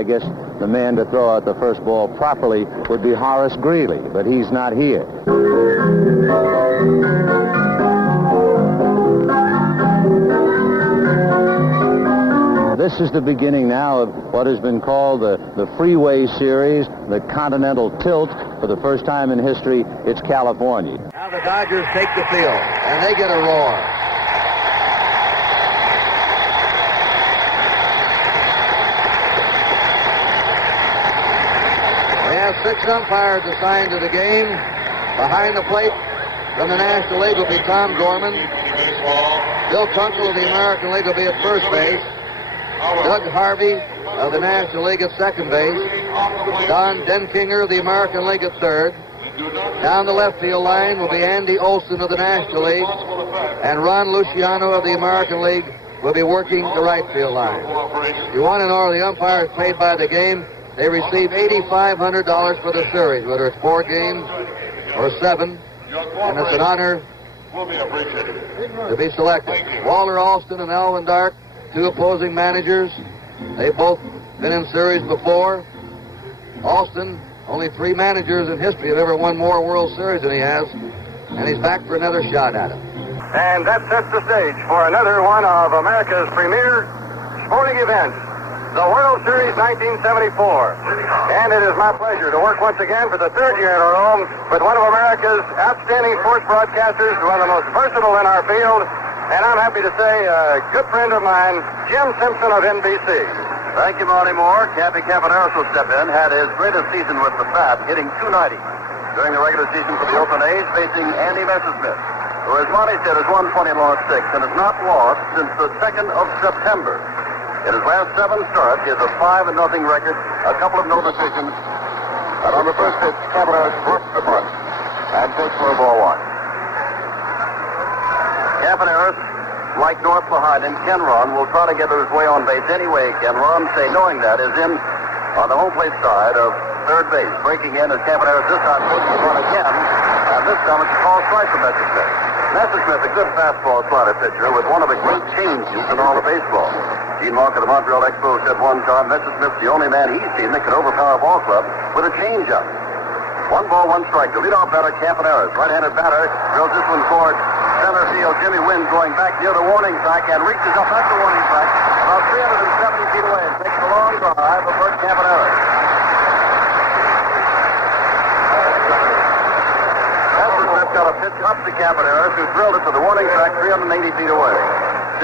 I guess the man to throw out the first ball properly would be Horace Greeley, but he's not here. This is the beginning now of what has been called the Freeway Series, the Continental Tilt. For the first time in history, it's California. Now the Dodgers take the field, and they get a roar. We have 6 umpires assigned to the game. Behind the plate from the National League will be Tom Gorman. Bill Kunkel of the American League will be at first base. Doug Harvey of the National League at second base. Don Denkinger of the American League at third. Down the left field line will be Andy Olson of the National League. And Ron Luciano of the American League will be working the right field line. You want to know the umpires paid by the game? They receive $8,500 for the series, whether it's 4 games or 7. And it's an honor to be selected. Walter Alston and Alvin Dark, 2 opposing managers. They've both been in series before. Alston, only 3 managers in history have ever won more World Series than he has, and he's back for another shot at it. And that sets the stage for another one of America's premier sporting events, the World Series 1974. And it is my pleasure to work once again for the 3rd year in a row with one of America's outstanding sports broadcasters, one of the most versatile in our field. And I'm happy to say a good friend of mine, Jim Simpson of NBC. Thank you, Monty Moore. Cappy Campaneris will step in. Had his greatest season with the Fab, hitting .290 during the regular season for the Oakland A's, facing Andy Messersmith, who, as Monty said, has won 20 and lost 6, and has not lost since the 2nd of September. In his last 7 starts, he has a 5-0 record, a couple of no decisions. And on the first pitch, Campaneris works the bunt and takes for a ball 1. Campaneris, like North behind him, Ken Ron, will try to get his way on base anyway. Ken Ron, knowing that, is in on the home plate side of third base. Breaking in as Campaneris this time puts the run again, and this time it's a call strike for Messersmith. Messersmith, a good fastball slider pitcher with one of the great changes in all of baseball. Gene Hawk of the Montreal Expos said one time, Messersmith's the only man he's seen that can overpower a ball club with a changeup. 1 ball, 1 strike. The leadoff batter, Campaneris. Right-handed batter drills this one forward. Center field, Jimmy Wynn going back near the warning track and reaches up at the warning track about 370 feet away and takes a long drive of Bert Campaneris. Messersmith got a pitch up to Campaneris, who drilled it to the warning track 380 feet away.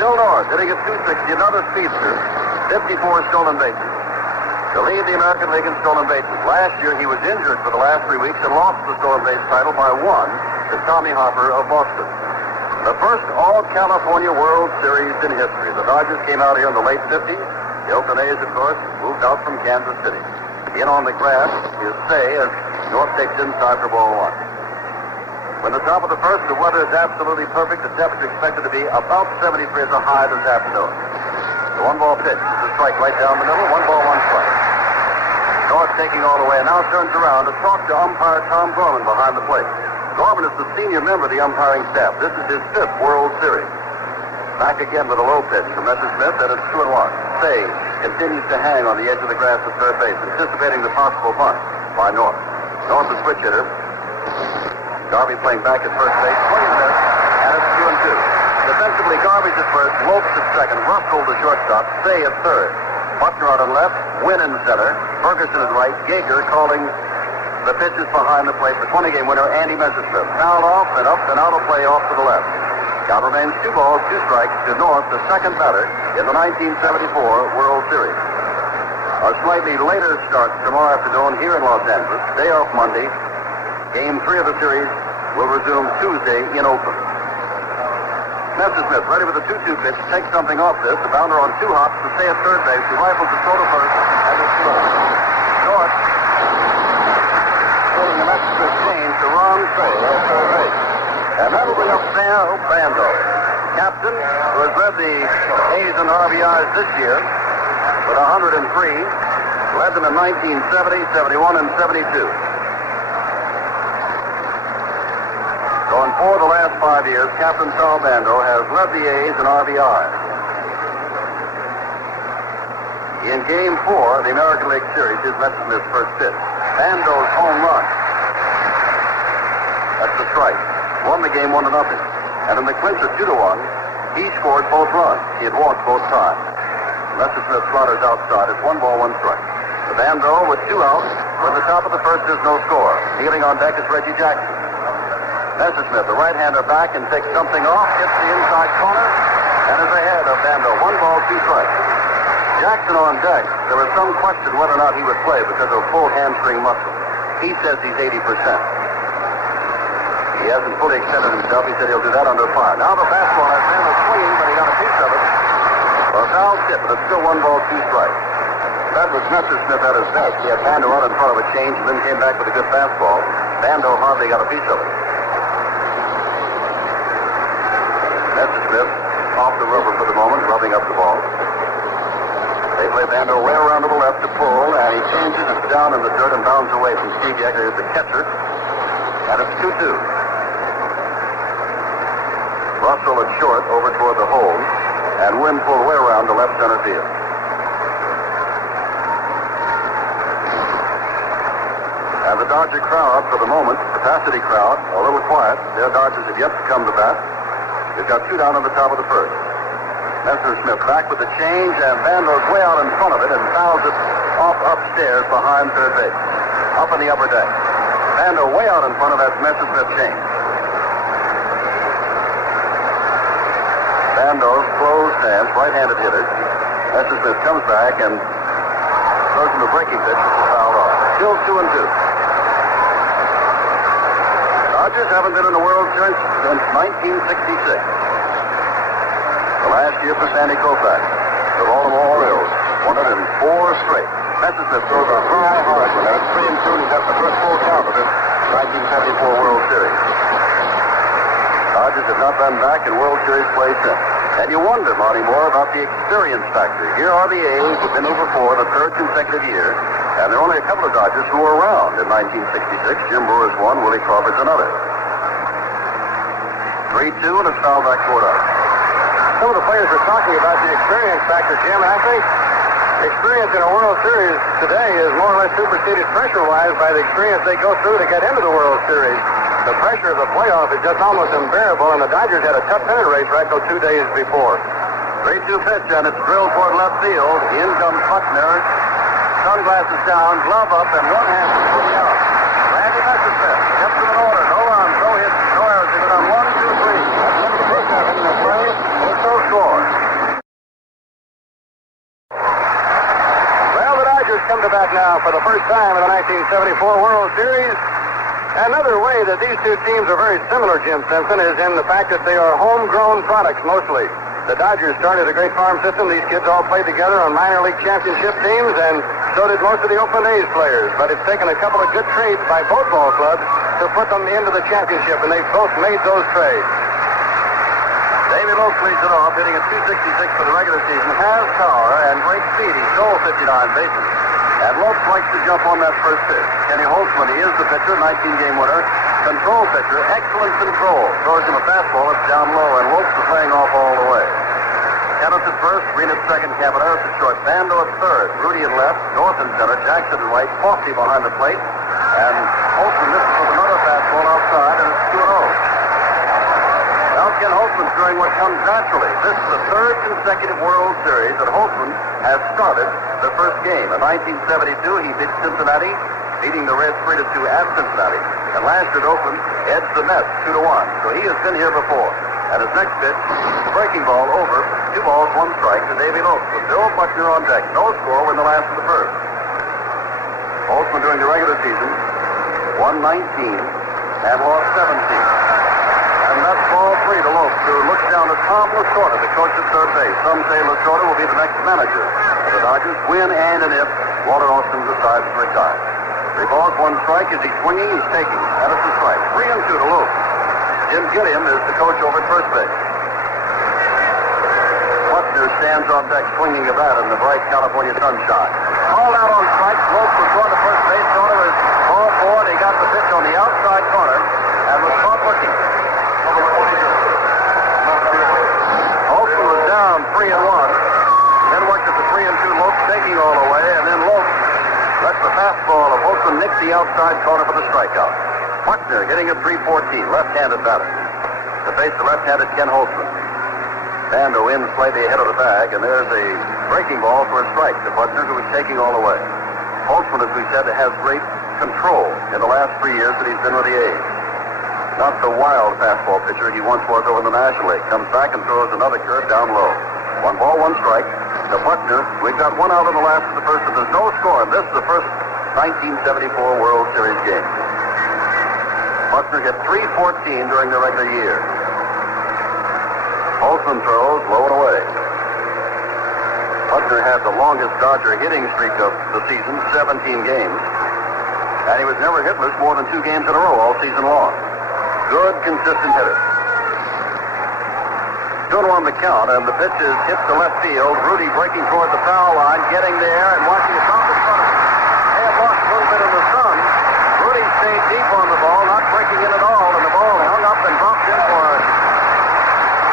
Bill Norris hitting at .260, another speedster, 54 stolen bases. To lead the American League in stolen bases. Last year he was injured for the last 3 weeks and lost the stolen base title by 1 to Tommy Hopper of Boston. The first all-California World Series in history. The Dodgers came out here in the late 50s. The Oakland A's, of course, moved out from Kansas City. In on the grass is Say as North takes inside for ball 1. When the top of the first, the weather is absolutely perfect. The temperature expected to be about 73 as a high this afternoon. The 1 ball pitch is a strike right down the middle. 1 ball, 1 strike. North taking all the way and now turns around to talk to umpire Tom Gorman behind the plate. Gorman is the senior member of the umpiring staff. This is his 5th World Series. Back again with a low pitch from Messersmith, and it's 2-1. Say continues to hang on the edge of the grass at third base, anticipating the possible bunt by North. North, the switch hitter. Garvey playing back at first base, swing and miss, and it's 2-2. Defensively, Garvey's at first, Lopes at second, Russell the shortstop, Say at third. Buckner out on left, Wynn in center, Ferguson at right, Yeager calling the pitches behind the plate. The 20-game winner, Andy Messersmith. Fouled off and up and out of play off to the left. Count remains 2 balls, 2 strikes to North, the second batter in the 1974 World Series. A slightly later start tomorrow afternoon here in Los Angeles. Day off Monday. Game 3 of the series will resume Tuesday in Oakland. Messersmith ready with a 2-2 pitch. Takes something off this. The bounder on 2 hops to Say at third base. He rifles the throw to first and it's North pulling the Messersmith change to Ron Say at third base. And that'll bring up Sal Bando, captain, who has led the A's in RBIs this year with 103. Led them in 1970, 71, and 72. So in 4 of the last 5 years, Captain Sal Bando has led the A's in RBIs. He and Game 4 of the American League Series. Here's Messersmith's first pitch. Bando's home run. That's the strike. Won the game 1-0. And in the clincher 2-1, he scored both runs. He had walked both times. Messersmith slaughters outside. It's 1 ball, 1 strike. The Bando with 2 outs. At the top of the first, there's no score. Kneeling on deck is Reggie Jackson. Messersmith, the right-hander, back and takes something off, hits the inside corner, and is ahead of Bando. 1 ball, 2 strikes. Jackson on deck. There was some question whether or not he would play because of full hamstring muscle. He says he's 80%. He hasn't fully extended himself. He said he'll do that under fire. Now the fastball has been a swing, but he got a piece of it. A foul tip, but it's still 1 ball, 2 strikes. That was Messersmith at his best. He had Bando out in front of a change and then came back with a good fastball. Bando hardly got a piece of it. Messersmith off the rubber for the moment, rubbing up the ball. They play Bando way around to the left to pull, and he changes it down in the dirt and bounds away from Steve Yeager, the catcher. And it's 2-2. Russell at short over toward the hole, and Wynn pulled way around to left center field. And the Dodger crowd, for the moment, capacity crowd, a little quiet. Their Dodgers have yet to come to bat. They've got 2 down on the top of the first. Messersmith back with the change, and Bando's way out in front of it and fouls it off upstairs behind third base. Up in the upper deck. Bando way out in front of that Messersmith change. Bando's closed stance, right-handed hitter. Messersmith comes back and throws him a breaking pitch, which is fouled off. Still 2-2. Dodgers haven't been in the World Series since 1966. The last year for Sandy Koufax. The Baltimore Orioles won it in 4 straight. Messersmith throws a high hard one. That's 3-2. He's got the first full count of this 1974 World Series. Dodgers have not been back in World Series play since. And you wonder, Monty Moore, about the experience factor. Here are the A's who've been here before, the 3rd consecutive year. And there are only a couple of Dodgers who were around in 1966. Jim Brewer's one, Willie Crawford's another. 3-2, and it's fouled back toward us. Some of the players are talking about the experience factor, Jim, and I think experience in a World Series today is more or less superseded pressure-wise by the experience they go through to get into the World Series. The pressure of the playoff is just almost unbearable, and the Dodgers had a tough pennant race right 2 days before. 3-2 pitch, and it's drilled toward left field. In comes Buckner. Sunglasses down, glove up, and one hand pulling out. Andy Messersmith gets to an order. No runs, no hits, no errors. They go down 1, 2, 3. That's the first half in the play. There's no score. Well, the Dodgers come to bat now for the first time in the 1974 World Series. Another way that these 2 teams are very similar, Jim Simpson, is in the fact that they are homegrown products mostly. The Dodgers started a great farm system. These kids all played together on minor league championship teams, and so did most of the Oakland A's players. But it's taken a couple of good trades by both ball clubs to put them into the championship, and they've both made those trades. David Oak leads it off, hitting at 266 for the regular season. Has power and great speed. He stole 59 bases. And Lopes likes to jump on that first pitch. Kenny Holtzman, he is the pitcher, 19-game winner. Control pitcher, excellent control. Throws him a fastball, it's down low, and Lopes is laying off all the way. Kenneth at first, Green at second, Cavaneros at short, Bando at third, Rudy at left, North in center, Jackson at right, Fossey behind the plate, and Holtzman misses with another fastball outside, and it's 2-0. Now Ken Holtzman's doing what comes naturally. This is the 3rd consecutive World Series that Holtzman has started the first game. In 1972, he beat Cincinnati, beating the Reds 3-2 at Cincinnati. And last year at Oakland, edged the Mets 2-1. So he has been here before. And his next pitch, breaking ball over, 2 balls, 1 strike to Davey Lopes. With Bill Buckner on deck. No score in the last of the first. Holtzman during the regular season won 19 and lost 17. And that's ball 3 to Lopes, who looks down at Tom Lasorda, the coach at third base. Some say Lasorda will be the next manager of the Dodgers, when and if Walter Austin decides to retire. 3 balls, 1 strike. Is he swinging? He's taking. That is the strike. 3-2 to Lopes. Jim Gilliam is the coach over at first base. Buckner stands on deck swinging a bat in the bright California sunshine. Called out on strike. Lopes was going to first base. Thought it was ball 4, and he got the pitch on the outside corner and was caught looking. Holtzman was down 3-1. Then worked at the 3-2. Lopes taking all the way, and then Lope lets the fastball of Holtzman nick the outside corner for the strikeout. Buckner hitting at 314, left-handed batter. To face the left-handed Ken Holtzman. Bando in slightly ahead of the bag, and there's a breaking ball for a strike to Buckner, who is taking all the way. Holtzman, as we said, has great control in the last 3 years that he's been with the A's. Not the wild fastball pitcher he once was over in the National League. Comes back and throws another curve down low. 1 ball, 1 strike. To Buckner, we've got 1 out in the last of the first, and there's no score. And this is the first 1974 World Series game. Buckner hit 314 during the regular year. Holtzman throws low and away. Buckner had the longest Dodger hitting streak of the season, 17 games. And he was never hitless more than 2 games in a row all season long. Good, consistent hitter. 2-1 the count, and the pitch is hit to left field. Rudy breaking toward the foul line, getting there, and watching it drop in front of him. They have lost a little bit in the sun. Rudy stayed deep on the ball, not breaking in at all, and the ball hung up and dropped in for a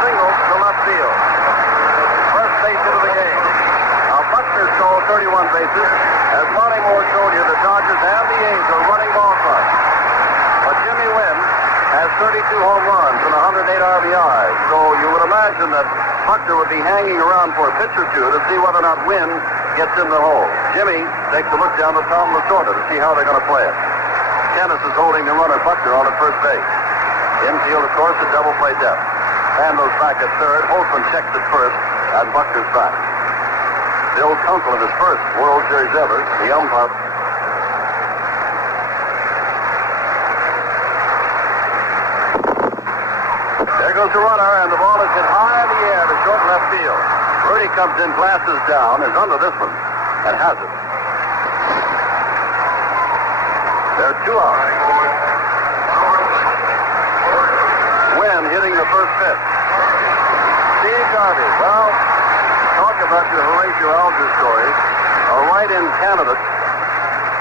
single to left field. First base hit of the game. Now Buckner stole 31 bases. As Monty Moore showed you, the Dodgers and the A's are running ball clubs. But Jimmy Wynn has 32 home runs and 108 RBIs. So you would imagine that Buckner would be hanging around for a pitch or two to see whether or not Wynn gets in the hole. Jimmy takes a look down to Tom Lasorda to see how they're going to play it. Dennis is holding the runner Buckner on at first base. Infield, of course, a double play depth. Bando's back at third. Holtzman checks at first, and Buckner's back. Bill Kunkel in his first World Series ever, the umpire. There goes the runner, and the ball is hit high in the air to short left field. Rudy comes in, glasses down, is under this one, and has it. There are 2 outs. Wynn hitting the first pitch. Steve Garvey. Well, talk about your Horatio Alger story. A write-in candidate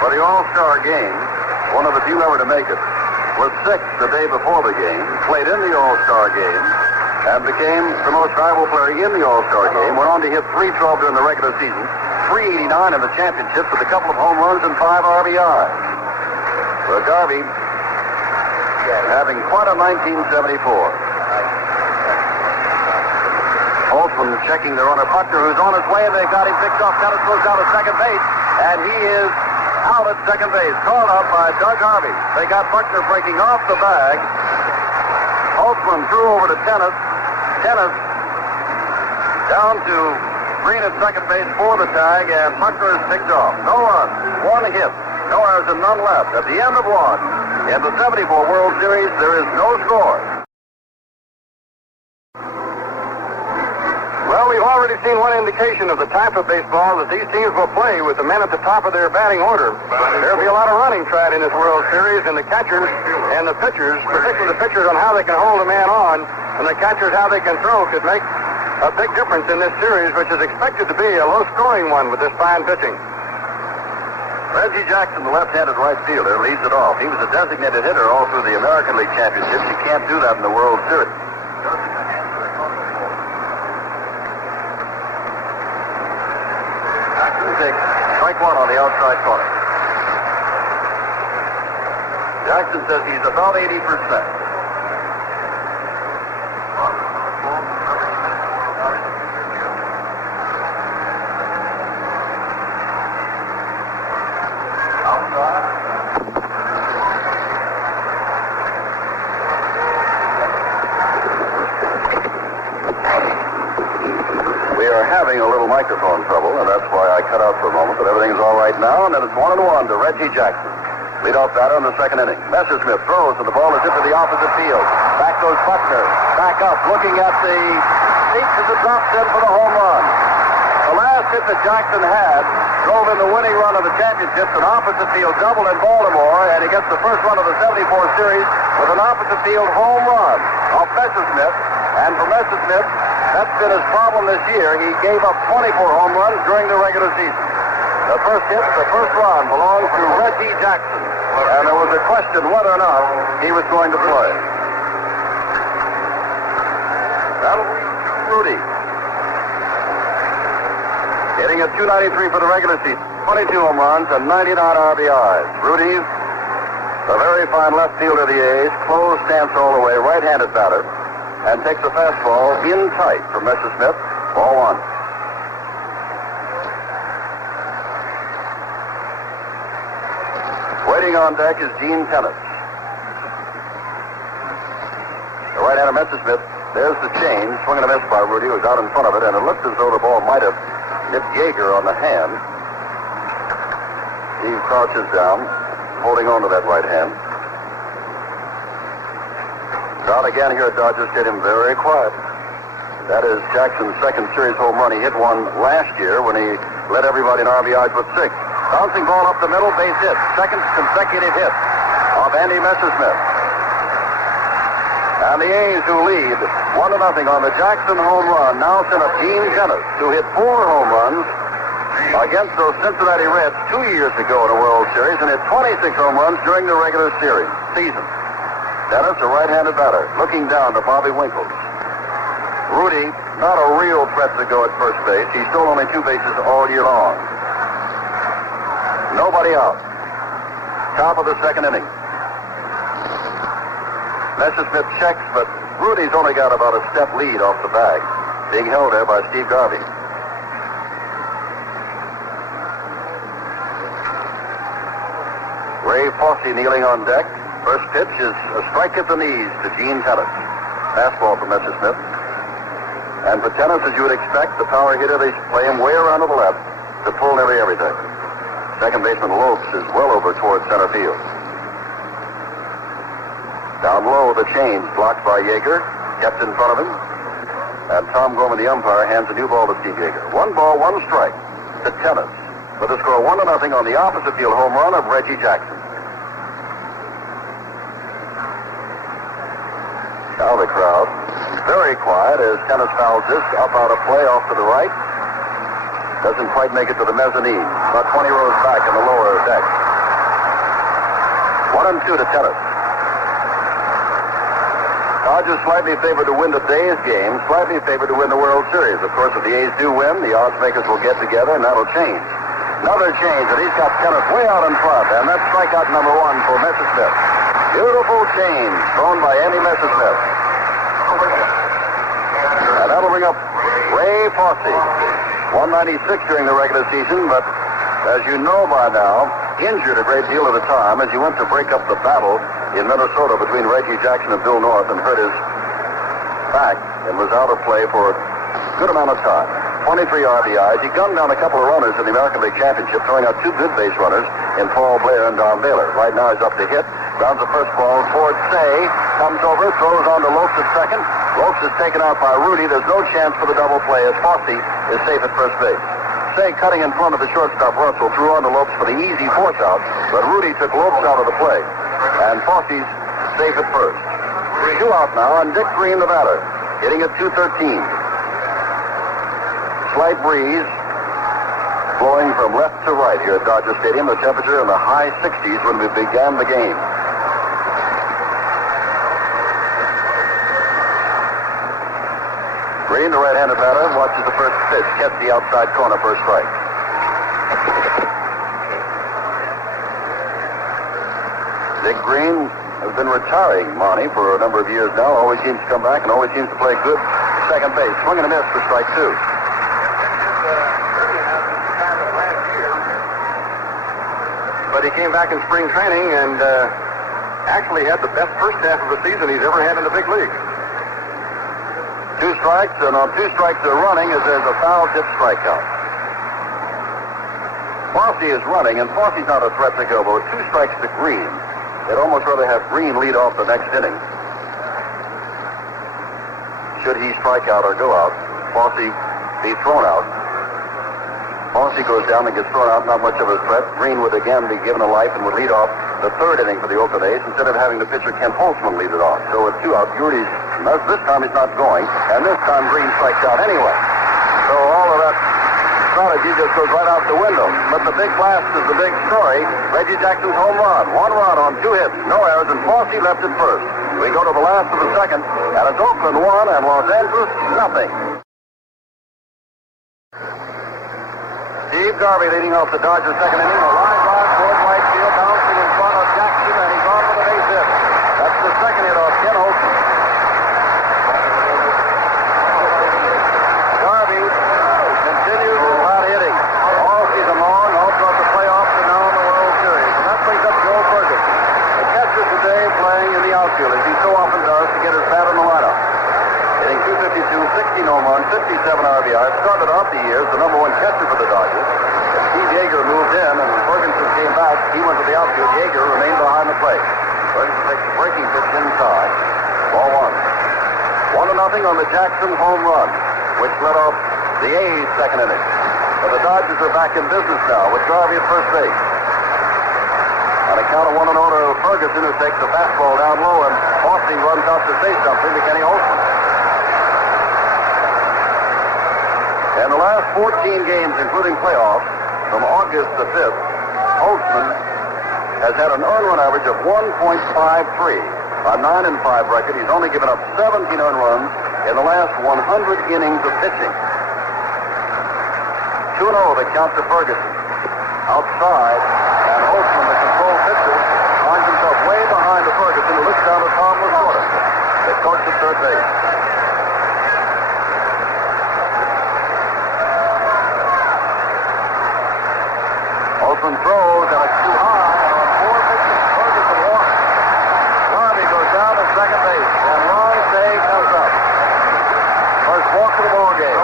for the All-Star game, one of the few ever to make it, was sick the day before the game, played in the All-Star game, and became the most valuable player in the All-Star game. Went on to hit .312 during the regular season, .389 in the championship with a couple of home runs and 5 RBIs. So Garvey having quite a 1974. Holtzman checking the runner Buckner, who's on his way, and they've got him picked off. Dennis goes down to second base, and he is out at second base, called out by Doug Harvey. They got Buckner breaking off the bag. Holtzman threw over to Dennis. Dennis down to Green at second base for the tag, and Buckner is picked off. No runs, 1 hit, no errors, and none left. At the end of 1, in the 74 World Series, there is no score. Well, we've already seen one indication of the type of baseball that these teams will play with the men at the top of their batting order. There'll be a lot of running tried in this World Series, and the catchers and the pitchers, particularly the pitchers on how they can hold a man on, and the catchers how they can throw, could make a big difference in this series, which is expected to be a low-scoring one with this fine pitching. Reggie Jackson, the left-handed right fielder, leads it off. He was a designated hitter all through the American League Championships. You can't do that in the World Series. Strike 1 on the outside corner. Jackson says he's about 80%. Microphone trouble, and that's why I cut out for a moment, but everything's all right now, and then it's 1-1 to Reggie Jackson. Leadoff batter in the second inning. Messersmith throws, and the ball is hit to the opposite field. Back goes Buckner. Back up, looking at the seats as it drops in for the home run. The last hit that Jackson had drove in the winning run of the championship, an opposite field double in Baltimore, and he gets the first run of the 74 series with an opposite field home run off Messersmith. And for Messersmith, that's been his problem this year. He gave up 24 home runs during the regular season. The first hit, the first run, belongs to Reggie Jackson. And there was a question whether or not he was going to play. That'll be Rudy. Hitting at .293 for the regular season. 22 home runs and 99 RBIs. Rudy, the very fine left fielder of the A's, close stance all the way, right-handed batter, and takes a fastball in tight from Messersmith. Ball one. Waiting on deck is Gene Tennis. The right-hander Messersmith, there's the change. Swinging a miss by Rudy, who's out in front of it, and it looks as though the ball might have hit Yeager on the hand. He crouches down, holding on to that right hand. Crowd again here at Dodger Stadium, very quiet. That is Jackson's second series home run. He hit one last year when he led everybody in RBIs with 6. Bouncing ball up the middle, base hit. Second consecutive hit of Andy Messersmith. And the A's, who lead 1-0 on the Jackson home run, now send up Gene Tennis, who hit 4 home runs against those Cincinnati Reds 2 years ago in a World Series and hit 26 home runs during the regular season. Dennis, a right-handed batter, looking down to Bobby Winkles. Rudy, not a real threat to go at first base. He stole only 2 bases all year long. Nobody out. Top of the second inning. Messersmith checks, but Rudy's only got about a step lead off the bag, being held there by Steve Garvey. Ray Fosse kneeling on deck. First pitch is a strike at the knees to Gene Tennis. Fastball for Messersmith. And for Tennis, as you would expect, the power hitter, they play him way around to the left to pull nearly everything. Second baseman Lopes is well over towards center field. Down low, the change blocked by Yeager, kept in front of him. And Tom Gorman, the umpire, hands a new ball to Steve Yeager. 1 ball, 1 strike to Tennis, with a score 1-0 on the opposite field home run of Reggie Jackson. Now the crowd, very quiet as Tennis fouls this up out of play off to the right. Doesn't quite make it to the mezzanine. About 20 rows back in the lower deck. 1-2 to Tennis. Dodgers slightly favored to win today's game, slightly favored to win the World Series. Of course, if the A's do win, the odds makers will get together, and that'll change. Another change, and he's got Tennis way out in front, and that's strikeout number 1 for Messersmith. Beautiful change thrown by Andy Messersmith. And that'll bring up Ray Fosse. 196 during the regular season, but as you know by now, injured a great deal of the time as he went to break up the battle in Minnesota between Reggie Jackson and Bill North and hurt his back and was out of play for a good amount of time. 23 RBIs. He gunned down a couple of runners in the American League Championship, throwing out 2 good base runners in Paul Blair and Don Baylor. Right now he's up to hit. Grounds the first ball towards Say. Comes over, throws on to Lopes at second. Lopes is taken out by Rudy. There's no chance for the double play as Fosse is safe at first base. Say, cutting in front of the shortstop Russell, threw on to Lopes for the easy force out, but Rudy took Lopes out of the play. And Fosse's safe at first. 2 out now, and Dick Green, the batter, hitting at .213. Slight breeze blowing from left to right here at Dodger Stadium. The temperature in the high 60s when we began the game. Green, the right-handed batter, watches the first pitch. Gets the outside corner for a strike. Dick Green has been retiring, Monty, for a number of years now. Always seems to come back and always seems to play good second base. Swing and a miss for strike 2. But he came back in spring training and actually had the best first half of the season he's ever had in the big league. 2 strikes, and on 2 strikes they're running as there's a foul tip strikeout. Fosse is running, and Fosse's not a threat to go, but with 2 strikes to Green, they'd almost rather have Green lead off the next inning. Should he strike out or go out, Fosse be thrown out. Fosse goes down and gets thrown out, not much of a threat. Green would again be given a life and would lead off the 3rd inning for the Oakland A's instead of having the pitcher Ken Holtzman lead it off. So with 2 out, this time he's not going, and this time Green strikes out anyway. So all of that strategy just goes right out the window. But the big blast is the big story. Reggie Jackson's home run. 1 run on 2 hits, no errors, and Fosse left at first. We go to the last of the second, and it's Oakland 1 and Los Angeles nothing. Steve Garvey leading off the Dodgers' second inning. A line drive toward right field, bouncing in front of Jackson, and he's on for the base hit. That's the second hit off Ken Holtzman. Garvey continues his hot hitting all season long, all throughout the playoffs and now in the World Series. And that brings up Joe Ferguson, the catcher today, playing in the outfield, as he so often does to get his bat in the lineup. Hitting .252, 16 home runs, 57 RBIs. Started off the year as the number one catcher for the Dodgers. Steve Yeager moved in, and when Ferguson came back, he went to the outfield. Yeager remained behind the plate. Ferguson takes a breaking pitch inside. Ball one. 1-0 on the Jackson home run, which led off the A's second inning. But the Dodgers are back in business now with Garvey at first base. On a count of 1-0 to Ferguson, who takes the fastball down low, and Austin runs out to say something to Kenny Holtzman. In the last 14 games, including playoffs, from August the 5th, Holtzman has had an earned run average of 1.53. A 9-5 record. He's only given up 17 earned runs in the last 100 innings of pitching. 2-0 the count to Ferguson. Outside, and Holtzman, the control pitcher, finds himself way behind the Ferguson, who looks down at Tom Lasorda. They coach at third base. Holtzman throws, and it's too high, and on 4 pitches, Ferguson walks. Garvey goes down to second base, and Ron Say comes up. First walk of the ball game.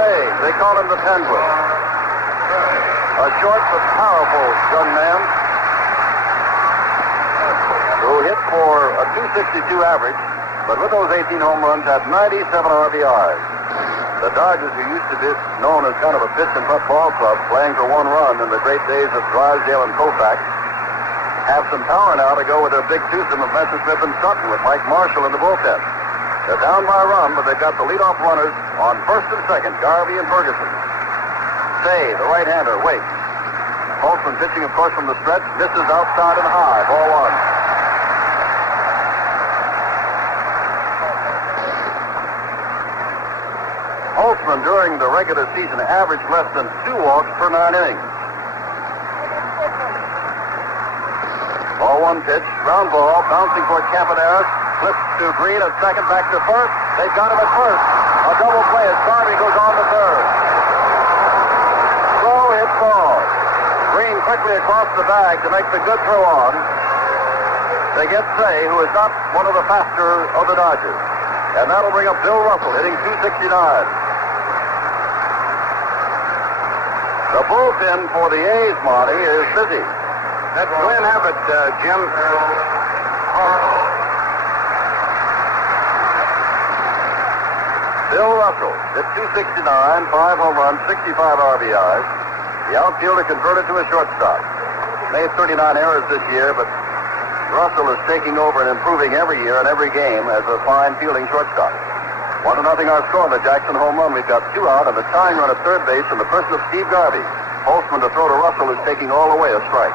Say, they call him the Penguin. A short but powerful young man who hit for a .262 average, but with those 18 home runs had 97 RBIs. The Dodgers, who used to be known as kind of a pitch-and-putt ball club, playing for one run in the great days of Drysdale and Koufax, have some power now to go with their big twosome of Messersmith and Sutton with Mike Marshall in the bullpen. They're down by a run, but they've got the leadoff runners on first and second, Garvey and Ferguson. Say, the right-hander, waits. Holtzman pitching, of course, from the stretch, misses outside and high, ball one. Holtzman, during the regular season, averaged less than 2 walks per 9 innings. Ball one pitch, ground ball, bouncing toward Campaneris, flips to Green at second, back to first. They've got him at first. A double play as Garvey goes on to third. Throw, hit ball. Green quickly across the bag to make the good throw on. They get Say, who is not one of the faster of the Dodgers. And that'll bring up Bill Russell, hitting .269. The bullpen for the A's, Monty, is busy. That's Glenn Abbott, Jim. Bill Russell hit .269, 5 home runs, 65 RBIs. The outfielder converted to a shortstop. Made 39 errors this year, but Russell is taking over and improving every year and every game as a fine fielding shortstop. 1-0 our score on the Jackson home run. We've got 2 out and the tying run at third base in the person of Steve Garvey. Holtzman to throw to Russell is taking all the way a strike.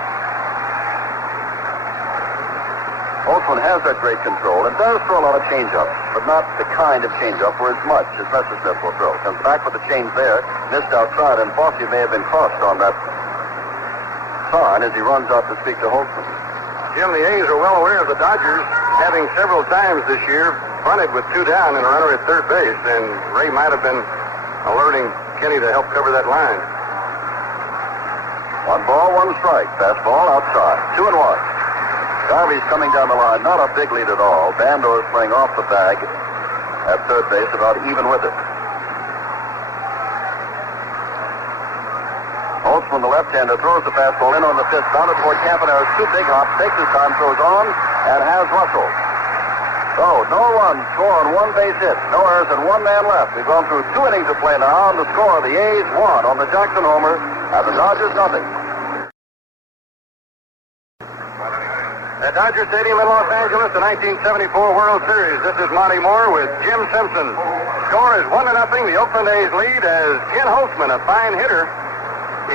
Holtzman has that great control and does throw a lot of changeups, but not the kind of changeup where as much as Messersmith will throw. Comes back with the change there, missed outside, and Fossey may have been crossed on that sign as he runs out to speak to Holtzman. Jim, the A's are well aware of the Dodgers having several times this year bunted with 2 down and a runner at third base, and Ray might have been alerting Kenny to help cover that line. 1 ball, 1 strike. Fastball outside. 2-1. Garvey's coming down the line. Not a big lead at all. Bandor's playing off the bag at third base, about even with it. Holtzman, the left-hander, throws the fastball in on the fifth. Bounded toward Campaneris. 2 big hops. Takes his time, throws on, and has Russell. So, no runs, score on 1 base hit. No errors and 1 man left. We've gone through 2 innings of play now, and the score, the A's 1 on the Jackson homer, and the Dodgers nothing. At Dodger Stadium in Los Angeles, the 1974 World Series. This is Monty Moore with Jim Simpson. Score is 1-0. The Oakland A's lead as Ken Holtzman, a fine hitter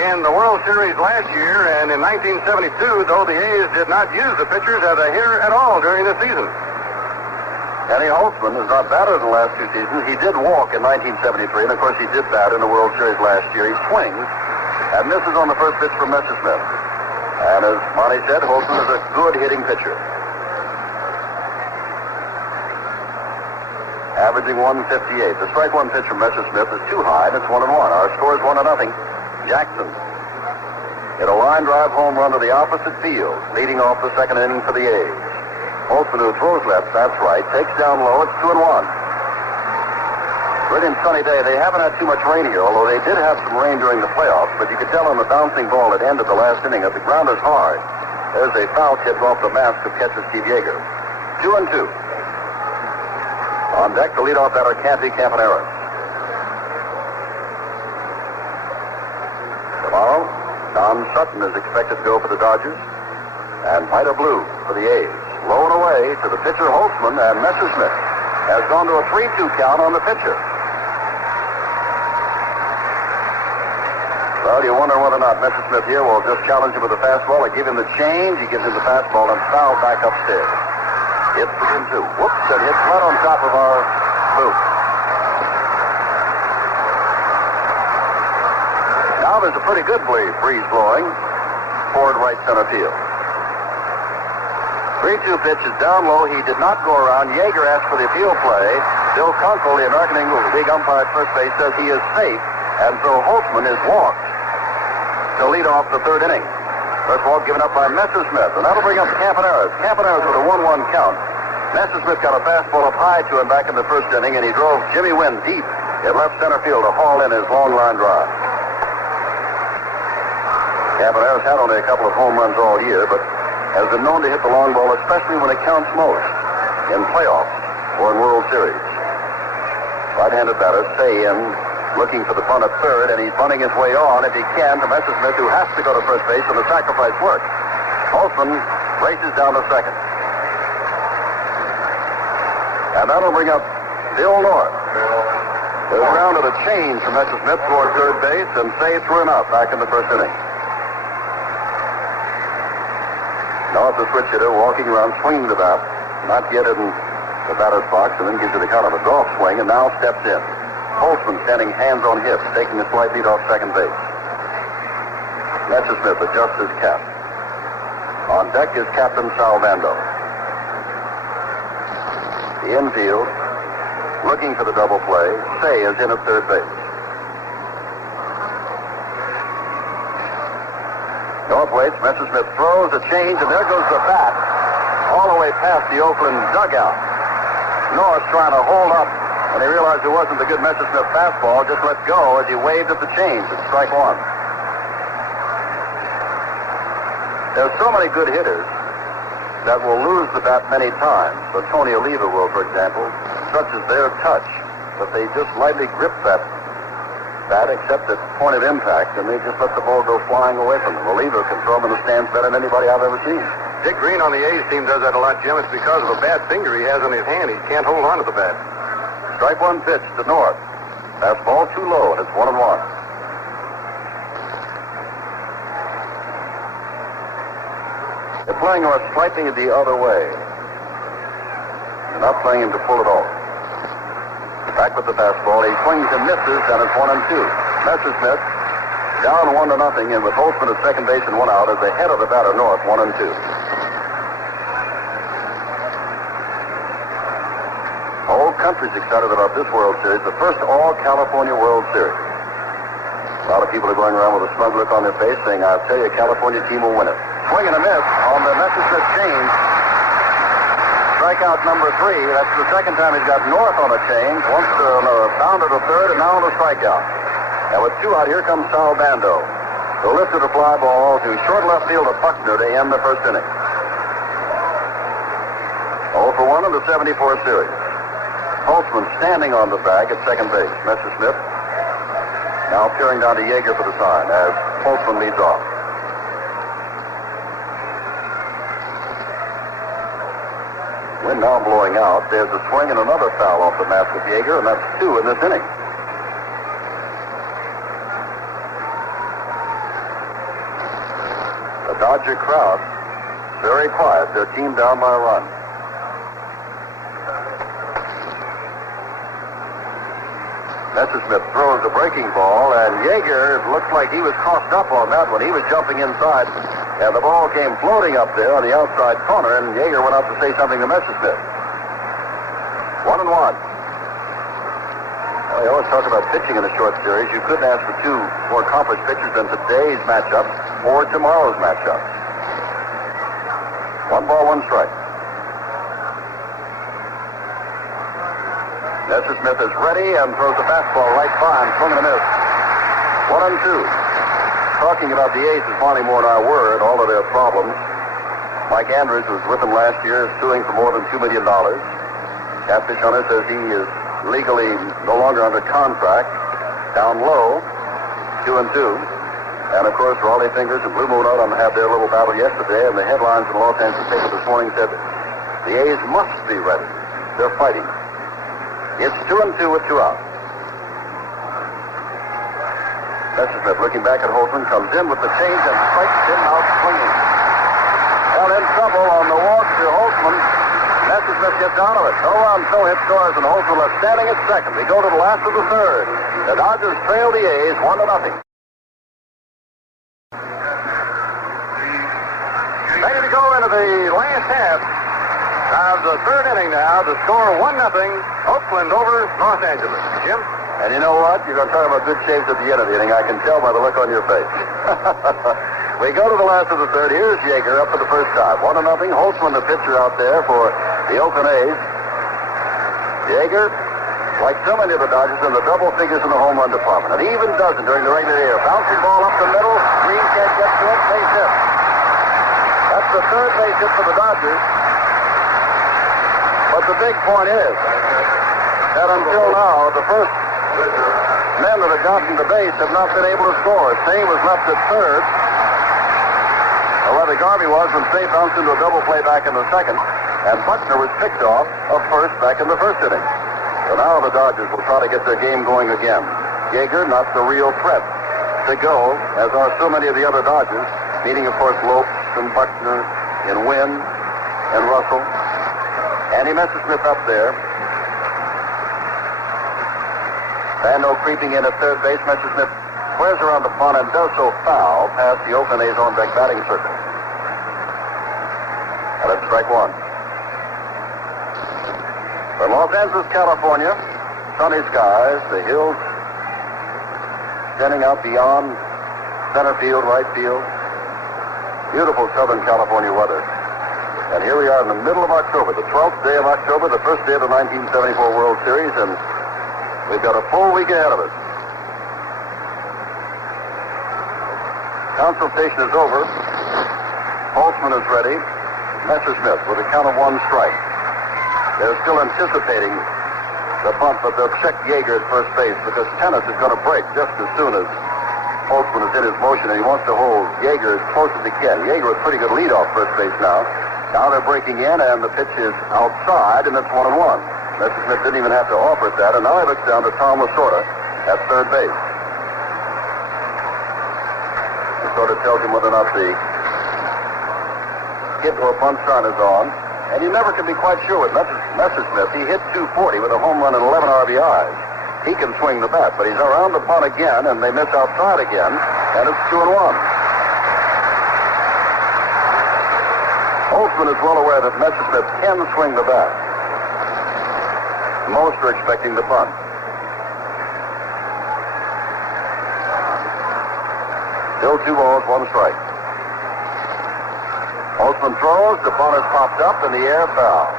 in the World Series last year, and in 1972, though the A's did not use the pitchers as a hitter at all during the season. Andy Holtzman has not batted in the last 2 seasons. He did walk in 1973, and of course he did bat in the World Series last year. He swings and misses on the first pitch from Messersmith. And as Monty said, Holtzman is a good hitting pitcher. Averaging 158. The strike one pitch from Messersmith is too high, and it's 1-1. Our score is 1-0. Jackson hit a line drive home run to the opposite field, leading off the second inning for the A's. Holtzman, who throws left, that's right, takes down low. It's 2-1. Brilliant sunny day. They haven't had too much rain here, although they did have some rain during the playoffs. But you could tell on the bouncing ball that ended the last inning that the ground is hard. There's a foul tip off the mask of catcher Steve Yeager. 2-2. On deck, the leadoff batter, Canty Campaneris. Tomorrow, Don Sutton is expected to go for the Dodgers, and Vida Blue for the A's. Low and away to the pitcher Holtzman, and Messersmith has gone to a 3-2 count on the pitcher. Well, you wonder whether or not Messersmith here will just challenge him with a fastball or give him the change. He gives him the fastball and foul back upstairs. It's 3-2. Whoops, and hits right on top of our booth. Now there's a pretty good breeze blowing toward right center field. 3-2 pitch is down low. He did not go around. Yeager asked for the appeal play. Bill Kunkel, the American League umpire at first base, says he is safe, and so Holtzman is walked to lead off the third inning. First walk given up by Messersmith, and that'll bring up Campaneris. Campaneris with a 1-1 count. Messersmith got a fastball up high to him back in the first inning, and he drove Jimmy Wynn deep in left center field to haul in his long line drive. Campaneris had only a couple of home runs all year, but has been known to hit the long ball, especially when it counts most in playoffs or in World Series. Right-handed batter, Say in, looking for the bunt at third, and he's bunting his way on, if he can, to Messersmith, who has to go to first base, and the sacrifice works. Holtzman races down to second. And that'll bring up Bill North. They rounded a change from Messersmith toward third base, and Say threw him out back in the first inning. North, the switch hitter, walking around, swinging the bat, not yet in the batter's box, and then gives it a kind of a golf swing, and now steps in. Holtzman standing hands on hips, taking a slight lead off second base. Messersmith adjusts his cap. On deck is Captain Sal Bando. The infield, looking for the double play. Say is in at third base. North waits. Messersmith throws a change, and there goes the bat all the way past the Oakland dugout. North trying to hold up, and he realized it wasn't the good Messersmith fastball, just let go as he waved at the change. It's strike one. There's so many good hitters that will lose the bat many times. So Tony Oliva will, for example, such as their touch, but they just lightly grip that bat except at point of impact, and they just let the ball go flying away from them. Oliva can throw them in the stands better than anybody I've ever seen. Dick Green on the A's team does that a lot, Jim. It's because of a bad finger he has on his hand. He can't hold on to the bat. Strike one pitch to North. Fastball too low, and it's 1-1. They're playing North slightly the other way. They're not playing him to pull it off. Back with the fastball. He swings and misses, and it's 1-2. Messersmith down 1-0, and with Holtzman at second base and one out, is ahead of the batter North, 1-2. The whole country's excited about this World Series, the first all-California World Series. A lot of people are going around with a smug look on their face, saying, "I'll tell you, a California team will win it." Swing and a miss on the Messersmith change. Strikeout number 3. That's the second time he's got North on a change. Once on a bounder to third, and now on a strikeout. And with 2 out, here comes Sal Bando, who lifted a fly ball to short left field of Buckner to end the first inning. 0 for 1 in the 74 series. Holtzman standing on the bag at second base. Messersmith now peering down to Yeager for the sign as Holtzman leads off. Wind now blowing out. There's a swing and another foul off the mask of Yeager, and that's 2 in this inning. The Dodger crowd very quiet. Their team down by a run. Messersmith throws a breaking ball, and Yeager looks like he was crossed up on that one. He was jumping inside, and the ball came floating up there on the outside corner, and Yeager went out to say something to Messersmith. 1-1. Well, you always talk about pitching in a short series. You couldn't ask for two more accomplished pitchers than today's matchup or tomorrow's matchup. 1 ball, 1 strike. Messersmith is ready and throws the fastball right by him, swing and a miss. 1-2. Talking about the A's as Barney Moore and I were and all of their problems. Mike Andrews was with them last year, suing for more than $2 million. Catfish Hunter says he is legally no longer under contract. Down low, 2-2. And of course, Raleigh Fingers and Blue Moon Autumn had their little battle yesterday, and the headlines in the Los Angeles paper this morning said the A's must be ready. They're fighting. It's 2-2 with 2 outs. Messersmith looking back at Holtzman, comes in with the change and strikes him out swinging. Well, in trouble on the walk to Holtzman. Messersmith gets out of it. No run, no hit scores, and Holtzman left standing at second. We go to the last of the third. The Dodgers trail the A's 1-0. Ready to go into the last half of the third inning now. The score 1-0. Oakland over Los Angeles. Jim? And you know what? You're going to talk about good shaves at the end of the inning. I can tell by the look on your face. We go to the last of the third. Here's Yeager up for the first time. 1-0. Holtzman, the pitcher out there for the Oakland A's. Yeager, like so many of the Dodgers, in the double figures in the home run department. An even dozen during the regular year. Bouncing ball up the middle. Green can't get to it. Base hit. That's the third base hit for the Dodgers. But the big point is that until now, the first men that have gotten to base have not been able to score. Say was left at third. Or rather, Garvey was when Say bounced into a double play back in the second. And Buckner was picked off of first back in the first inning. So now the Dodgers will try to get their game going again. Yeager, not the real threat to go, as are so many of the other Dodgers, meaning, of course, Lopes and Buckner and Wynn and Russell. Andy Messersmith up there. Bando creeping in at third base. Messersmith squares around the pond and does so foul past the Oakland A's on-deck batting circle. And it's strike 1. From Los Angeles, California, sunny skies, the hills extending out beyond center field, right field. Beautiful Southern California weather. And here we are in the middle of October, the 12th day of October, the first day of the 1974 World Series, and we've got a full week ahead of us. Consultation is over. Holtzman is ready. Messersmith with a count of 1 strike. They're still anticipating the bunt, but they'll check Yeager at first base because tennis is going to break just as soon as Holtzman is in his motion, and he wants to hold Yeager as close as he can. Yeager with pretty good lead off first base now. Now they're breaking in, and the pitch is outside, and it's 1-1. Messersmith didn't even have to offer it that, and now he looks down to Tom Lasorda at third base. Lasorda tells him whether or not the hit or bunt sign is on, and you never can be quite sure with Messersmith. He hit 240 with a home run and 11 RBIs. He can swing the bat, but he's around the bunt again, and they miss outside again, and it's 2-1. Holtzman is well aware that Messersmith can swing the bat. Most are expecting the bunt. Still 2 balls, 1 strike. Holtzman throws, the bunt is popped up, and the air foul.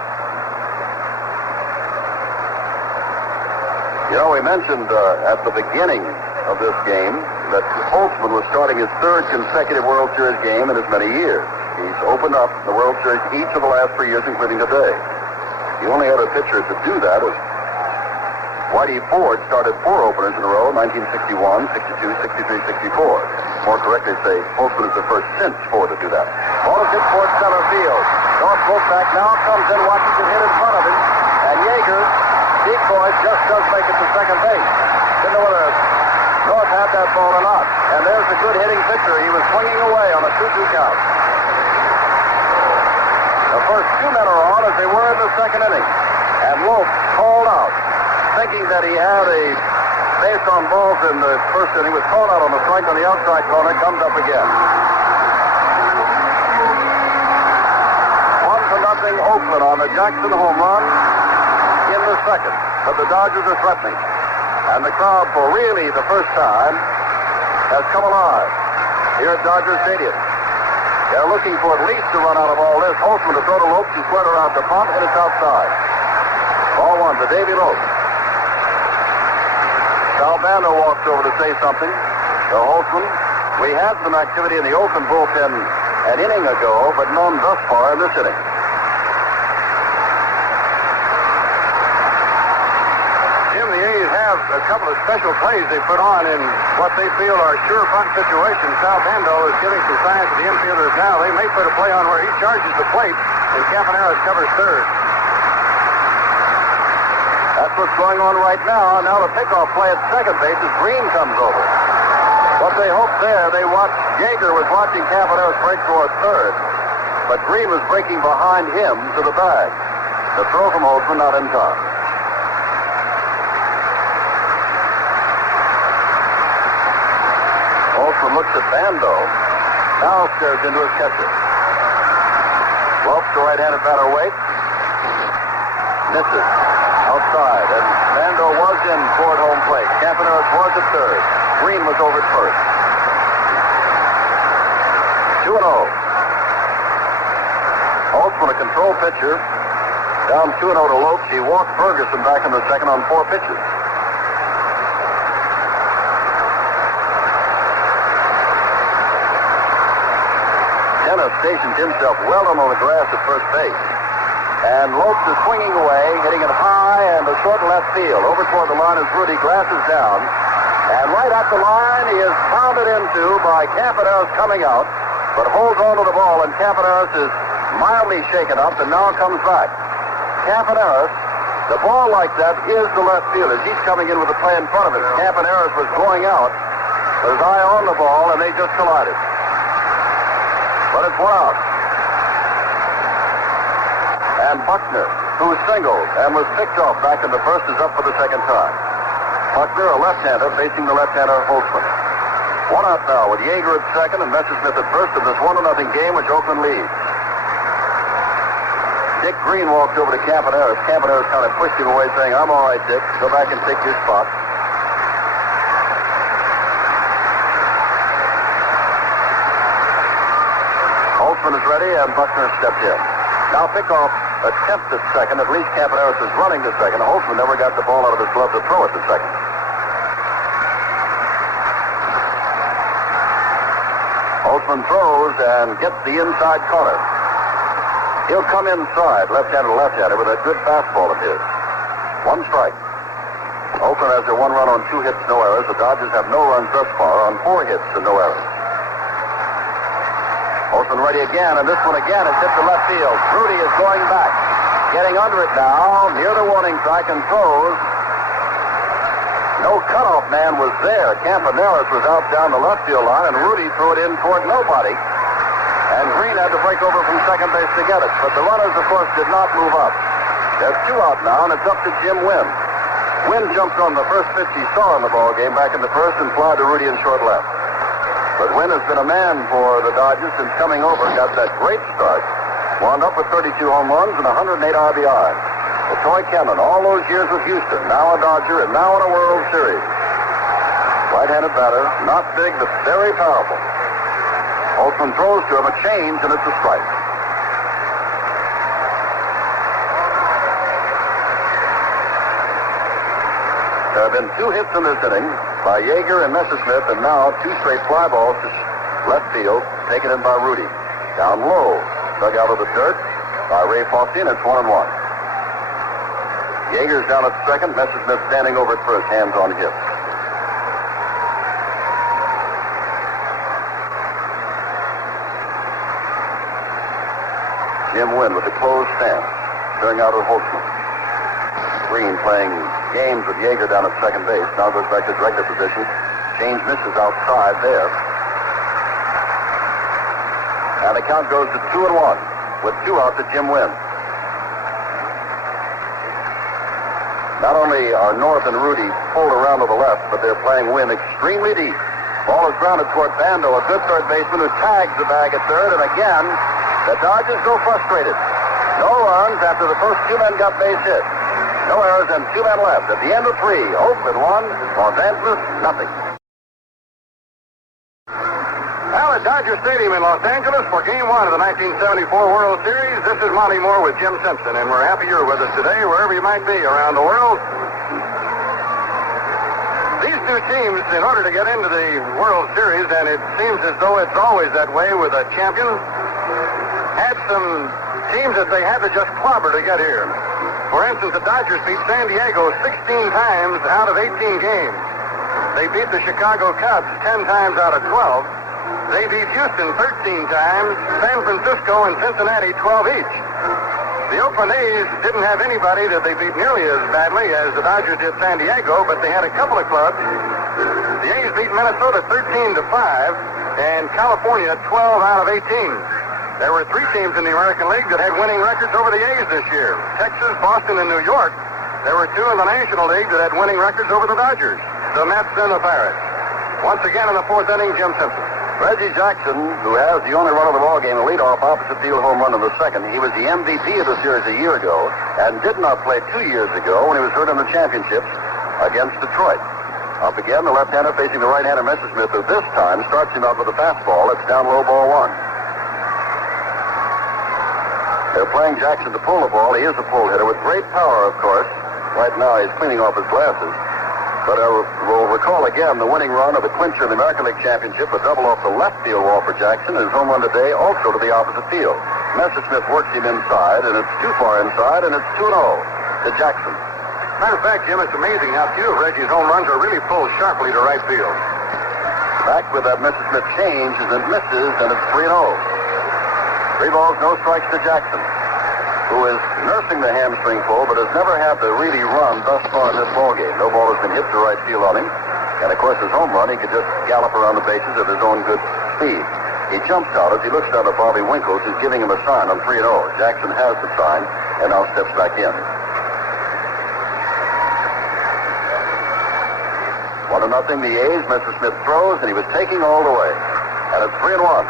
You know, we mentioned at the beginning of this game that Holtzman was starting his 3rd consecutive World Series game in as many years. He's opened up the World Series each of the last 3 years, including today. The only other pitcher to do that is Whitey Ford. Started 4 openers in a row, 1961, 62, 63, 64. More correctly say, Holtzman is the first since Ford to do that. Ball is hit towards center field. North back now, comes in, watches it hit in front of him, and Yeager, decoy, just does make it to second base. Didn't know whether North had that ball or not. And there's a good hitting pitcher. He was swinging away on a 2-2 count. The first 2 men are on as they were in the second inning. And Wolf called out, thinking that he had a base on balls in the first inning, was called out on the strike on the outside corner, comes up again. 1-0 Oakland on the Jackson home run in the second. But the Dodgers are threatening. And the crowd, for really the first time, has come alive here at Dodger Stadium. They're looking for at least a run out of all this. Holtzman to throw to Lopes. He squared around the punt, and it's outside. Ball one to Davy Lopes. Sal Bando walks over to say something to Holtzman. We had some activity in the Oakland bullpen an inning ago, but none thus far in this inning. Jim, the A's have a couple of special plays they put on in what they feel are sure punt situations. Sal Bando is giving some signs to the infielders now. They may put a play on where he charges the plate and Campaneris covers third. That's what's going on right now. Now the pickoff play at second base as Green comes over. What they hoped there, Yeager was watching Campaneris break toward third, but Green was breaking behind him to the bag. The throw from Holtzman not in time. Holtzman looks at Bando. Now stares into his catcher. Lopes, the right-handed batter, waits. Misses. Outside, and Bando was in toward home plate. Campaneris was at third. Green was over at first. 2-0. Holtzman, a control pitcher, down 2-0 to Lopes. He walked Ferguson back in the second on 4 pitches. Dennis stations himself well on the grass at first base. And Lopes is swinging away, hitting it high and a short left field. Over toward the line as Rudy glasses down. And right at the line, he is pounded into by Campaneris coming out, but holds on to the ball, and Campaneris is mildly shaken up and now comes back. Campaneris, the ball like that is the left fielder. He's coming in with the play in front of him. Campaneris was going out, with his eye on the ball, and they just collided. But it's 1 out. And Buckner, who singled and was picked off back in the first, is up for the second time. Buckner, a left-hander, facing the left-hander Holtzman. 1 out now with Yeager at second and Messersmith at first in this 1-0 game which Oakland leads. Dick Green walked over to Campaneris. Campaneris kind of pushed him away, saying, "I'm all right, Dick. Go back and take your spot." Holtzman is ready, and Buckner stepped in. Now pickoff attempt at second. At least Campaneris is running to second. Holtzman never got the ball out of his glove to throw it to second. Holtzman throws and gets the inside corner. He'll come inside, left-hander to left-hander, with a good fastball of his. 1 strike. Oakland has their 1 run on 2 hits, no errors. The Dodgers have no runs thus far on 4 hits and no errors. Holtzman ready again, and this one again is hit to left field. Rudy is going back, getting under it now, near the warning track, and throws. No cutoff man was there. Campaneris was out down the left field line, and Rudy threw it in toward nobody. And Green had to break over from second base to get it. But the runners, of course, did not move up. There's 2 out now, and it's up to Jim Wynn. Wynn jumped on the first pitch he saw in the ball game back in the first and flied to Rudy in short left. But Wynn has been a man for the Dodgers since coming over. Got that great start. Wound up with 32 home runs and 108 RBI. The toy cannon, all those years with Houston, now a Dodger and now in a World Series. Right-handed batter, not big but very powerful. Holtzman throws to him a change, and it's a strike. There have been 2 hits in this inning by Yeager and Messersmith, and now 2 straight fly balls to left field, taken in by Rudy. Down low, dug out of the dirt by Ray Faustine. It's 1-1. Yeager's down at second, Messersmith standing over at first, hands on hip. Jim Wynn with the closed stance, staring out at Holtzman. Green playing games with Yeager down at second base. Now goes back to his regular position. James misses outside there. And the count goes to 2-1 with 2 out to Jim Wynn. Not only are North and Rudy pulled around to the left, but they're playing Wynn extremely deep. Ball is grounded toward Bando, a good third baseman who tags the bag at third, and again, the Dodgers go frustrated. No runs after the first two men got base hit. No errors and two men left. At the end of three, Oakland 1, Los Angeles nothing. Now at Dodger Stadium in Los Angeles for Game 1 of the 1974 World Series, this is Monty Moore with Jim Simpson, and we're happy you're with us today, wherever you might be around the world. These two teams, in order to get into the World Series, and it seems as though it's always that way with a champion, had some teams that they had to just clobber to get here. For instance, the Dodgers beat San Diego 16 times out of 18 games. They beat the Chicago Cubs 10 times out of 12. They beat Houston 13 times, San Francisco and Cincinnati 12 each. The Oakland A's didn't have anybody that they beat nearly as badly as the Dodgers did San Diego, but they had a couple of clubs. The A's beat Minnesota 13-5 and California 12 out of 18. There were three teams in the American League that had winning records over the A's this year. Texas, Boston, and New York. There were two in the National League that had winning records over the Dodgers, the Mets and the Pirates. Once again in the fourth inning, Jim Simpson. Reggie Jackson, who has the only run of the ball game, a leadoff opposite field home run in the second. He was the MVP of the series a year ago and did not play 2 years ago when he was hurt in the championships against Detroit. Up again, the left-hander facing the right-hander Messersmith, who this time starts him out with a fastball. It's down low, ball one. They're playing Jackson to pull the ball. He is a pull hitter with great power, of course. Right now, he's cleaning off his glasses. But we'll recall again the winning run of the clincher in the American League Championship, a double off the left field wall for Jackson, and his home run today also to the opposite field. Messersmith works him inside, and it's too far inside, and it's 2-0 to Jackson. Matter of fact, Jim, it's amazing how few of Reggie's home runs are really pulled sharply to right field. Back with that Messersmith changes and misses, and it's 3-0. 3 balls, no strikes to Jackson, who is nursing the hamstring pull, but has never had to really run thus far in this ballgame. No ball has been hit to right field on him. And, of course, his home run, he could just gallop around the bases at his own good speed. He jumps out as he looks down at Bobby Winkles, who's giving him a sign on 3-0. Jackson has the sign and now steps back in. 1-0 the A's. Messersmith throws, and he was taking all the way. And it's 3-1.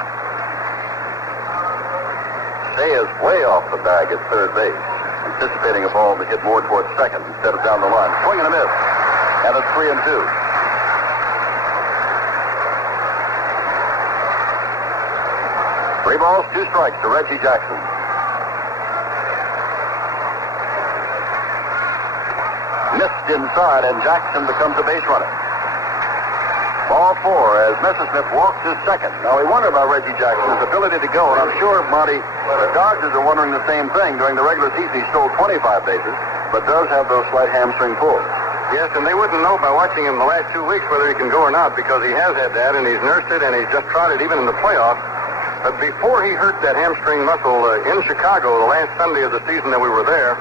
Shea is way off the bag at third base, anticipating a ball to hit more towards second instead of down the line. Swing and a miss. And it's 3-2. 3 balls, 2 strikes to Reggie Jackson. Missed inside, and Jackson becomes a base runner. Ball 4 as Messersmith walks his second. Now, we wonder about Reggie Jackson's ability to go, and I'm sure, Monty, the Dodgers are wondering the same thing. During the regular season, he stole 25 bases, but does have those slight hamstring pulls. Yes, and they wouldn't know by watching him the last 2 weeks whether he can go or not, because he has had that, and he's nursed it, and he's just tried it even in the playoffs. But before he hurt that hamstring muscle in Chicago the last Sunday of the season that we were there,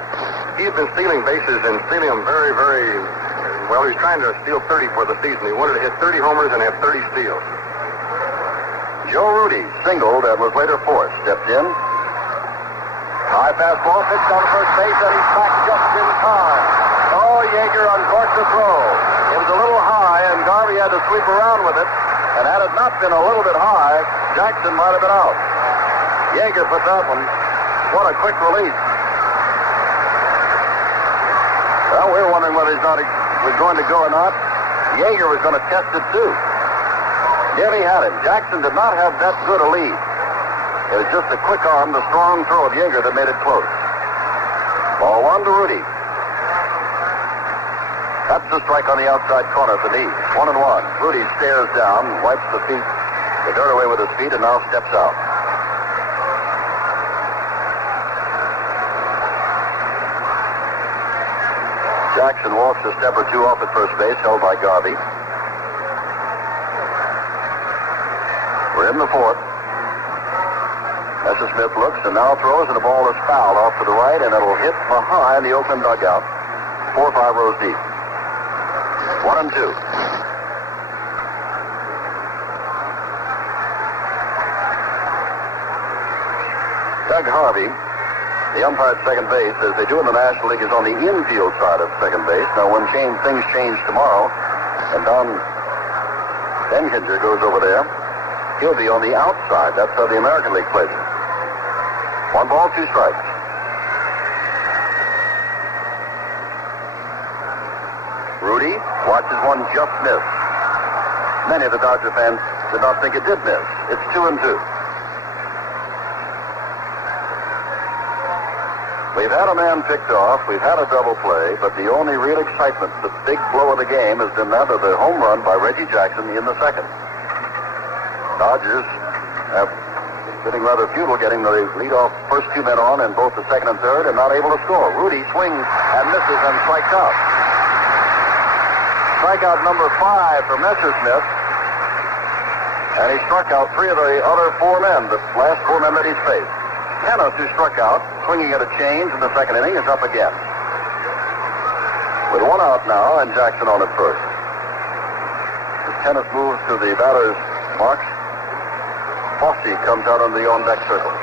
he had been stealing bases and stealing them very, very well. He was trying to steal 30 for the season. He wanted to hit 30 homers and have 30 steals. Joe Rudy singled and was later forced. Stepped in. High fastball, pitched on first base, and he's back just in time. Oh, Yeager uncorked the throw. It was a little high, and Garvey had to sweep around with it. And had it not been a little bit high, Jackson might have been out. Yeager put that one. What a quick release. Well, we were wondering whether he's not was going to go or not. Yeager was going to test it too. Nearly had it. Jackson did not have that good a lead. It was just the quick arm, the strong throw of Yeager that made it close. Ball 1 to Rudy. That's the strike on the outside corner at the knee. 1-1. Rudy stares down, wipes the dirt away with his feet, and now steps out. Jackson walks a step or two off at first base, held by Garvey. We're in the fourth. Messersmith looks and now throws, and the ball is fouled off to the right, and it'll hit behind the Oakland dugout. 4 or 5 rows deep. 1-2. Doug Harvey The umpire at second base, as they do in the National League, is on the infield side of second base. Now, when things change tomorrow, and Don Denkinger goes over there, he'll be on the outside. That's how the American League plays it. 1 ball, 2 strikes. Rudy watches one just miss. Many of the Dodger fans did not think it did miss. It's 2-2. We've had a man picked off. We've had a double play, but the only real excitement, the big blow of the game, has been that of the home run by Reggie Jackson in the second. Dodgers have sitting rather futile, getting the leadoff first 2 men on in both the second and third, and not able to score. Rudy swings and misses and strikes out. Strikeout number 5 for Messersmith, and he struck out 3 of the other 4 men, the last 4 men that he's faced. Tennis, who struck out, swinging at a change in the second inning, is up again. With 1 out now, and Jackson on at first. As Tennis moves to the batter's box, Fosse comes out on the on-deck circle.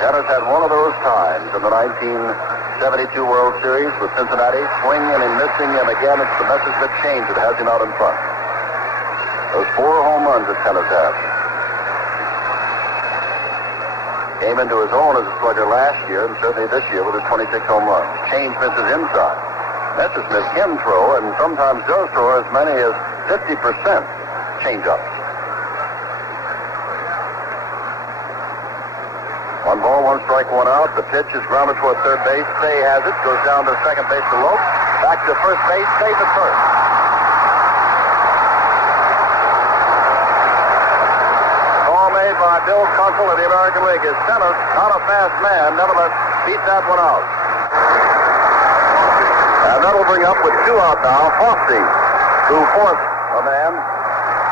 Tennis had one of those times in the 1972 World Series with Cincinnati, swinging and missing, and again it's the Messersmith change that has him out in front. Those 4 home runs that Tennis had. Came into his own as a slugger last year, and certainly this year with his 26 home runs. Change misses inside. Messersmith can throw, and sometimes does throw as many as 50% change-ups. 1 ball, 1 strike, 1 out. The pitch is grounded toward third base. Say has it. Goes down to second base to Lope. Back to first base. Safe at first. By Bill Kunkel of the American League. His Tennis, not a fast man, nevertheless beat that one out. And that'll bring up with 2 out now, Fosse, who forced a man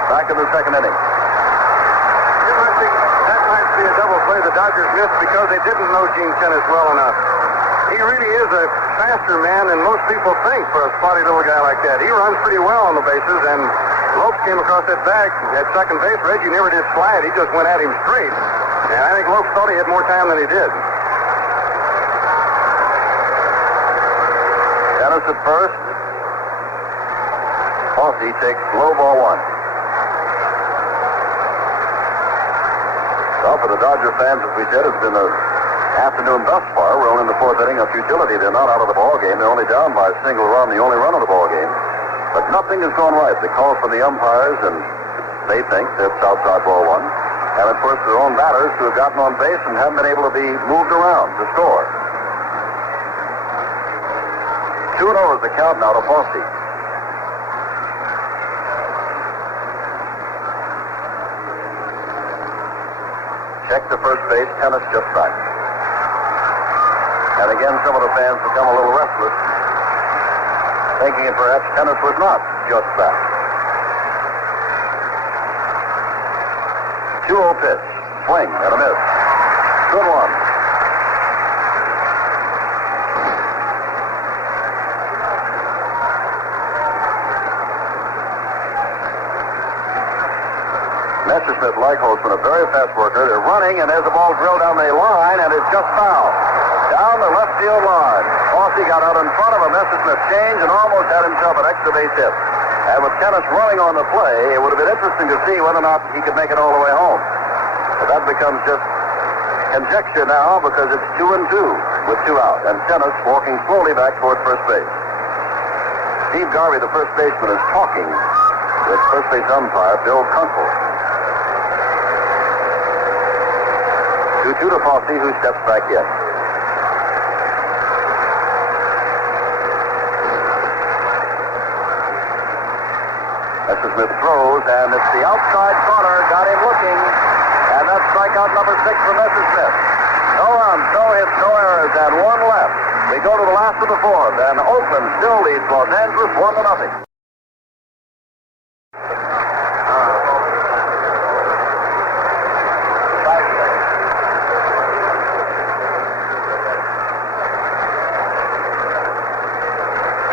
back in the second inning. I think that might be a double play the Dodgers missed because they didn't know Gene Tennis well enough. He really is a faster man than most people think for a spotty little guy like that. He runs pretty well on the bases, and Lopes came across that bag at second base. Reggie never did slide. He just went at him straight. And I think Lopes thought he had more time than he did. Tennis at first. Fosse takes low ball 1. Well, for the Dodger fans, as we said, it's been an afternoon thus far. We're only in the 4th inning of futility. They're not out of the ball game. They're only down by a single run, the only run of the ball game. But nothing has gone right. They call for the umpires, and they think that's outside ball 1. And, of course, their own batters who have gotten on base and haven't been able to be moved around to score. 2-0 is the count now to Fosse. Check the first base. Tennis just back. And again, some of the fans become a little restless, thinking that perhaps Tennis was not just back. 2-0 pitch. Swing and a miss. Good one. Messersmith, like Holtzman, a very fast worker. They're running, and there's the ball drilled down the line, and it's just foul. Down the left field line. Fosse got out in front of a Messersmith change and almost had himself an extra base hit. And with Tennis running on the play, it would have been interesting to see whether or not he could make it all the way home. But that becomes just conjecture now because it's 2-2 with 2 out. And Tennis walking slowly back toward first base. Steve Garvey, the first baseman, is talking with first base umpire Bill Kunkel. 2-2 to Fosse, who steps back in. Messersmith throws, and it's the outside corner. Got him looking, and that's strikeout number 6 for Messersmith. No runs, no hits, no errors, and 1 left. We go to the last of the 4th, and Oakland still leads Los Angeles 1-0.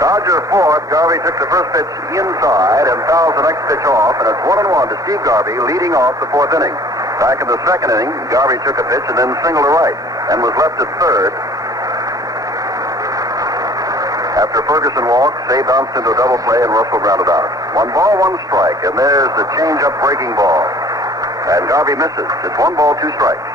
Dodger 4th, Garvey took the first pitch inside and fouls the next pitch off, and it's 1-1 to Steve Garvey leading off the 4th inning. Back in the second inning, Garvey took a pitch and then singled to right and was left at third. After Ferguson walked, Say bounced into a double play and Russell grounded out. 1 ball, 1 strike, and there's the change-up breaking ball. And Garvey misses. It's 1 ball, 2 strikes.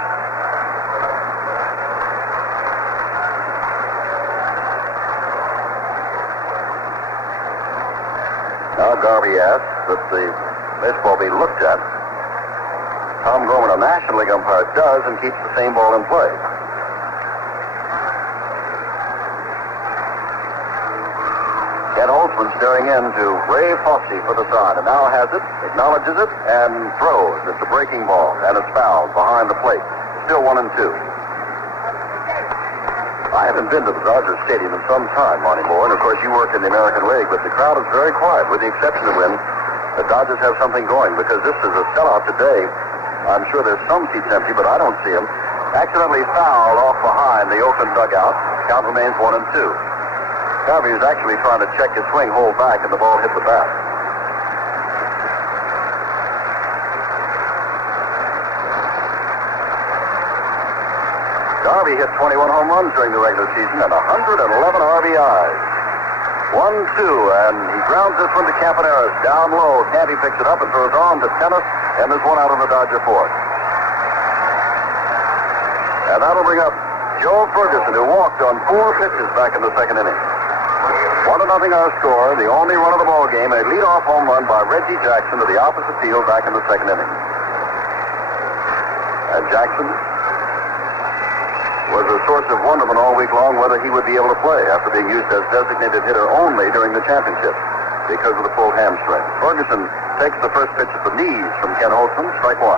Now Garvey asks that the baseball be looked at. Tom Gorman, a National League umpire, does and keeps the same ball in play. Ken Holtzman staring in to Ray Foxy for the side, and now has it, acknowledges it, and throws. It's a breaking ball, and it's fouled behind the plate. Still 1-2. I haven't been to the Dodger Stadium in some time, Monty Moore, and of course you work in the American League, but the crowd is very quiet, with the exception of when the Dodgers have something going, because this is a sellout today. I'm sure there's some seats empty, but I don't see them. Accidentally fouled off behind the Oakland dugout. Count remains 1-2. Garvey was actually trying to check his swing, hold back, and the ball hit the bat. Garvey hit 21 home runs during the regular season and 111 RBIs. 1-2, and he grounds this one to Campaneris. Down low, Canty picks it up and throws on to Tennis, and there's 1 out on the Dodger fourth. And that'll bring up Joe Ferguson, who walked on 4 pitches back in the second inning. 1-0 our score, the only run of the ball game, a leadoff home run by Reggie Jackson to the opposite field back in the second inning. And Jackson was a source of wonderment all week long whether he would be able to play after being used as designated hitter only during the championship because of the pulled hamstring. Ferguson takes the first pitch at the knees from Ken Holtzman, strike 1.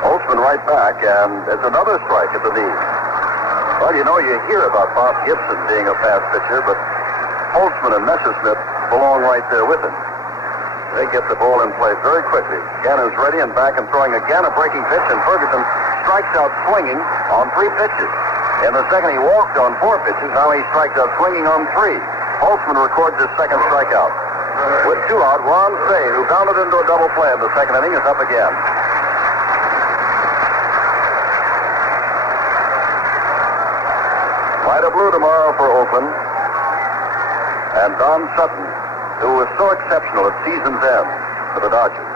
Holtzman right back, and it's another strike at the knees. Well, you know, you hear about Bob Gibson being a fast pitcher, but Holtzman and Messersmith belong right there with him. They get the ball in play very quickly. Gannon is ready and back and throwing again a breaking pitch, and Ferguson strikes out swinging on 3 pitches. In the second, he walked on 4 pitches. Now he strikes out swinging on 3. Holtzman records his second strikeout. With 2 out, Ron Say, who bounded into a double play in the second inning, is up again. White or blue tomorrow for Oakland. And Don Sutton, who was so exceptional at season's end for the Dodgers.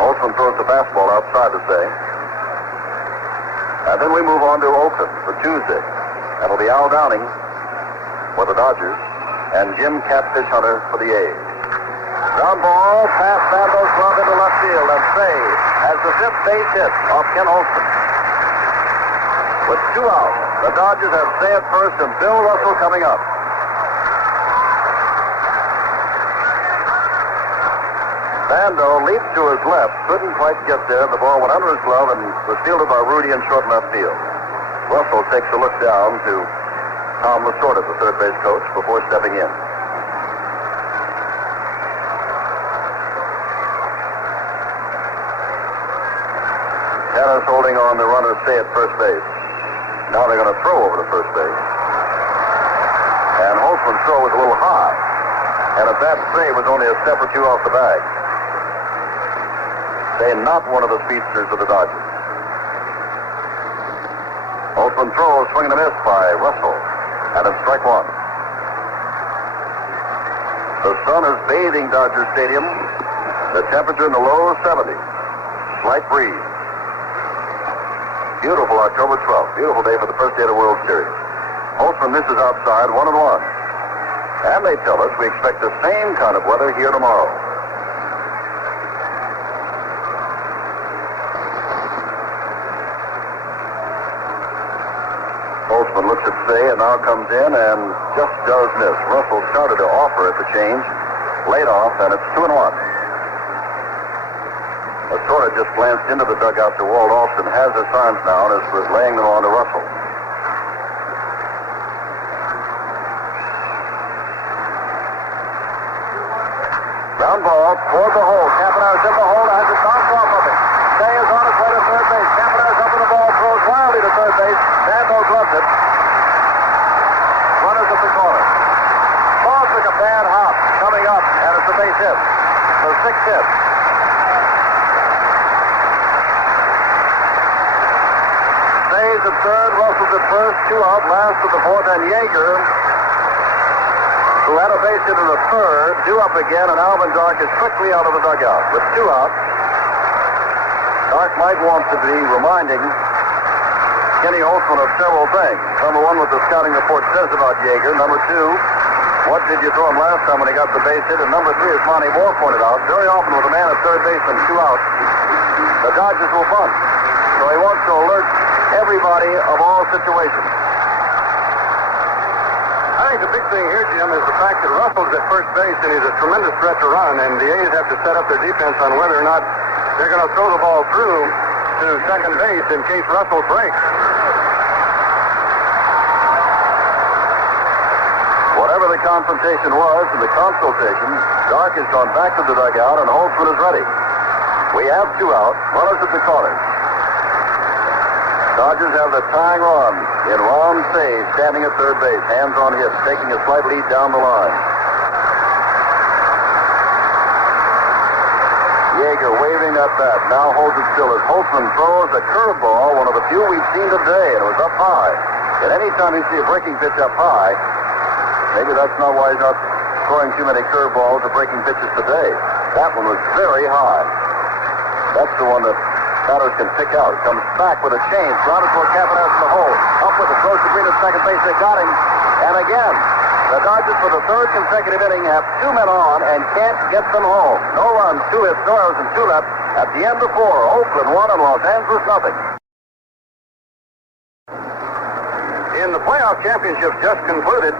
Holtzman throws the fastball outside to Say. And then we move on to Oakland for Tuesday. That'll be Al Downing for the Dodgers and Jim Catfish Hunter for the A's. Ground ball past Sando's glove into left field, and Say has the 5th base hit off Ken Holtzman. With 2 out, the Dodgers have Say at first and Bill Russell coming up. Sando leaped to his left, couldn't quite get there. The ball went under his glove and was fielded by Rudy in short left field. Russell takes a look down to Tom Lasorda, the third base coach, before stepping in. Tennis holding on the runner Say at first base. Now they're going to throw over to first base. And Holtzman's throw was a little high. And at that, Say was only a step or 2 off the bag. Say not one of the speedsters of the Dodgers. Holtzman throws, swing and a miss by Russell. And it's strike 1. The sun is bathing Dodger Stadium. The temperature in the low 70s. Slight breeze. Beautiful October 12th. Beautiful day for the first day of the World Series. Holtzman misses outside 1-1. And they tell us we expect the same kind of weather here tomorrow. Holtzman looks at Say and now comes in and just does miss. Russell started to offer at the change. Laid off, and it's 2-1. Lasorda just glanced into the dugout to Walt Alston, has his signs now, and is laying them on to Russell. Ground ball toward the hole. Campaneris in the hole, has it bounced off of him. Say is on his way to third base. Campaneris up with the ball, throws wildly to third base. Sando gloves it. Runners at the corner. Ball took a bad hop coming coming up, and it's a base hit. So 6 hits. Stays at third, Russell's at first, 2 out, last of the fourth, and Yeager, who had a base hit in the third, due up again, and Alvin Dark is quickly out of the dugout with 2 out. Dark might want to be reminding Kenny Holtzman of several things. Number 1, what the scouting report says about Yeager. Number 2, what did you throw him last time when he got the base hit? And number 3, as Monty Moore pointed out, very often with a man at third base and 2 outs, the Dodgers will bunt. So he wants to alert everybody of all situations. I think the big thing here, Jim, is the fact that Russell's at first base and he's a tremendous threat to run, and the A's have to set up their defense on whether or not they're going to throw the ball through to second base in case Russell breaks. Whatever the confrontation was and the consultation, Dark has gone back to the dugout and Holtzman is ready. We have 2 out, runners at the corners. Dodgers have the tying run in Ron Sage standing at third base, hands on hips, taking a slight lead down the line. Yeager waving that bat, now holds it still as Holtzman throws a curveball, one of the few we've seen today, and it was up high. And any time you see a breaking pitch up high, maybe that's not why he's not throwing too many curveballs or breaking pitches today. That one was very high. That's the one that batters can pick out. Comes back with a change, grounded toward Cavanagh in the hole. Up with it, throws to Green at second base. They got him. And again, the Dodgers for the third consecutive inning have 2 men on and can't get them home. No runs, 2 hits, no errors, and 2 left. At the end of 4, Oakland 1 and Los Angeles nothing. In the playoff championship just concluded,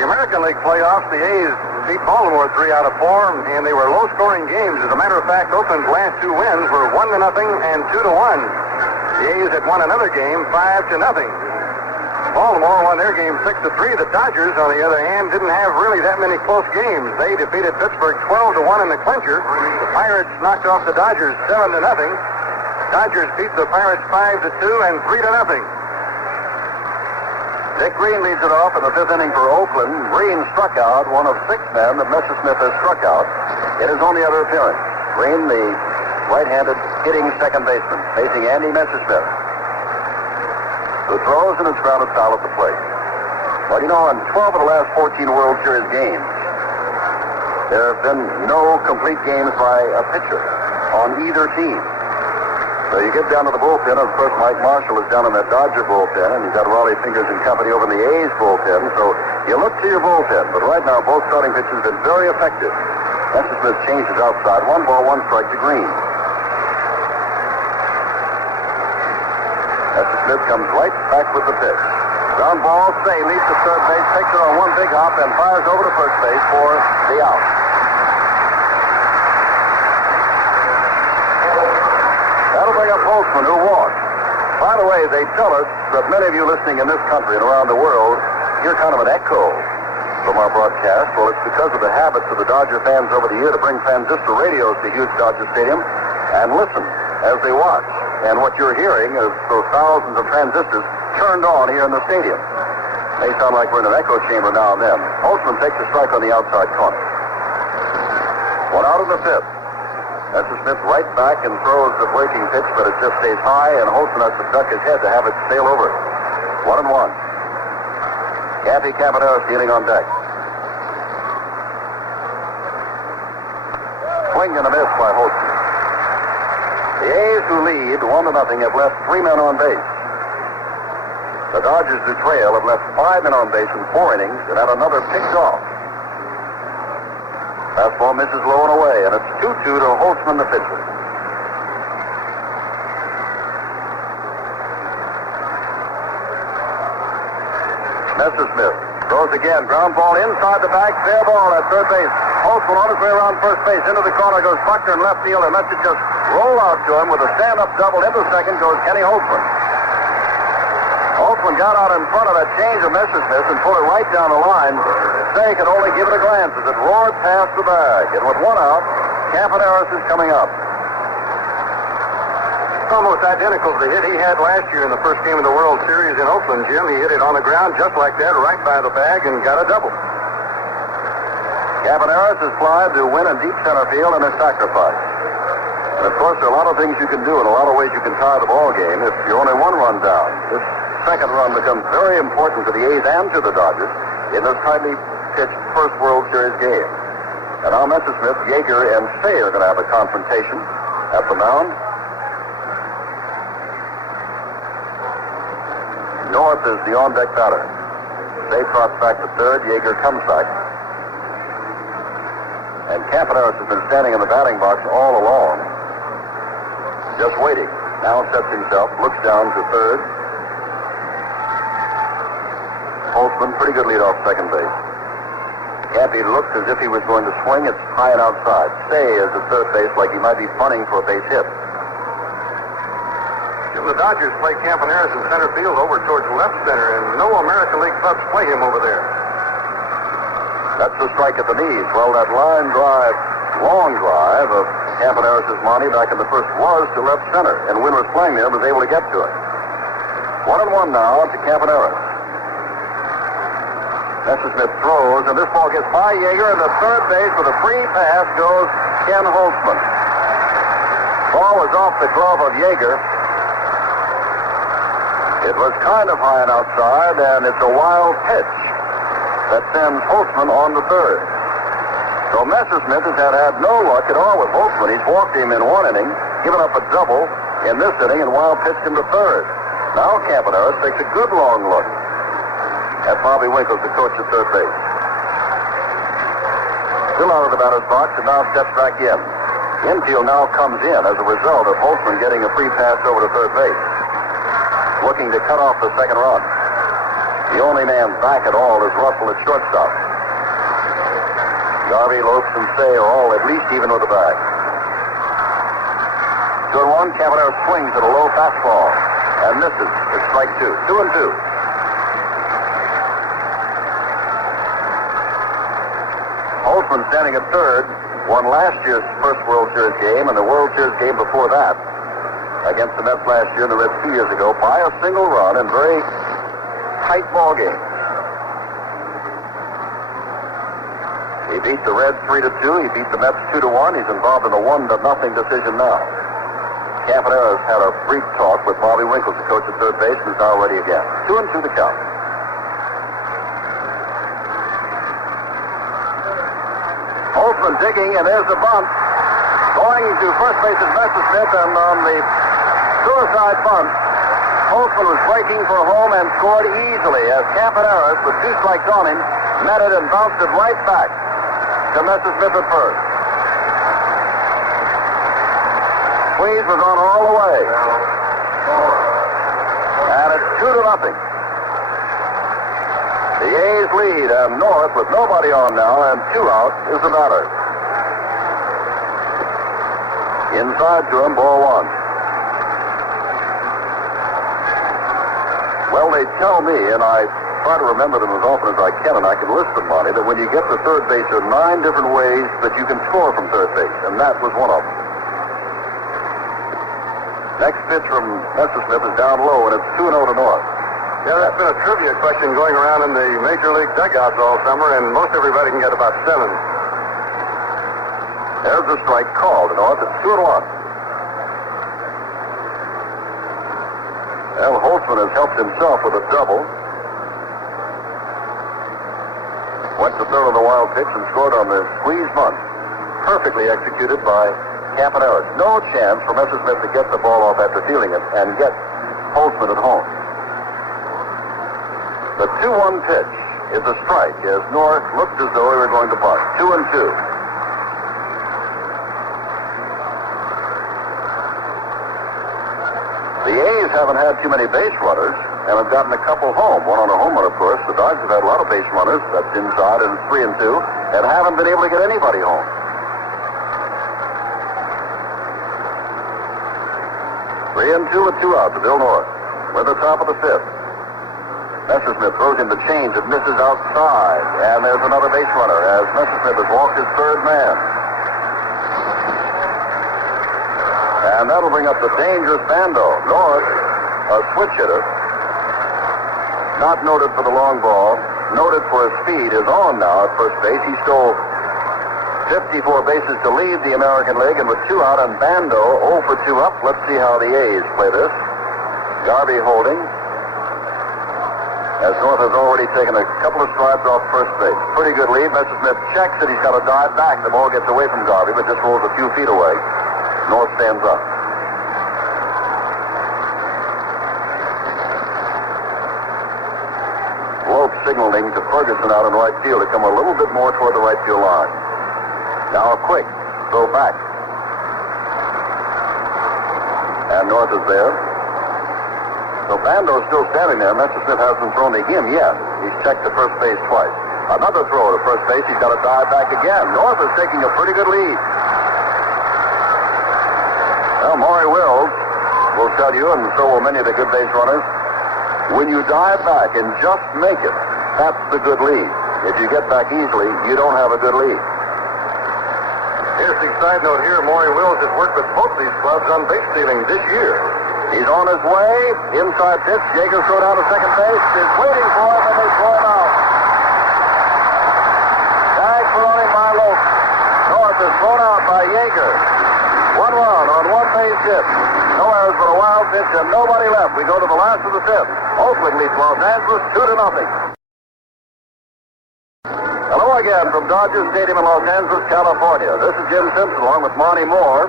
the American League playoffs, the A's beat Baltimore 3 out of 4, and they were low-scoring games. As a matter of fact, Oakland's last 2 wins were 1-0 and 2-1. The A's had won another game 5-0. Baltimore won their game 6-3. The Dodgers, on the other hand, didn't have really that many close games. They defeated Pittsburgh 12-1 in the clincher. The Pirates knocked off the Dodgers 7-0. Dodgers beat the Pirates 5-2 and 3-0. Dick Green leads it off in the 5th inning for Oakland. Green struck out, one of 6 men that Messersmith has struck out in his only other appearance. Green, the right-handed hitting second baseman, facing Andy Messersmith, who throws and is grounded foul at the plate. Well, you know, in 12 of the last 14 World Series games, there have been no complete games by a pitcher on either team. So you get down to the bullpen, and of course Mike Marshall is down in that Dodger bullpen, and you've got Raleigh Fingers and company over in the A's bullpen, so you look to your bullpen. But right now, both starting pitchers have been very effective. Messersmith changes outside. 1 ball, 1 strike to Green. Messersmith comes right back with the pitch. Ground ball, Say leaps to third base, takes it on 1 big hop, and fires over to first base for the out. That'll bring up Holtzman, who walked. By the way, they tell us that many of you listening in this country and around the world hear kind of an echo from our broadcast. Well, it's because of the habits of the Dodger fans over the year to bring transistor radios to huge Dodger Stadium and listen as they watch. And what you're hearing is those thousands of transistors turned on here in the stadium. They sound like we're in an echo chamber now and then. Holtzman takes a strike on the outside corner. 1 out of the 5th. Messersmith right back and throws the breaking pitch, but it just stays high, and Holtzman has to duck his head to have it sail over. 1-1. Kathy Cavanagh dealing on deck. Swing and a miss by Holtzman. The A's, who lead 1-0, have left 3 men on base. The Dodgers, who trail, have left 5 men on base in 4 innings and had another picked off. Fastball misses low and away, and it's 2-2 to Holtzman, the pitcher. Messersmith throws again. Ground ball inside the bag. Fair ball at third base. Holtzman on his way around first base. Into the corner goes Buckner in left field, and lets it just roll out to him with a stand-up double. Into second goes Kenny Holtzman. Holtzman got out in front of that change of Messersmith and pulled it right down the line. Say could only give it a glance as it roared past the bag. And with 1 out, Cavanagh is coming up. Almost identical to the hit he had last year in the first game of the World Series in Oakland, Jim. He hit it on the ground just like that, right by the bag, and got a double. Campaneris is fly to win in deep center field and a sacrifice. And of course, there are a lot of things you can do and a lot of ways you can tie the ball game if you're only one run down. This second run becomes very important to the A's and to the Dodgers in this tightly pitched first World Series game. And now Messersmith, Yeager, and Fay are going to have a confrontation at the mound. North is the on-deck batter. Fay trots back to third. Yeager comes back. And Campaneris has been standing in the batting box all along, just waiting. Now sets himself, looks down to third. Holtzman, pretty good lead off second base. Cappy looks as if he was going to swing. It's high and outside. Fay is at third base like he might be punting for a base hit. The Dodgers play Campaneris in center field over towards left center, and no American League clubs play him over there. That's the strike at the knees. Well, that line drive, long drive of Campaneris' Monty back in the first was to left center, and Wynn was playing there, was able to get to it. 1-1 now to Campaneris. Messersmith throws, and this ball gets by Yeager, and the third base with a free pass goes Ken Holtzman. Ball was off the glove of Yeager. It was kind of high and outside, and it's a wild pitch that sends Holtzman on the third. So Messersmith has had no luck at all with Holtzman. He's walked him in one inning, given up a double in this inning, and wild pitched him to third. Now Campaneris takes a good long look at Bobby Winkles, the coach at third base. Still out of the batter's box, and now steps back in. Infield now comes in as a result of Holtzman getting a free pass over to third base, looking to cut off the second run. The only man back at all is Russell at shortstop. Garvey, Lopes, and Say are all at least even with the bag. 2-1, Campaneris swings at a low fastball and misses. It's strike two. 2-2. Holtzman standing at third, won last year's first World Series game and the World Series game before that against the Mets last year and the Reds 2 years ago by a single run in very tight ball game. He beat the Reds 3-2. He beat the Mets 2-1. He's involved in a 1-0 decision now. Campaneris had a brief talk with Bobby Winkles, the coach at third base, and is now ready again. 2-2 the count. Holtzman digging, and there's the bunt. Going to first base is Messersmith, and on the suicide bunt, Holtzman was breaking for home and scored easily as Campaneris, with 2 strikes on him, met it and bounced it right back to Messersmith at first. Squeeze was on all the way. And it's 2-0. The A's lead, and North, with nobody on now and 2 out, is the batter. Inside to him, ball 1. Well, they tell me, and I try to remember them as often as I can, and I can list them, Monty, that when you get to third base, there are 9 different ways that you can score from third base, and that was one of them. Next pitch from Messersmith is down low, and it's 2-0 to North. Yeah, that's been a trivia question going around in the Major League dugouts all summer, and most everybody can get about 7. There's the strike called to North. It's 2-1. Well, Holtzman has helped himself with a double. Went to third on the wild pitch and scored on the squeeze bunt. Perfectly executed by Campaneris. No chance for Messersmith to get the ball off after fielding it and get Holtzman at home. The 2-1 pitch is a strike as North looked as though he were going to bunt. 2-2. The A's haven't had too many base runners and have gotten a couple home. One on a home run, of course. The Dodgers have had a lot of base runners. That's inside and 3-2, and haven't been able to get anybody home. 3-2 with 2 out to Bill North. We're at the top of the 5th. Messersmith throws in the change. It misses outside. And there's another base runner as Messersmith has walked his third man. And that'll bring up the dangerous Bando. North, a switch hitter, not noted for the long ball, noted for his speed, is on now at first base. He stole 54 bases to lead the American League, and with 2 out, and Bando 0 for 2 up. Let's see how the A's play this. Garvey holding, as North has already taken a couple of strides off first base. Pretty good lead. Messersmith checks that he's got to dive back. The ball gets away from Garvey, but just rolls a few feet away. North stands up. Lope signaling to Ferguson out in right field to come a little bit more toward the right field line. Now a quick throw back. And North is there. So Bando's still standing there. Messersmith hasn't thrown to him yet. He's checked to first base twice. Another throw to first base. He's got to dive back again. North is taking a pretty good lead. Well, Maury Wills will tell you, and so will many of the good base runners, when you dive back and just make it, that's the good lead. If you get back easily, you don't have a good lead. Interesting side note here, Maury Wills has worked with both these clubs on base stealing this year. He's on his way. Inside pitch. Jacobs throw down to second base. Is waiting for him, and they throw him out. Tag put on him by Lope. North is thrown out by Yeager. 1 run on 1 base hit. No errors but a wild pitch and nobody left. We go to the last of the 5th. Oakland leads Los Angeles 2-0. Hello again from Dodger Stadium in Los Angeles, California. This is Jim Simpson along with Monty Moore.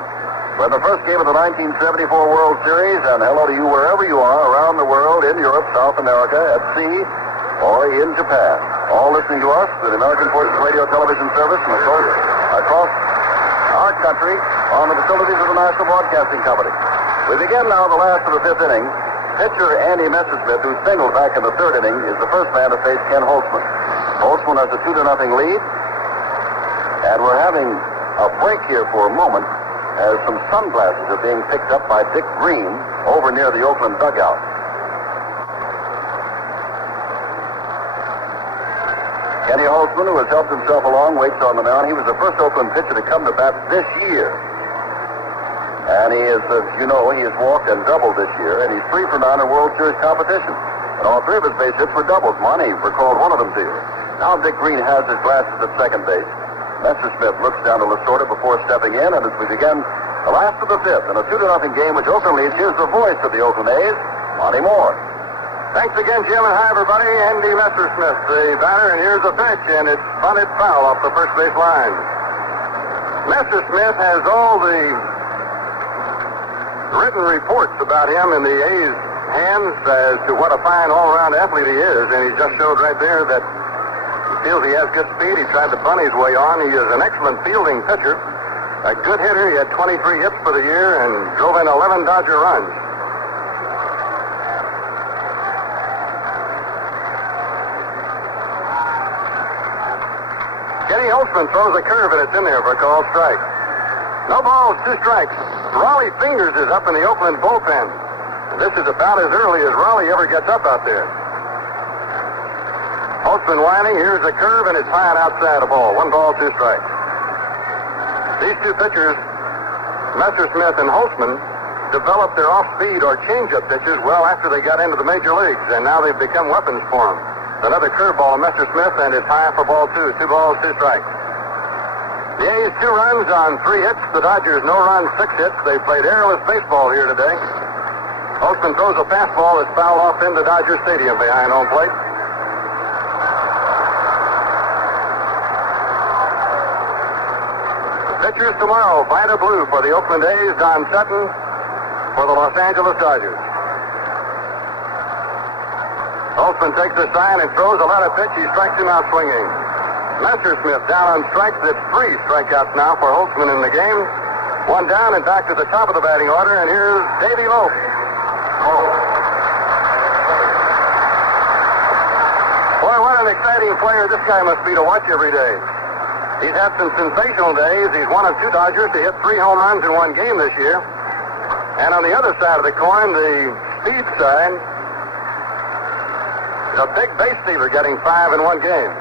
We're in the first game of the 1974 World Series, and hello to you wherever you are around the world, in Europe, South America, at sea, or in Japan. All listening to us through the American Forces Radio Television Service and, of course, across our country on the facilities of the National Broadcasting Company. We begin now the last of the 5th inning. Pitcher Andy Messersmith, who singled back in the 3rd inning, is the first man to face Ken Holtzman. Holtzman has a 2-0 lead, and we're having a break here for a moment as some sunglasses are being picked up by Dick Green over near the Oakland dugout. Kenny Holtzman, who has helped himself along, waits on the mound. He was the first Oakland pitcher to come to bat this year. And he is, as you know, he has walked and doubled this year, and he's 3 for 9 in World Series competition. And all 3 of his base hits were doubles. Monty recalled one of them to you. Now Dick Green has his glasses at second base. Messersmith looks down to Lasorda before stepping in, and as we begin the last of the 5th in a 2-0 game which Oakland leads, here's the voice of the Oakland A's, Monty Moore. Thanks again, Jim, and hi, everybody. Andy Messersmith, the batter, and here's the pitch, and it's bunted foul off the first base line. Messersmith has all the written reports about him in the A's hands as to what a fine all-around athlete he is, and he just showed right there that he feels he has good speed. He tried to bunt his way on. He is an excellent fielding pitcher, a good hitter. He had 23 hits for the year and drove in 11 Dodger runs. Kenny Holtzman throws a curve, and it's in there for a called strike. No balls, 2 strikes. Raleigh Fingers is up in the Oakland bullpen. This is about as early as Raleigh ever gets up out there. Holtzman whining. Here's a curve, and it's high and outside a ball. 1 ball, 2 strikes. These 2 pitchers, Messersmith and Holtzman, developed their off-speed or change-up pitches well after they got into the major leagues, and now they've become weapons for them. Another curveball, Messersmith, and it's high for ball 2. 2 balls, 2 strikes. The A's 2 runs on 3 hits. The Dodgers no runs, 6 hits. They played airless baseball here today. Holtzman throws a fastball that's fouled off into Dodger Stadium behind home plate. Pitchers tomorrow, Vida Blue for the Oakland A's, Don Sutton for the Los Angeles Dodgers. Holtzman takes the sign and throws a lot of pitch. He strikes him out swinging. Messersmith down on strikes. It's 3 strikeouts now for Holtzman in the game. 1 down and back to the top of the batting order, and here's Davey Lope. Boy, what an exciting player this guy must be to watch every day. He's had some sensational days. He's one of 2 Dodgers to hit 3 home runs in 1 game this year. And on the other side of the coin, the speed side, a big base stealer getting 5 in 1 game.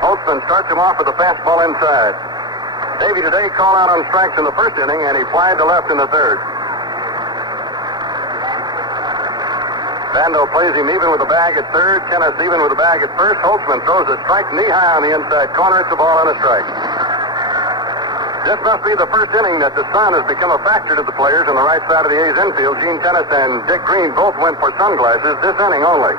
Holtzman starts him off with a fastball inside. Davey today called out on strikes in the 1st inning, and he flied to left in the 3rd. Bando plays him even with the bag at 3rd. Kenneth even with the bag at 1st. Holtzman throws a strike knee-high on the inside corner. It's a ball and a strike. This must be the first inning that the sun has become a factor to the players on the right side of the A's infield. Gene Tennis and Dick Green both went for sunglasses this inning only.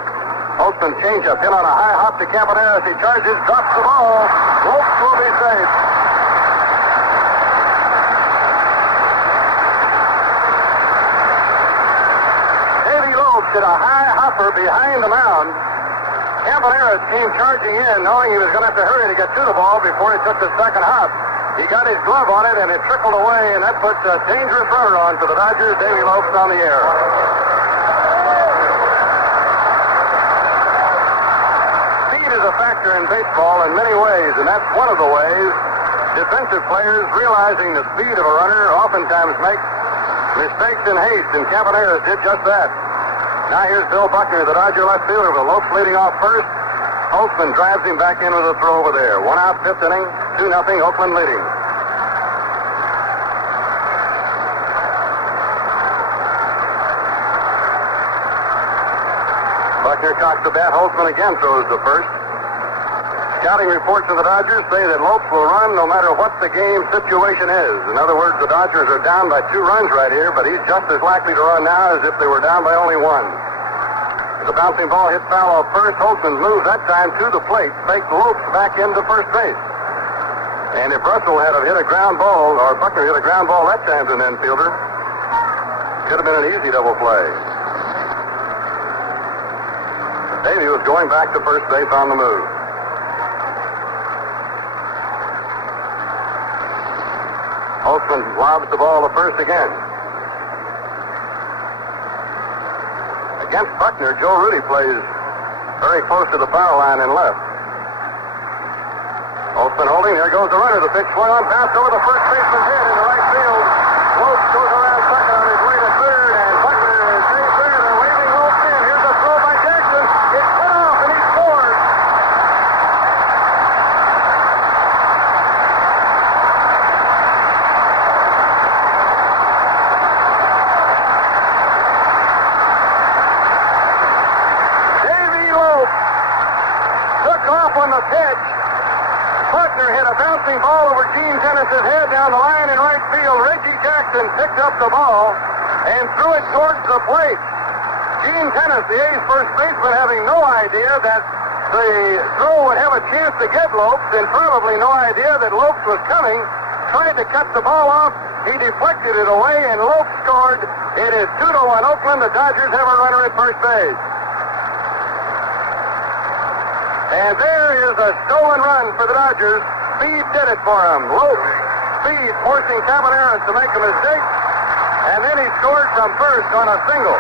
Holtzman changeup hit on a high hop to Campaneris. He charges, drops the ball. Lopes will be safe. Davy Lopes hit a high hopper behind the mound. Campaneris came charging in, knowing he was going to have to hurry to get to the ball before he took the second hop. He got his glove on it, and it trickled away, and that puts a dangerous runner on for the Dodgers. Davy Lopes on the air. Speed is a factor in baseball in many ways, and that's one of the ways defensive players, realizing the speed of a runner, oftentimes make mistakes in haste, and Campaneris did just that. Now here's Bill Buckner, the Dodger left fielder, with Lopes leading off first. Holtzman drives him back in with a throw over there. 1 out, 5th inning, 2-0, Oakland leading. Buckner cocks the bat. Holtzman again throws to first. Scouting reports of the Dodgers say that Lopes will run no matter what the game situation is. In other words, the Dodgers are down by 2 runs right here, but he's just as likely to run now as if they were down by only 1. The bouncing ball hit foul off first. Holtzman moved that time to the plate, faked Lopes back into first base. And if Russell had hit a ground ball, or Buckner hit a ground ball that time to an infielder, could have been an easy double play. Davey was going back to first base on the move. Holtzman lobs the ball to first again. Against Buckner, Joe Rudy plays very close to the foul line and left. Holtzman holding. There goes the runner. The pitch swung on, bounced over the first baseman's head in the right field. Lopes goes around second on his way to third, and Buckner is safe there. They're waving Lopes in. Here's a throw by Jackson. It's cut off, and he scores. On the pitch, Buckner hit a bouncing ball over Gene Tennis's head down the line in right field. Reggie Jackson picked up the ball and threw it towards the plate. Gene Tennis, the A's first baseman, having no idea that the throw would have a chance to get Lopes, and probably no idea that Lopes was coming, tried to cut the ball off. He deflected it away, and Lopes scored. It is 2-1 Oakland. The Dodgers have a runner at first base. And there is a stolen run for the Dodgers. Speed did it for him. Lopes, Speed forcing Campaneris to make a mistake. And then he scored from first on a single.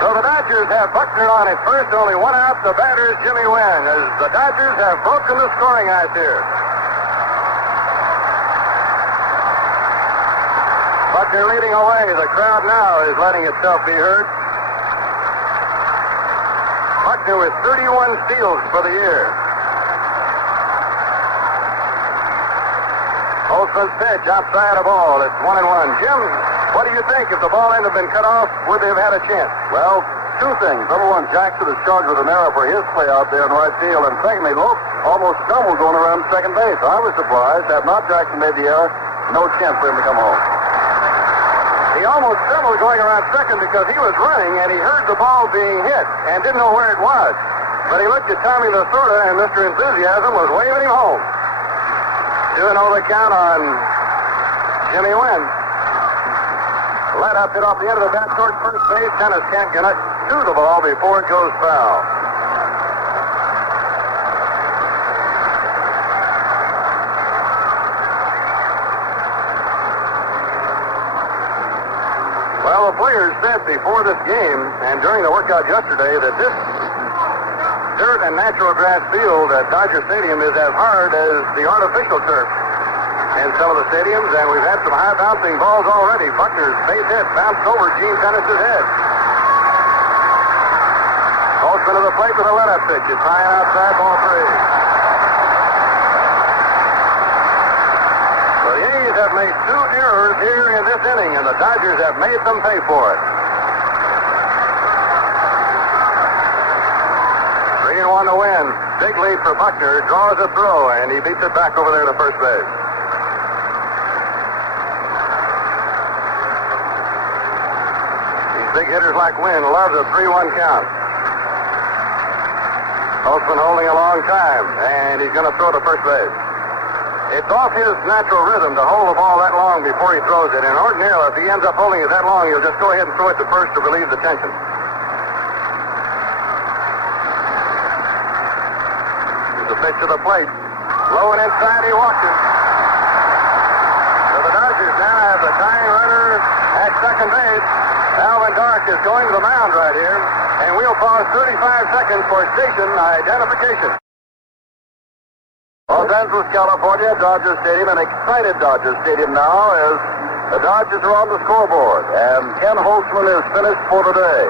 So the Dodgers have Buckner on at first. Only 1 out. The batter is Jimmy Wynn, as the Dodgers have broken the scoring ice here. Buckner leading away. The crowd now is letting itself be heard. Buckner with 31 steals for the year. Holtzman's pitch outside a ball. It's 1-1. Jim, what do you think? If the ball hadn't been cut off, would they have had a chance? Well, 2 things. Number 1, Jackson is charged with an error for his play out there in right field. And secondly, Lopes almost stumbled going around second base. I was surprised. Had not Jackson made the error, no chance for him to come home. He almost stumbled going around second because he was running and he heard the ball being hit and didn't know where it was. But he looked at Tommy Lasorda, and Mr. Enthusiasm was waving him home. 2-0 the count on Jimmy Wynn. Let up hit off the end of the bat towards first base. Tennis can't get it to the ball before it goes foul. Well, the players said before this game and during the workout yesterday that this dirt and natural grass field at Dodger Stadium is as hard as the artificial turf in some of the stadiums, and we've had some high bouncing balls already. Buckner's base hit bounced over Gene Tennis's head. Holtzman to the plate with a let-up pitch. It's high and outside, ball 3. So the A's have made 2 errors here in this inning, and the Dodgers have made them pay for it. 3-1 to win. Big lead for Buckner. Draws a throw, and he beats it back over there to first base. These big hitters like Wynn love the 3-1 count. Holtzman holding a long time, and he's going to throw to first base. It's off his natural rhythm to hold the ball that long before he throws it. And ordinarily, if he ends up holding it that long, he'll just go ahead and throw it to first to relieve the tension. Here's a pitch to the plate. Low and inside, he walks it. So the Dodgers now have the tying runner at second base. Alvin Dark is going to the mound right here. And we'll pause 35 seconds for station identification. Los Angeles, California, Dodger Stadium, an excited Dodger Stadium now as the Dodgers are on the scoreboard. And Ken Holtzman is finished for today.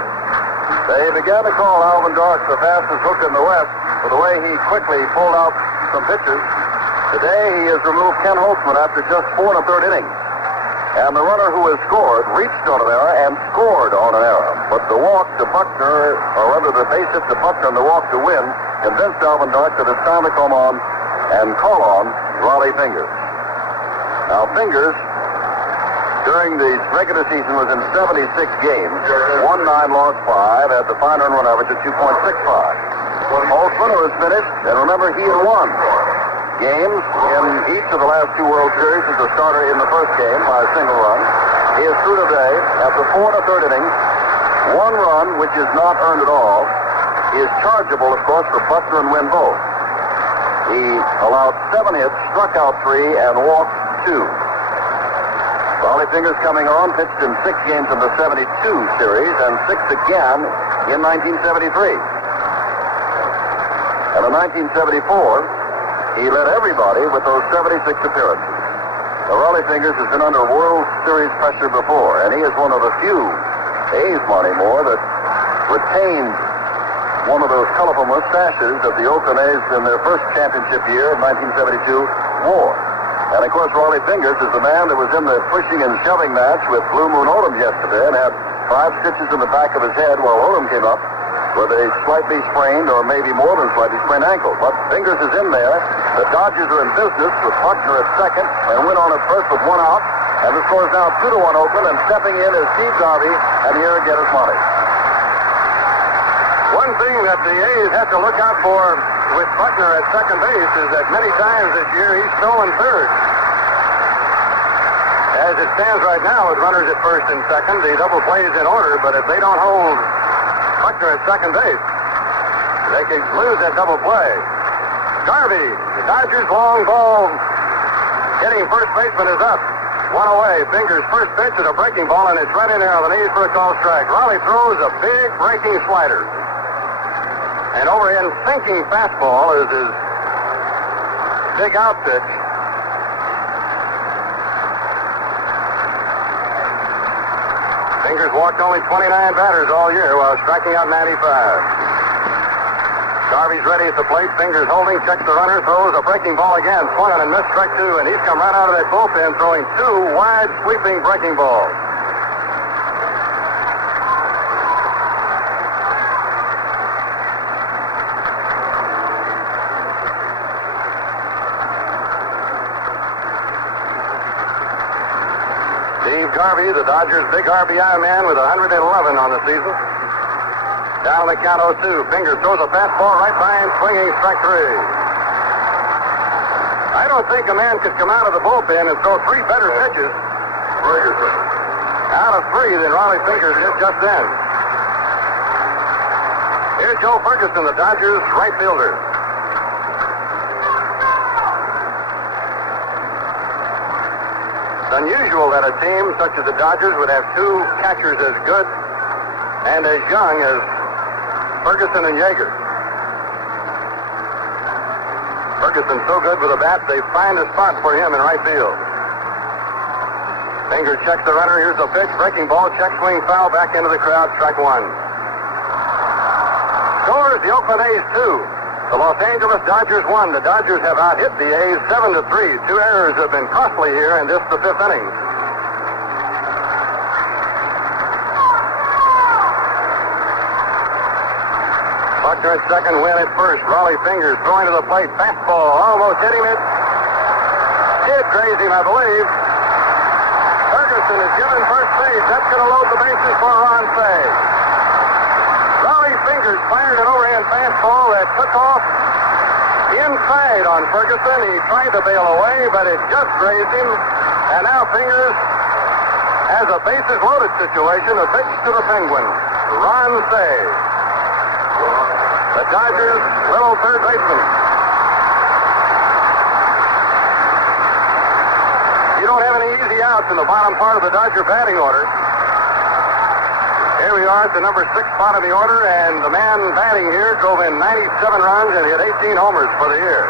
They began to call Alvin Dark the fastest hook in the West for the way he quickly pulled out some pitches. Today he has removed Ken Holtzman after just 4 1/3 innings. And the runner who has scored reached on an error and scored on an error. But the walk to Buckner, or rather the base hit to Buckner and the walk to Wynn, convinced Alvin Dark that it's time to come on and call on Raleigh Fingers. Now, Fingers, during the regular season, was in 76 games, won 9, lost 5, had the fine earned run average of 2.65. Holtzman was finished, and remember, he had won games in each of the last 2 World Series as a starter in the first game by a single run. He is through today after 4 1/3 innings. 1 run, which is not earned at all, is chargeable, of course, for Buckner and Wynn both. He allowed 7 hits, struck out 3, and walked 2. Raleigh Fingers coming on, pitched in 6 games in the 72 series and 6 again in 1973. And in 1974, he led everybody with those 76 appearances. Now, Raleigh Fingers has been under World Series pressure before, and he is one of the few, A's Monty Moore, that retained one of those colorful mustaches that the Oakland A's in their first championship year in 1972 wore. And, of course, Raleigh Fingers is the man that was in the pushing and shoving match with Blue Moon Odom yesterday and had 5 stitches in the back of his head while Odom came up with a slightly sprained or maybe more than slightly sprained ankle. But Fingers is in there. The Dodgers are in business with Buckner at second and Wynn on at first with 1 out. And the score is now 2-1 Oakland, and stepping in is Steve Garvey, and here again is Monty. One thing that the A's have to look out for with Buckner at second base is that many times this year he's stolen third. As it stands right now with runners at first and second, the double play is in order, but if they don't hold Buckner at second base, they can lose that double play. Garvey, the Dodgers' long ball hitting first baseman is up. 1 away. Fingers first pitch at a breaking ball, and it's right in there on the knees for a call strike. Raleigh throws a big breaking slider. And overhead sinking fastball is his big out pitch. Fingers walked only 29 batters all year while striking out 95. Garvey's ready at the plate. Fingers holding, checks the runner, throws a breaking ball again. Swung on and missed, strike 2, and he's come right out of that bullpen throwing 2 wide sweeping breaking balls. Steve Garvey, the Dodgers' big RBI man with 111 on the season. Down the count 0-2. Fingers throws a fastball right by him, swinging, strike 3. I don't think a man could come out of the bullpen and throw 3 better pitches out of 3 than Raleigh Fingers did just then. Here's Joe Ferguson, the Dodgers' right fielder. It's unusual that a team such as the Dodgers would have 2 catchers as good and as young as Ferguson and Yeager. Ferguson's so good with a bat, they find a spot for him in right field. Fingers checks the runner. Here's the pitch. Breaking ball. Check swing foul. Back into the crowd. Strike 1. Scores the Oakland A's 2. The Los Angeles Dodgers 1. The Dodgers have out-hit the A's 7-3. 2 errors have been costly here in this, the 5th inning. Buckner at second, Wynn at first. Raleigh Fingers throwing to the plate. Fastball almost hitting it. Did graze him, I believe. Ferguson is given first base. That's going to load the bases for Ron Fay. Raleigh Fingers fired an overhand fastball that took off inside on Ferguson. He tried to bail away, but it just grazed him. And now Fingers has a bases-loaded situation. A pitch to the Penguin. Ron Fay, the Dodgers' little third baseman. You don't have any easy outs in the bottom part of the Dodger batting order. Here we are at the number 6 spot of the order, and the man batting here drove in 97 runs and hit 18 homers for the year.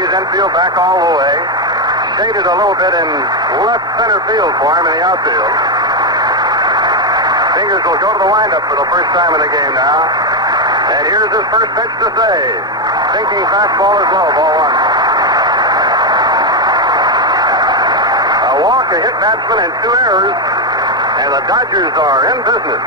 He's infield back all the way. Shaded a little bit in left center field for him in the outfield. Fingers will go to the windup for the first time in the game now. And here's his first pitch to save. Sinking fastball is low, ball one. A walk, a hit batsman, and 2 errors. And the Dodgers are in business.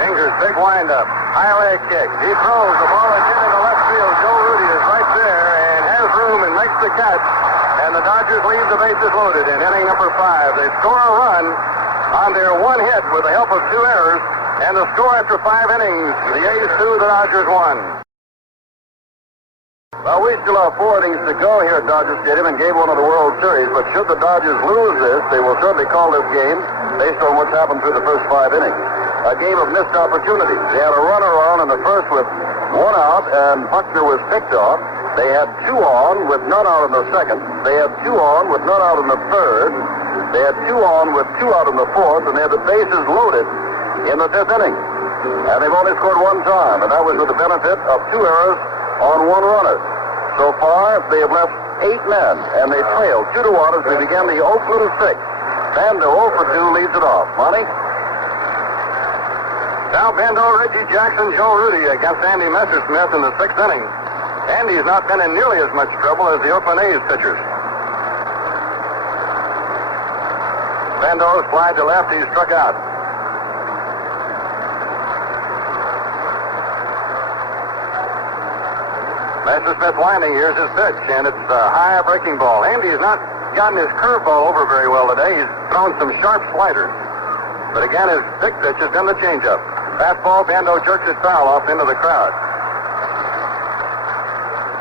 Fingers, big windup. High leg kick. He throws the ball again into left field. Joe Rudy is right there and has room and makes the catch. And the Dodgers leave the bases loaded in inning number 5. They score a run on their 1 hit with the help of 2 errors. And the score after 5 innings, the A's 2, the Dodgers 1. Well, we still have 4 innings to go here at Dodger Stadium in Game 1 of the World Series, but should the Dodgers lose this, they will certainly call this game based on what's happened through the first 5 innings. A game of missed opportunities. They had a runner on in the first with 1 out, and Buckner was picked off. They had 2 on with none out in the second. They had 2 on with none out in the third. They had 2 on with 2 out in the fourth, and they had the bases loaded in the 5th inning. And they've only scored 1 time, and that was with the benefit of 2 errors on 1 runner. So far, they have left 8 men, and they trail 2-1 as we begin the Oakland 6th. Bando 0 for 2 leads it off. Monty? Sal Bando, Reggie Jackson, Joe Rudy against Andy Messersmith in the 6th inning. Andy's not been in nearly as much trouble as the Oakland A's pitchers. Bando slide to left. He's struck out. Messersmith winding. Here's his pitch, and it's a high breaking ball. Andy has not gotten his curveball over very well today. He's thrown some sharp sliders. But again, his big pitch has been the changeup. Fastball, Bando jerks it foul off into the crowd.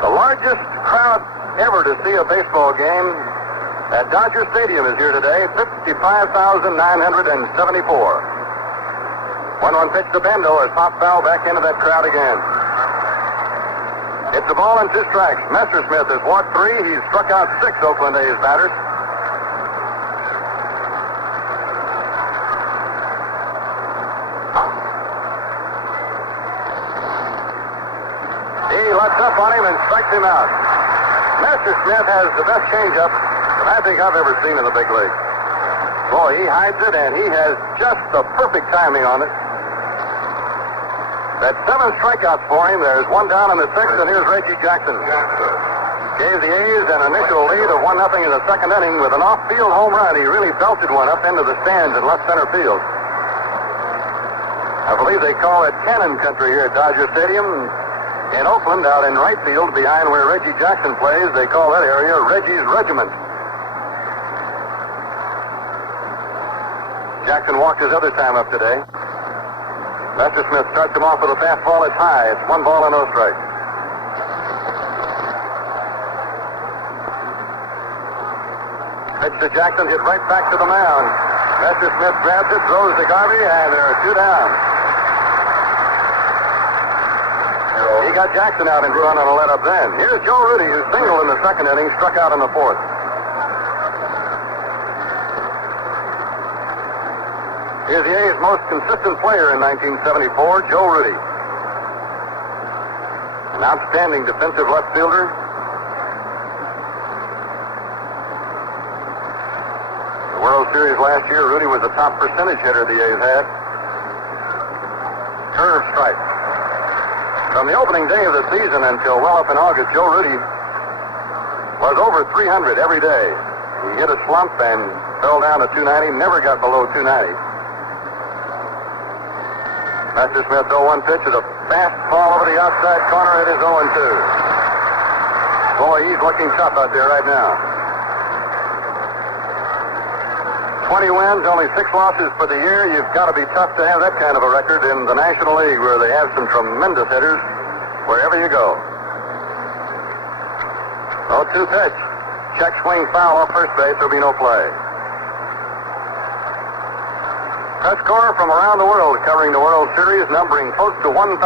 The largest crowd ever to see a baseball game at Dodger Stadium is here today, 55,974. 1-1 pitch to Bando as pop foul back into that crowd again. It's a ball and 2 strikes. Messersmith has walked 3. He's struck out 6 Oakland A's batters. He lets up on him and strikes him out. Messersmith has the best changeup that I think I've ever seen in the big league. Boy, he hides it, and he has just the perfect timing on it. That's 7 strikeouts for him. There's 1 down in the 6th, and here's Reggie Jackson. Gave the A's an initial lead of 1-0 in the 2nd inning with an off-field home run. He really belted one up into the stands in left center field. I believe they call it Cannon Country here at Dodger Stadium. In Oakland, out in right field, behind where Reggie Jackson plays, they call that area Reggie's Regiment. Jackson walked his other time up today. Messersmith starts him off with a fastball. It's high. It's 1 ball and no strike. Pitch to Jackson, hit right back to the mound. Messersmith grabs it, throws to Garvey, and there are 2 down. He got Jackson out in front on a let-up then. Here's Joe Rudy, who singled in the 2nd inning, struck out in the 4th. Here's the A's most consistent player in 1974, Joe Rudy. An outstanding defensive left fielder. The World Series last year, Rudy was the top percentage hitter the A's had. Curve strike. From the opening day of the season until well up in August, Joe Rudy was over 300 every day. He hit a slump and fell down to 290, never got below 290. Messersmith 0-1 pitch is a fast ball over the outside corner. It is 0-2. Boy, he's looking tough out there right now. 20 wins, only 6 losses for the year. You've got to be tough to have that kind of a record in the National League where they have some tremendous hitters wherever you go. 0-2 pitch. Check swing foul off first base. There'll be no play. Press corps from around the world covering the World Series, numbering close to 1,000.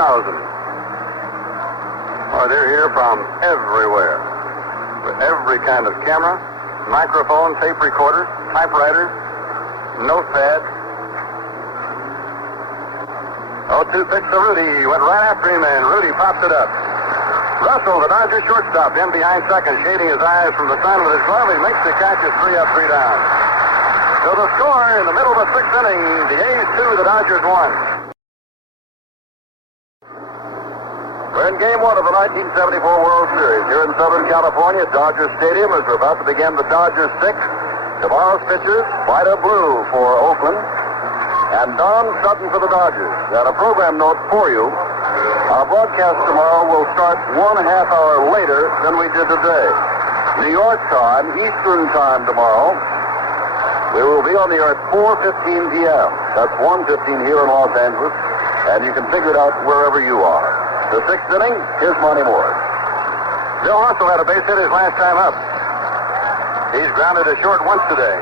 Oh, they're here from everywhere with every kind of camera, microphone, tape recorder, typewriter, notepad. 0-2 pitch to Rudy. Went right after him, and Rudy pops it up. Russell, the Dodgers shortstop, in behind second, shading his eyes from the sun with his glove. He makes the catch. It's 3 up, 3 down. So the score in the middle of the 6th inning, the A's 2, the Dodgers 1. We're in Game 1 of the 1974 World Series here in Southern California at Dodger Stadium as we're about to begin the Dodgers 6. Tomorrow's pitchers, Vida Blue for Oakland and Don Sutton for the Dodgers. And a program note for you. Our broadcast tomorrow will start 1 half hour later than we did today. New York time, Eastern time tomorrow. We will be on the air at 4:15 p.m. That's 1:15 here in Los Angeles. And you can figure it out wherever you are. The 6th inning, here's Monty Morris. Bill also had a base hit his last time up. He's grounded a short once today.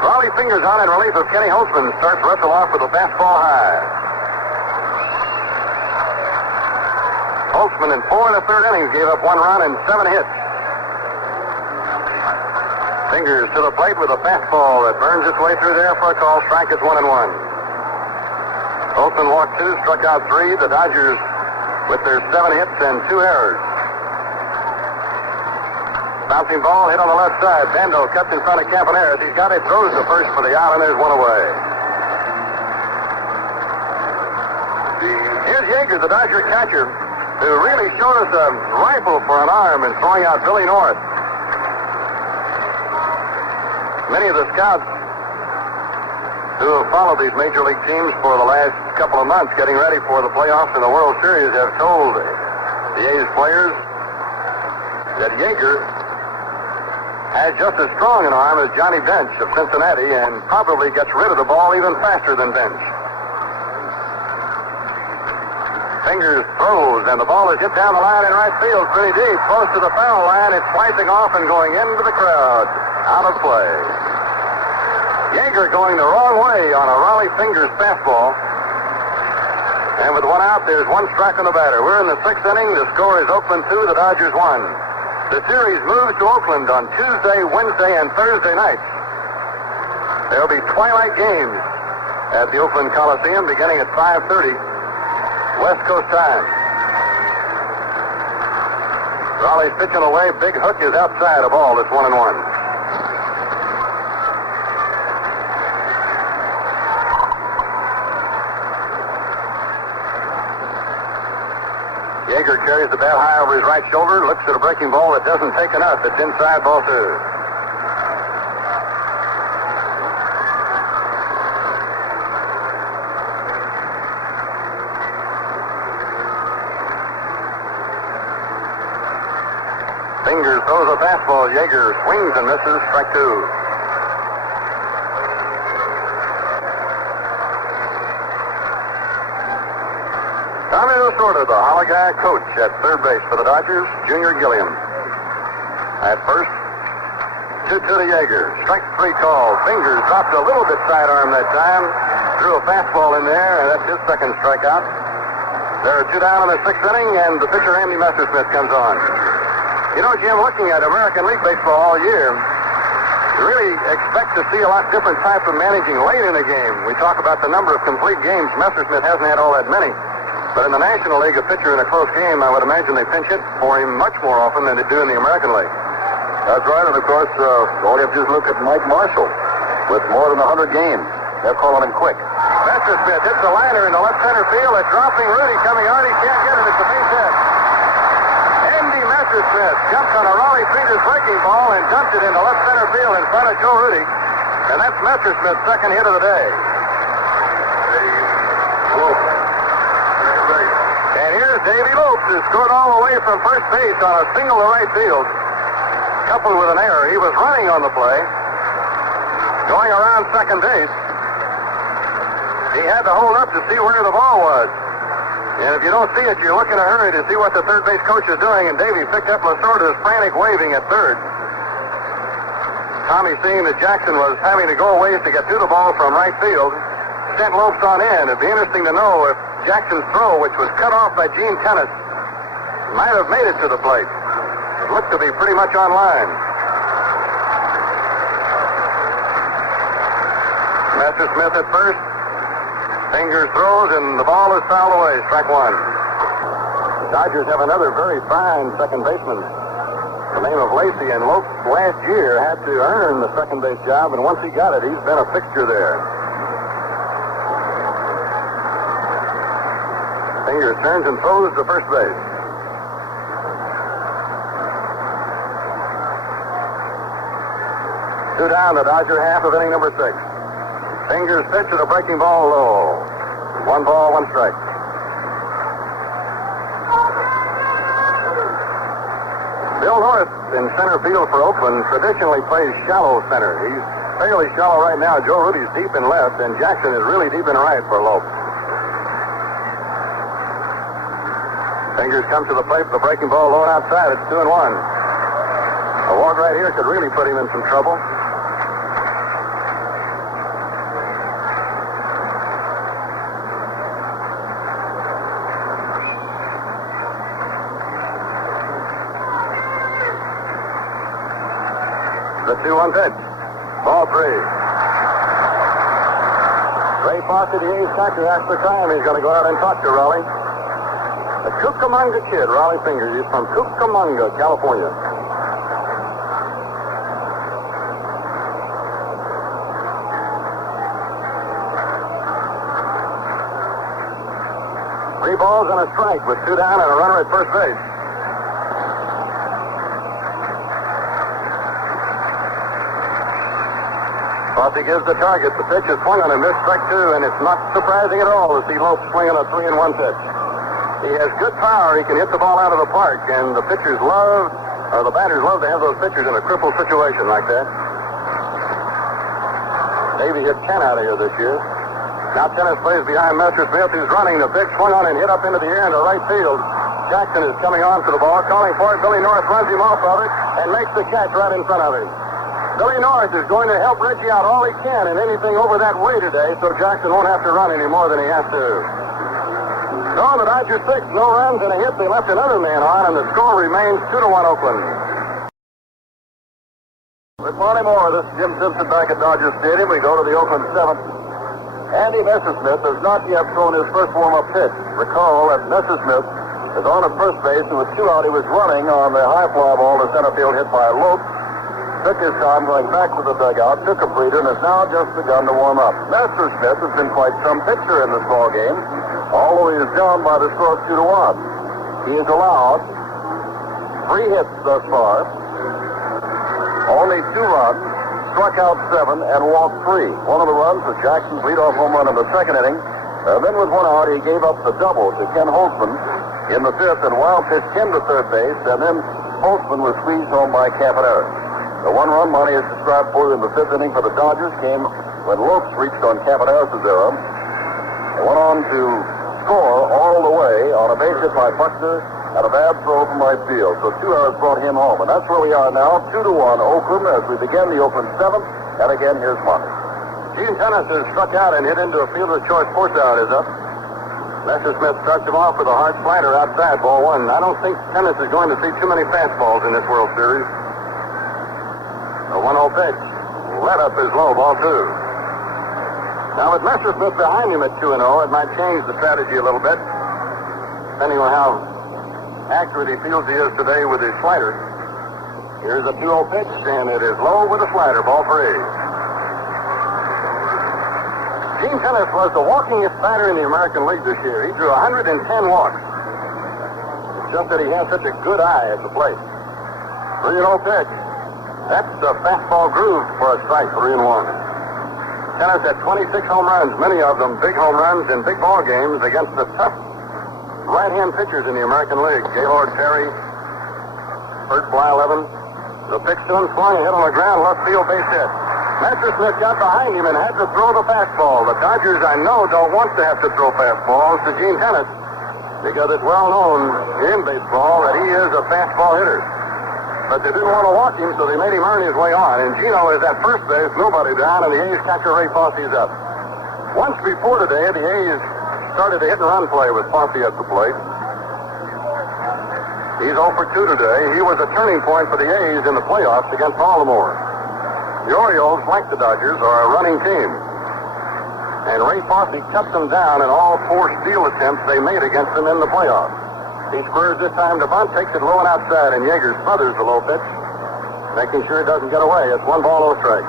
Raleigh Fingers on in relief of Kenny Holtzman starts Russell off with a fastball high. Holtzman in 4 1/3 innings gave up 1 run and 7 hits. Fingers to the plate with a fastball that burns its way through there for a call. Strike is 1-1. Holtzman walked 2, struck out 3. The Dodgers with their 7 hits and 2 errors. Bouncing ball hit on the left side. Bando cuts in front of Campaneris. He's got it, throws the first for the out, and there's 1 away. Here's Yeager, the Dodger catcher, who really showed us a rifle for an arm in throwing out Billy North. Many of the scouts who have followed these major league teams for the last couple of months getting ready for the playoffs in the World Series have told the A's players that Yeager has just as strong an arm as Johnny Bench of Cincinnati and probably gets rid of the ball even faster than Bench. Fingers throws, and the ball is hit down the line in right field pretty deep, close to the foul line. It's slicing off and going into the crowd. Out of play. Yeager going the wrong way on a Raleigh Fingers fastball. And with 1 out, there's 1 strike on the batter. We're in the 6th inning. The score is Oakland 2, the Dodgers 1. The series moves to Oakland on Tuesday, Wednesday, and Thursday nights. There'll be twilight games at the Oakland Coliseum beginning at 5:30 West Coast time. Raleigh's pitching away. Big hook is outside, a ball. It's 1-1. Yeager carries the bat high over his right shoulder, looks at a breaking ball that doesn't take enough. It's inside, ball 2. Fingers throws a fastball. Yeager swings and misses. Strike 2. Tommy Lasorda, the Holiday coach at third base for the Dodgers, Junior Gilliam. At first, 2-2 to Yeager. Strike 3 call. Fingers dropped a little bit sidearm that time. Threw a fastball in there, and that's his second strikeout. There are 2 down in the 6th inning, and the pitcher, Andy Messersmith, comes on. You know, Jim, looking at American League Baseball all year, you really expect to see a lot different type of managing late in a game. We talk about the number of complete games. Messersmith hasn't had all that many. But in the National League, a pitcher in a close game, I would imagine they pinch hit for him much more often than they do in the American League. That's right, and of course, all you have to do is look at Mike Marshall with more than 100 games. They're calling him quick. Messersmith hits a liner in the left center field. It's dropping. Rudy coming on. He can't get it. It's a base hit. Andy Messersmith Messersmith jumped on a Raleigh Peters breaking ball and dumped it into left center field in front of Joe Rudy. And that's Messersmith's second hit of the day. And here's Davy Lopes, who scored all the way from first base on a single to right field. Coupled with an error. He was running on the play. Going around second base. He had to hold up to see where the ball was. And if you don't see it, you look in a hurry to see what the third base coach is doing. And Davy picked up Lasorda's frantic waving at third. Tommy, seeing that Jackson was having to go a ways to get to the ball from right field, sent Lopes on in. It'd be interesting to know if Jackson's throw, which was cut off by Gene Tennis, might have made it to the plate. It looked to be pretty much on line. Messersmith at first. Fingers throws, and the ball is fouled away. Strike one. The Dodgers have another very fine second baseman. The name of Lacey, and Lopes last year had to earn the second base job, and once he got it, he's been a fixture there. Fingers turns and throws to first base. Two down, the Dodger half of inning number 6. Fingers pitch at a breaking ball low. 1 ball, 1 strike. Bill North in center field for Oakland traditionally plays shallow center. He's fairly shallow right now. Joe Rudy's deep in left, and Jackson is really deep in right for Lopes. Fingers come to the plate for the breaking ball low outside. It's 2-1. A walk right here could really put him in some trouble. The 2-1 pitch. Ball 3. Ray Foster, the A's catcher, asked for time. He's going to go out and talk to Raleigh. The Cucamonga kid, Raleigh Fingers. He's from Cucamonga, California. Three balls and a strike with 2 down and a runner at first base. Fossey gives the target. The pitch is swung on him. Missed strike 2, and it's not surprising at all to see Lopes swinging a 3-1 pitch. He has good power. He can hit the ball out of the park, and the batters love to have those pitchers in a crippled situation like that. Davey hit 10 out of here this year. Now Tennis plays behind Messersmith, who's running. The pitch swung on and hit up into the air into right field. Jackson is coming on to the ball, calling for it. Billy North runs him off of it and makes the catch right in front of him. Billy North is going to help Reggie out all he can in anything over that way today, so Jackson won't have to run any more than he has to. So the Dodgers 6, no runs and a hit. They left another man on, and the score remains 2-1 Oakland. With plenty more, this is Jim Simpson back at Dodger Stadium. We go to the Oakland 7th. Andy Messersmith has not yet thrown his first warm-up pitch. Recall that Messersmith is on at first base, and with 2 out, he was running on the high fly ball to center field hit by Lopes. Took his time going back to the dugout, took a breather, and has now just begun to warm up. Messersmith has been quite some pitcher in this ball game, although he is down by the score of 2-1. He has allowed 3 hits thus far, only 2 runs, struck out 7, and walked 3. One of the runs was Jackson's leadoff home run in the second inning. Then with 1 out, he gave up the double to Ken Holtzman in the 5th, and Wild pitched him to third base, and then Holtzman was squeezed home by Campanella. The 1-run Monty has described for you in the 5th inning for the Dodgers came when Lopes reached on Campanella's error. They went on to score all the way on a base hit by Buckner and a bad throw from right field. So 2 errors brought him home. And that's where we are now, 2-1 Oakland as we begin the Oakland 7th. And again, here's Monty. Gene Tennis has struck out and hit into a fielder's choice. Force out is up. Messersmith starts him off with a hard slider outside, ball 1. I don't think Tennis is going to see too many fastballs in this World Series. A 1-0 pitch. Let up is low, ball 2. Now with Messersmith behind him at 2-0, it might change the strategy a little bit, depending on how accurate he feels he is today with his slider. Here's a 2-0 pitch, and it is low with a slider, ball 3. Gene Tennis was the walkingest batter in the American League this year. He drew 110 walks. It's just that he has such a good eye at the plate. 3-0 pitch. That's a fastball groove for a strike, 3-1. Tennis had 26 home runs, many of them big home runs in big ball games against the tough right-hand pitchers in the American League. Gaylord Perry, first fly 11. The pitch to him, swung a hit on the ground, left field base hit. Messersmith got behind him and had to throw the fastball. The Dodgers, I know, don't want to have to throw fastballs to Gene Tennis because it's well known in baseball that he is a fastball hitter. But they didn't want to walk him, so they made him earn his way on. And Gino is at first base, nobody down, and the A's catcher Ray Fosse is up. Once before today, the A's started a hit-and-run play with Fosse at the plate. He's 0 for 2 today. He was a turning point for the A's in the playoffs against Baltimore. The Orioles, like the Dodgers, are a running team. And Ray Fosse cut them down in all 4 steal attempts they made against them in the playoffs. He squares this time to bunt, takes it low and outside, and Yeager smothers the low pitch, making sure it doesn't get away. It's 1 ball, 0 strike.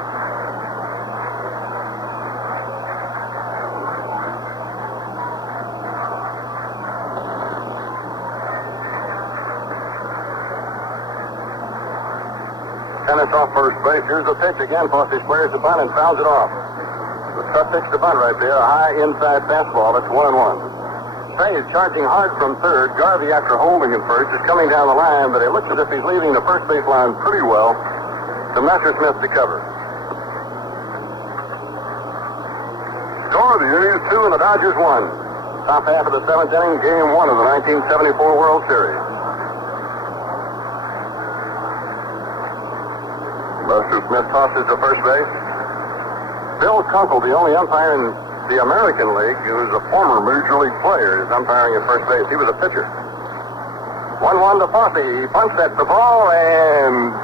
Tennis off first base. Here's the pitch again. Fosse squares the bunt and fouls it off. The tough pitch to bunt right there. A high inside fastball. It's 1-1. Faye is charging hard from third. Garvey, after holding him first, is coming down the line, but it looks as if he's leaving the first base line pretty well to Messersmith to cover. Score, the A's 2 and the Dodgers 1. Top half of the 7th inning, Game 1 of the 1974 World Series. Messersmith tosses to first base. Bill Kunkel, the only umpire in the American League, who's a former Major League player, is umpiring at first base. He was a pitcher. 1-1 to Fosse. He punched at the ball, and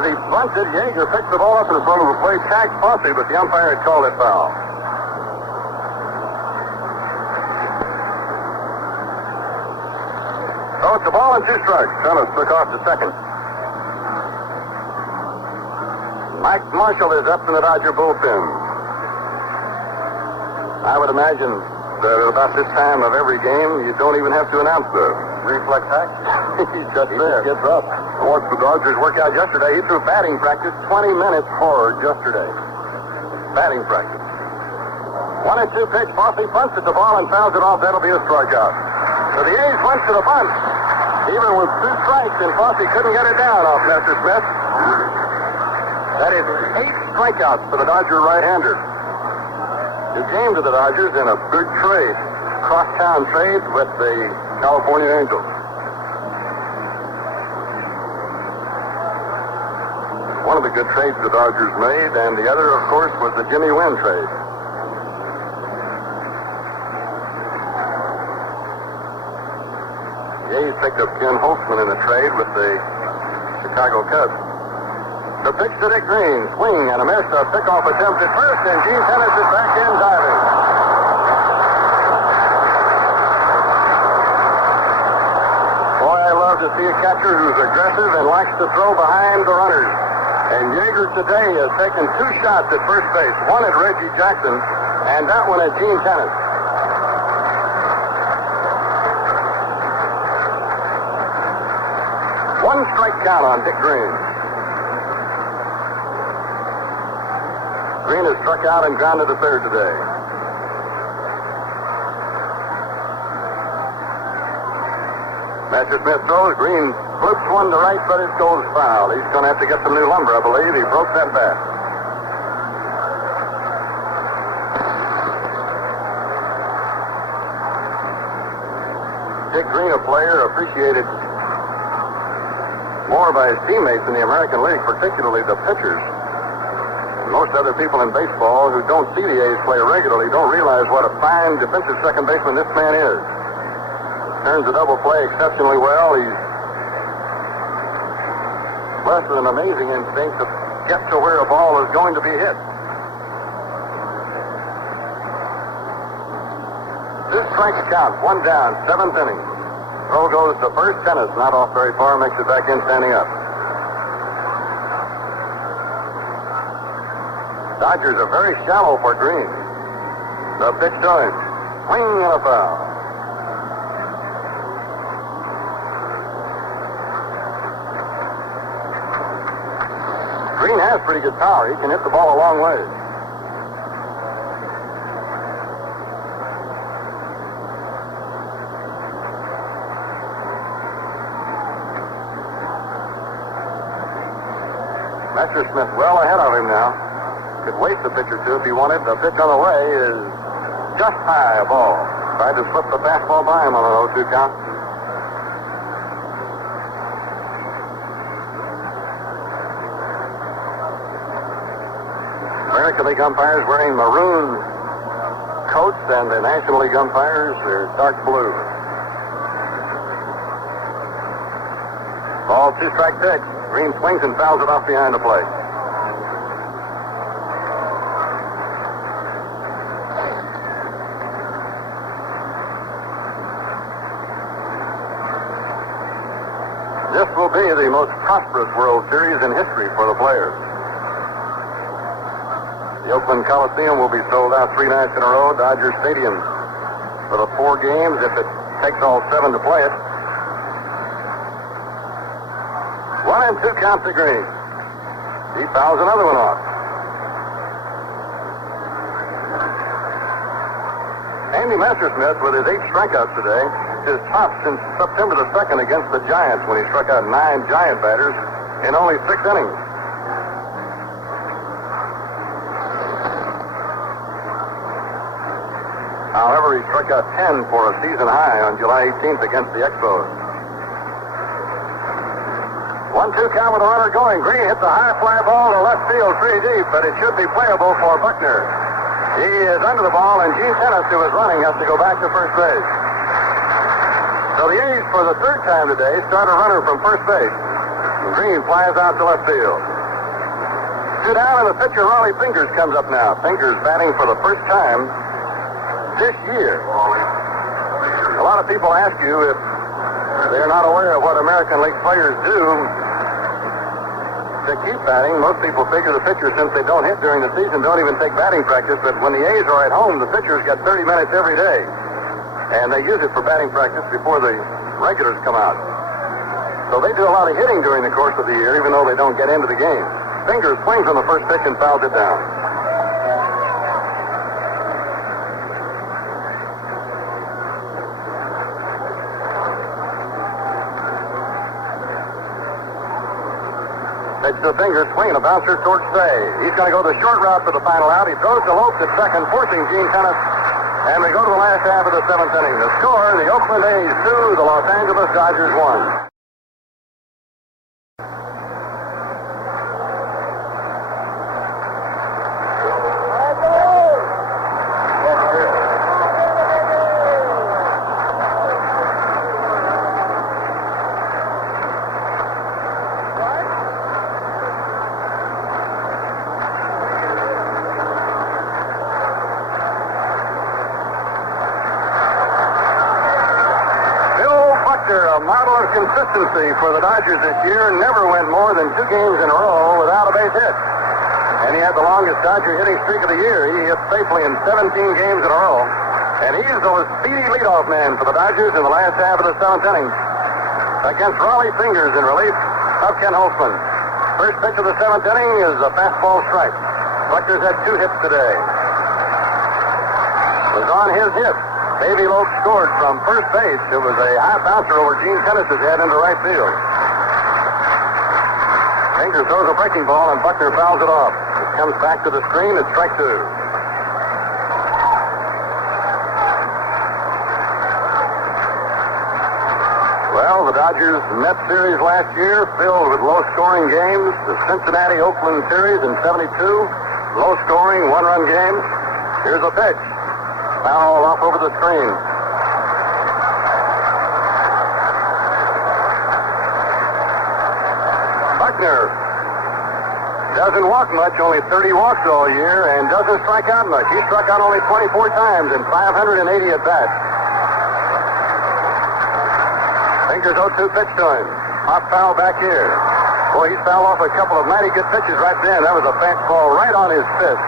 as he bunted, Yeager picked the ball up in front of the plate, tagged Fosse, but the umpire had called it foul. So it's a ball and 2 strikes. Tennis took off to second. Mike Marshall is up in the Dodger bullpen. I would imagine that at about this time of every game, you don't even have to announce the reflex action. He's just there. He gets up. I watched the Dodgers work out yesterday. He threw batting practice 20 minutes hard yesterday. Batting practice. 1-2 pitch. Fosse punts at the ball and fouls it off. That'll be a strikeout. So the A's went to the bunt. Even with 2 strikes, and Fosse couldn't get it down off Messersmith. That is 8 strikeouts for the Dodger right-hander. He came to the Dodgers in a big trade, cross-town trade with the California Angels. One of the good trades the Dodgers made, and the other, of course, was the Jimmy Wynn trade. The A's picked up Ken Holtzman in a trade with the Chicago Cubs. The pitch to Dick Green, swing and a miss, a pickoff attempt at first, and Gene Tennis is back in diving. Boy, I love to see a catcher who's aggressive and likes to throw behind the runners. And Yeager today has taken 2 shots at first base, one at Reggie Jackson, and that one at Gene Tennis. One strike count on Dick Green. Green has struck out and grounded to third today. Messersmith throws. Green flips one to right, but it goes foul. He's going to have to get some new lumber, I believe. He broke that bat. Dick Green, a player appreciated more by his teammates in the American League, particularly the pitchers. Most other people in baseball who don't see the A's play regularly don't realize what a fine defensive second baseman this man is. Turns the double play exceptionally well. He's blessed with an amazing instinct to get to where a ball is going to be hit. This strikes count, 1 down, 7th inning. Throw goes to first. Tennis, not off very far, makes it back in, standing up. Dodgers are very shallow for Green. The pitch to him. Swing and a foul. Green has pretty good power. He can hit the ball a long way. Messersmith well ahead of him now. Could waste a pitch or two if he wanted. The pitch on the way is just high a ball. Tried to slip the fastball by him on an 0-2 count. American League umpires wearing maroon coats, and the National League umpires are dark blue. Ball 2 strike 6. Green swings and fouls it off behind the plate. This will be the most prosperous World Series in history for the players. The Oakland Coliseum will be sold out 3 nights in a row. Dodger Stadium for the 4 games, if it takes all 7 to play it. 1-2 count to Green. He fouls another one off. Andy Messersmith with his 8 strikeouts today, his top since September the 2nd against the Giants when he struck out 9 Giant batters in only 6 innings. However, he struck out 10 for a season high on July 18th against the Expos. 1-2 count with the runner going. Green hits a high fly ball to left field pretty deep, but it should be playable for Buckner. He is under the ball, and Gene Tennis, who is running, has to go back to first base. So the A's, for the 3rd time today, start a runner from first base. And Green flies out to left field. 2 down, and the pitcher, Raleigh Fingers, comes up now. Fingers batting for the first time this year. A lot of people ask you if they're not aware of what American League players do to keep batting. Most people figure the pitchers, since they don't hit during the season, don't even take batting practice. But when the A's are at home, the pitchers get 30 minutes every day. And they use it for batting practice before the regulars come out. So they do a lot of hitting during the course of the year, even though they don't get into the game. Fingers swings on the first pitch and fouls it down. Pitch to Fingers, swing, a bouncer towards Fay. He's going to go the short route for the final out. He throws to Lopes at second, forcing Gene Tennis. And we go to the last half of the 7th inning. The score, the Oakland A's 2, the Los Angeles Dodgers 1. A model of consistency for the Dodgers this year. Never went more than 2 games in a row without a base hit. And he had the longest Dodger hitting streak of the year. He hit safely in 17 games in a row. And he's the speedy leadoff man for the Dodgers in the last half of the 7th inning against Raleigh Fingers in relief of Ken Holtzman. First pitch of the 7th inning is a fastball strike. Buckner's had 2 hits today. It was on his hit. Davey Lopes scored from first base. It was a high bouncer over Gene Tennis's head into right field. Fingers throws a breaking ball, and Buckner fouls it off. It comes back to the screen. It's strike 2. Well, the Dodgers-Mets series last year filled with low-scoring games. The Cincinnati-Oakland series in 72, low-scoring, 1-run games. Here's a pitch. Foul off over the screen. Buckner doesn't walk much, only 30 walks all year, and doesn't strike out much. He struck out only 24 times in 580 at-bats. Fingers 0-2 pitch to him. Hot foul back here. Boy, he's fouled off a couple of mighty good pitches right there. That was a fastball right on his fist.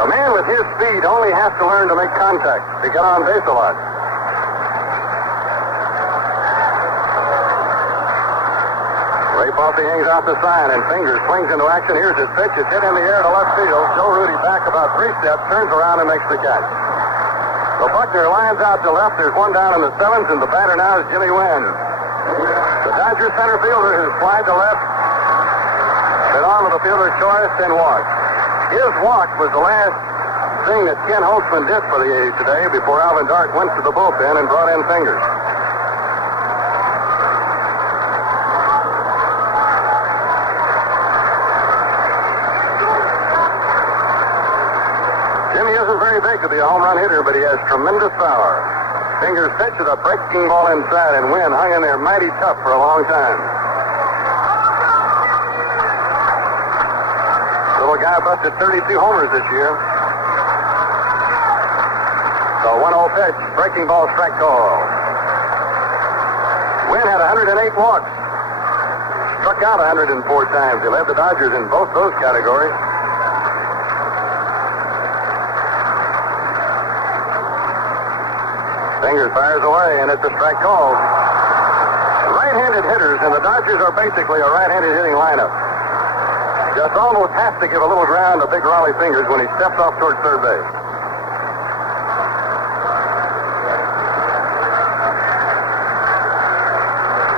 A man with his speed only has to learn to make contact to get on base a lot. Ray Fossey hangs out the sign, and Fingers swings into action. Here's his pitch. It's hit in the air to left field. Joe Rudy back about 3 steps, turns around and makes the catch. So Buckner lines out to left. There's one down in the 7th, and the batter now is Jimmy Wynn. The Dodgers center fielder has flied to left, been on with the fielder's choice, and walked. His walk was the last thing that Ken Holtzman did for the A's today before Alvin Dark went to the bullpen and brought in Fingers. Jimmy isn't very big to be a home run hitter, but he has tremendous power. Fingers pitch with a breaking ball inside, and Wynn hung in there mighty tough for a long time. Little guy busted 32 homers this year. So 1-0 pitch, breaking ball, strike call. Wynn had 108 walks. Struck out 104 times. He led the Dodgers in both those categories. Fingers fires away, and it's a strike call. Right-handed hitters, and the Dodgers are basically a right-handed hitting lineup. Just almost has to give a little ground to big Raleigh Fingers when he steps off towards third base.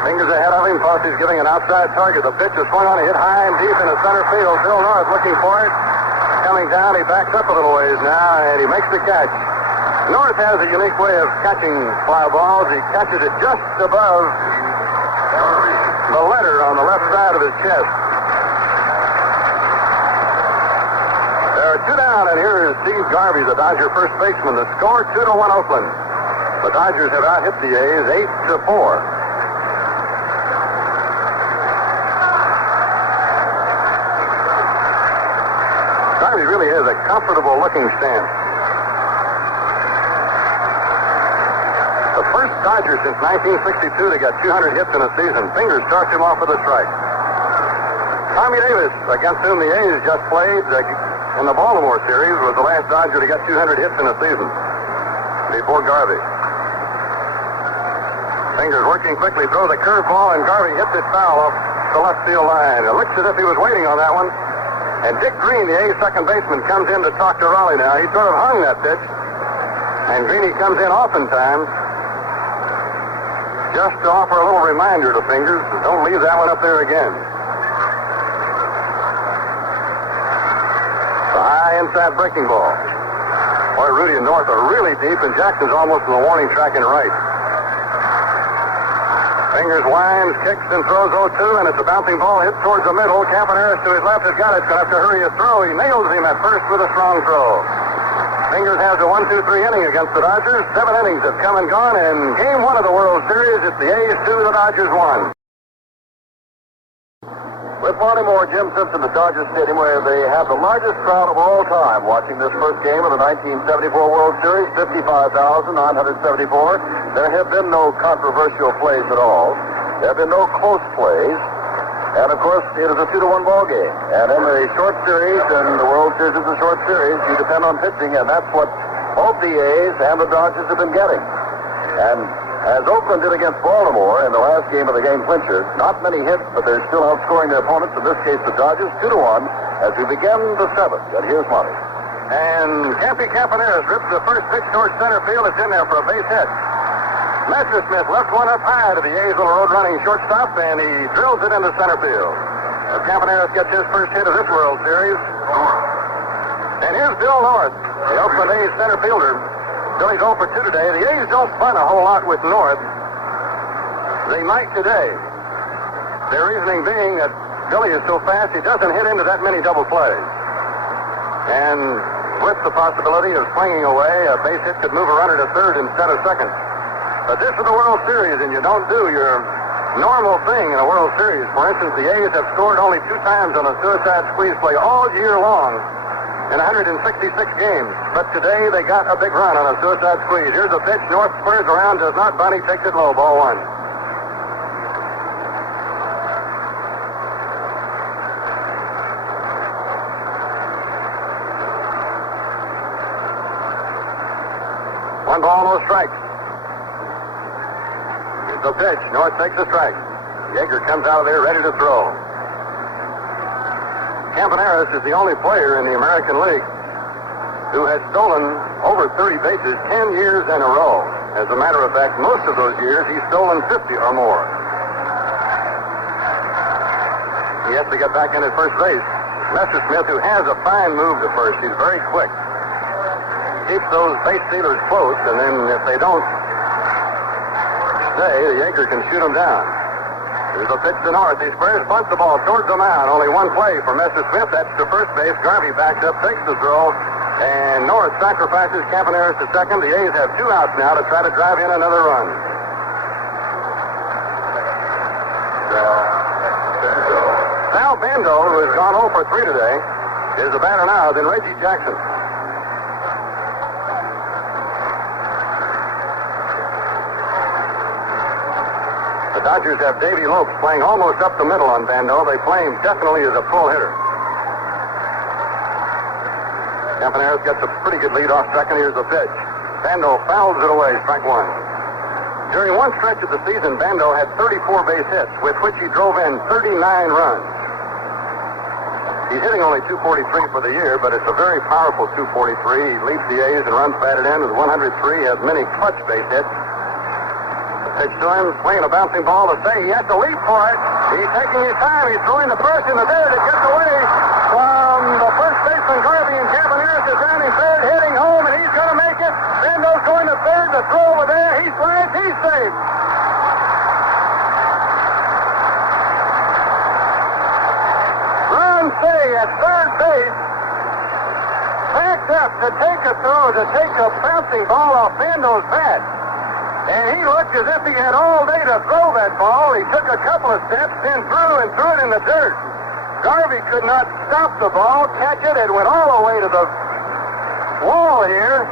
Fingers ahead of him. Fossey's giving an outside target. The pitch is swung on, a hit high and deep into center field. Bill North looking for it. Coming down, he backs up a little ways now, and he makes the catch. North has a unique way of catching fly balls. He catches it just above the letter on the left side of his chest. There are 2 down, and here is Steve Garvey, the Dodger first baseman. The score 2-1 Oakland. The Dodgers have out-hit the A's 8-4. Garvey really has a comfortable-looking stance. The first Dodger since 1962 to get 200 hits in a season. Fingers starts him off with a strike. Tommy Davis, against whom the A's just played in the Baltimore series, was the last Dodger to get 200 hits in a season before Garvey. Fingers working quickly, throws a curveball, and Garvey hits it foul off the left field line. It looks as if he was waiting on that one. And Dick Green, the A's second baseman, comes in to talk to Raleigh now. He sort of hung that pitch. And Greeny comes in oftentimes just to offer a little reminder to Fingers. Don't leave that one up there again. The high inside breaking ball. Boy, Rudy and North are really deep, and Jackson's almost in the warning track in right. Fingers winds, kicks, and throws 0-2, and it's a bouncing ball hit towards the middle. Campaneris to his left has got it. Going to have to hurry his throw. He nails him at first with a strong throw. Fingers has a 1-2-3 inning against the Dodgers. 7 innings have come and gone, and Game 1 of the World Series, it's the A's 2, the Dodgers 1. With Baltimore, Jim Simpson at Dodger Stadium, where they have the largest crowd of all time watching this first game of the 1974 World Series, 55,974. There have been no controversial plays at all. There have been no close plays. And, of course, it is a 2-1 ball game. And in the short series, and the World Series is a short series, you depend on pitching, and that's what both the A's and the Dodgers have been getting. And as Oakland did against Baltimore in the last game of the game clincher, not many hits, but they're still outscoring their opponents, in this case the Dodgers, 2-1, as we begin the 7th. And here's Monty. And Campaneris rips the first pitch towards center field. It's in there for a base hit. Messersmith left one up high to the A's little road running shortstop, and he drills it into center field. Campaneris gets his first hit of this World Series. And here's Bill North, the Oakland A's center fielder. Billy's 0 for 2 today. The A's don't bunt a whole lot with North. They might today. Their reasoning being that Billy is so fast, he doesn't hit into that many double plays. And with the possibility of swinging away, a base hit could move a runner to third instead of second. But this is the World Series, and you don't do your normal thing in a World Series. For instance, the A's have scored only 2 times on a suicide squeeze play all year long in 166 games. But today they got a big run on a suicide squeeze. Here's a pitch. North spurs around, does not bunt. He takes it low. Ball 1. One ball, no strikes. The pitch. North takes a strike. Yeager comes out of there ready to throw. Campaneris is the only player in the American League who has stolen over 30 bases 10 years in a row. As a matter of fact, most of those years he's stolen 50 or more. He has to get back in at first base. Messersmith, who has a fine move to first, he's very quick. Keeps those base stealers close, and then if they don't stay, the Yeager can shoot them down. There's a pitch to North. He squares, bunts the ball towards the mound. Only one play for Messersmith. That's to first base. Garvey backs up, takes the throw, and North sacrifices Campaneris to second. The A's have 2 outs now to try to drive in another run. Sal Bando, who has gone 0 for 3 today, is the batter now than Reggie Jackson. The Dodgers have Davey Lopes playing almost up the middle on Bando. They play him definitely as a pull hitter. Campaneris gets a pretty good lead off second. Here's the pitch. Bando fouls it away, strike 1. During one stretch of the season, Bando had 34 base hits, with which he drove in 39 runs. He's hitting only 243 for the year, but it's a very powerful 243. He leads the A's in runs batted in with 103, has many clutch base hits. Pitch to him, playing a bouncing ball to say he has to leap for it. He's taking his time. He's throwing the first in the dirt. It gets away from the first baseman Garvey, and Campaneris is down in third, heading home, and he's going to make it. Bando's going to third. The throw over there. He slides. He's safe. Ron Say at third base backed up to take a throw, to take a bouncing ball off Bando's bat. And he looked as if he had all day to throw that ball. He took a couple of steps, then threw it in the dirt. Garvey could not stop the ball, catch it. It went all the way to the wall here.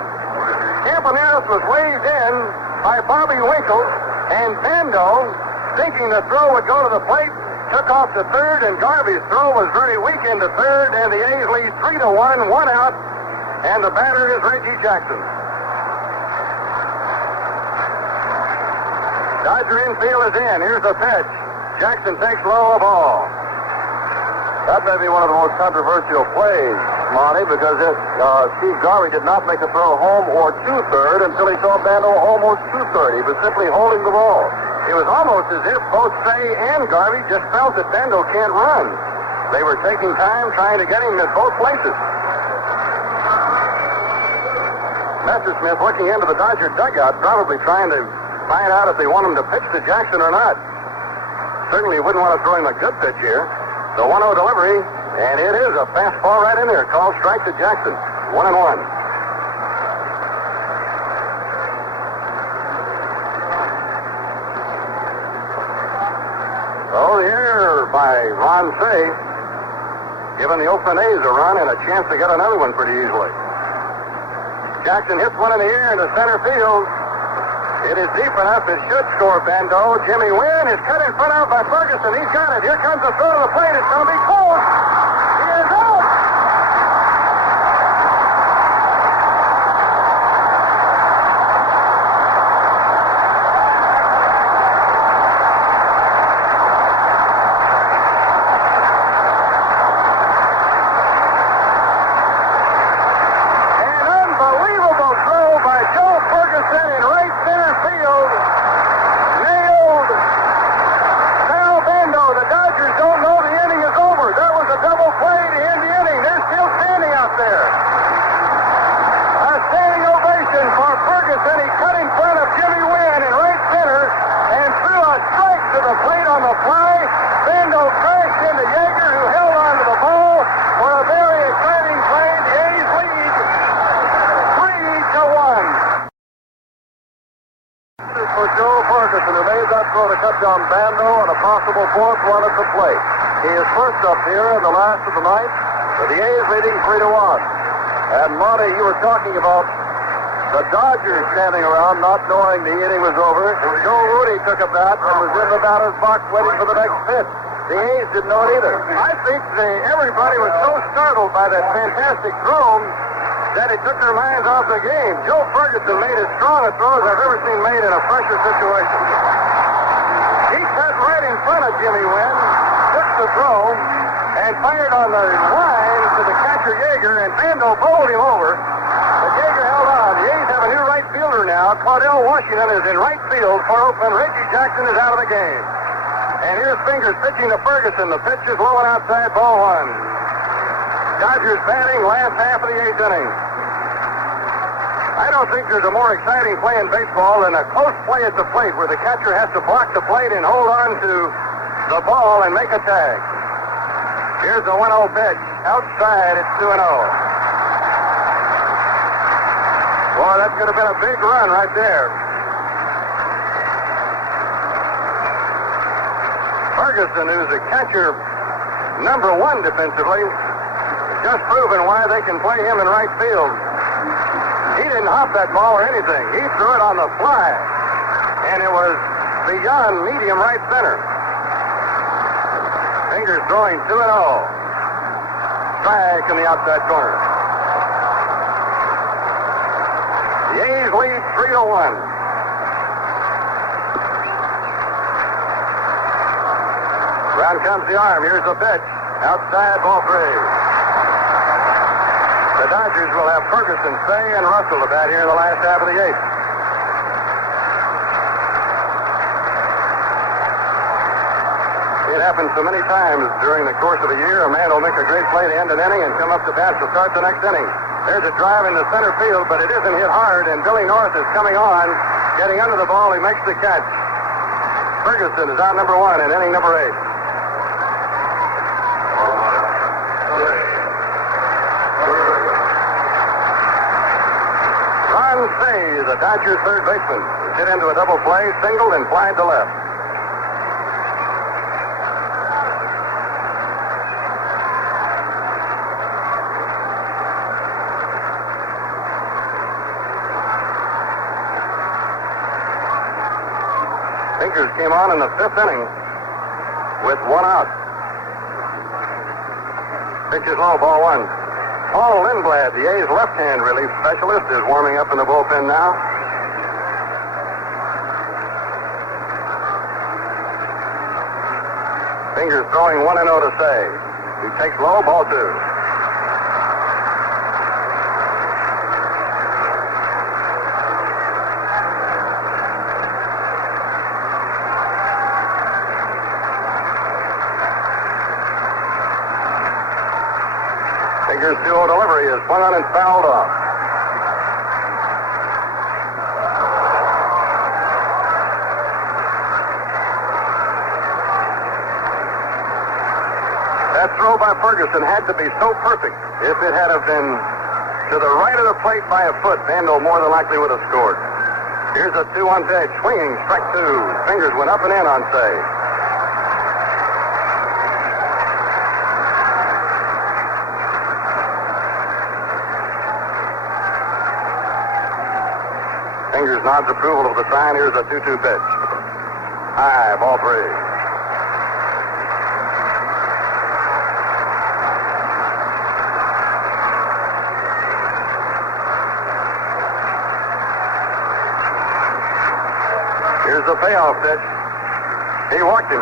Campaneris was waved in by Bobby Winkle, and Bando, thinking the throw would go to the plate, took off to third, and Garvey's throw was very weak into third, and the A's lead 3-1, 1 out, and the batter is Reggie Jackson. Dodger infield is in. Here's the pitch. Jackson takes low a ball. That may be one of the most controversial plays, Monty, because Steve Garvey did not make a throw home or to third until he saw Bando almost to third. He was simply holding the ball. It was almost as if both Say and Garvey just felt that Bando can't run. They were taking time trying to get him at both places. Messersmith looking into the Dodger dugout, probably trying to find out if they want him to pitch to Jackson or not. Certainly he wouldn't want to throw him a good pitch here. The 1-0 delivery, and it is a fastball right in there. Called strike to Jackson. 1-1. So here by Ron Say, giving the Oakland A's a run and a chance to get another one pretty easily. Jackson hits one in the air into center field. It is deep enough. It should score Bando. Jimmy Wynn is cut in front of by Ferguson. He's got it. Here comes the throw to the plate. It's going to be close. He is out. An unbelievable throw by Joe Ferguson in right center field. Nailed Sal Bando. The Dodgers don't know the inning is over. That was a double play to end the inning. They're still standing out there. A standing ovation for Ferguson. He cut in front of Jimmy Wynn in right center and threw a strike to the plate on the fly. Bando crashed into Yeager, who held on to the ball for a very exciting play. The A's lead 3-1. For Joe Ferguson, who made that throw to cut down Bando on a possible fourth run at the plate. He is first up here in the last of the ninth, with the A's leading 3-1. And Monty, you were talking about the Dodgers standing around not knowing the inning was over. Joe Rudy took a bat and was in the batter's box waiting for the next pitch. The A's didn't know it either. I think everybody was so startled by that fantastic throw that it took their minds off the game. Joe Ferguson made as strong a throw as I've ever seen made in a pressure situation. He cut right in front of Jimmy Wynn, took the throw, and fired on the line to the catcher Yeager, and Bando bowled him over. But Yeager held on. The A's have a new right fielder now. Caudell Washington is in right field for Oakland. Reggie Jackson is out of the game. And here's Fingers pitching to Ferguson. The pitch is low and outside, ball one. Dodgers batting last half of the eighth inning. I don't think there's a more exciting play in baseball than a close play at the plate where the catcher has to block the plate and hold on to the ball and make a tag. Here's the 1-0 pitch. Outside, it's 2-0. Boy, that could have been a big run right there. Ferguson, who's a catcher number one defensively, just proven why they can play him in right field. He didn't hop that ball or anything. He threw it on the fly, and it was beyond medium right center. Fingers throwing 2-0. Strike in the outside corner. The A's lead 3-1. Round comes the arm. Here's the pitch. Outside, ball three. The Dodgers will have Ferguson, Say, and Russell to bat here in the last half of the eighth. It happens so many times during the course of a year. A man will make a great play to end an inning and come up to bat to start the next inning. There's a drive into center field, but it isn't hit hard, and Billy North is coming on, getting under the ball. He makes the catch. Ferguson is out number one in inning number 8. Say, the Dodgers third baseman, hit into a double play, singled, and flied to left. Fingers came on in the 5th inning with 1 out. Pitch is low, ball 1. Paul Lindblad, the A's left-hand relief specialist, is warming up in the bullpen now. Fingers throwing 1-0 to Say. He takes low, ball 2. Fingers 2-0 delivery is swung on and fouled off. That throw by Ferguson had to be so perfect. If it had have been to the right of the plate by a foot, Bando more than likely would have scored. Here's a 2-1 pitch. Swinging, strike 2. Fingers went up and in on Say. Fingers nods approval of the sign. Here's a 2-2 pitch. High, ball 3. Here's the payoff pitch. He walked him.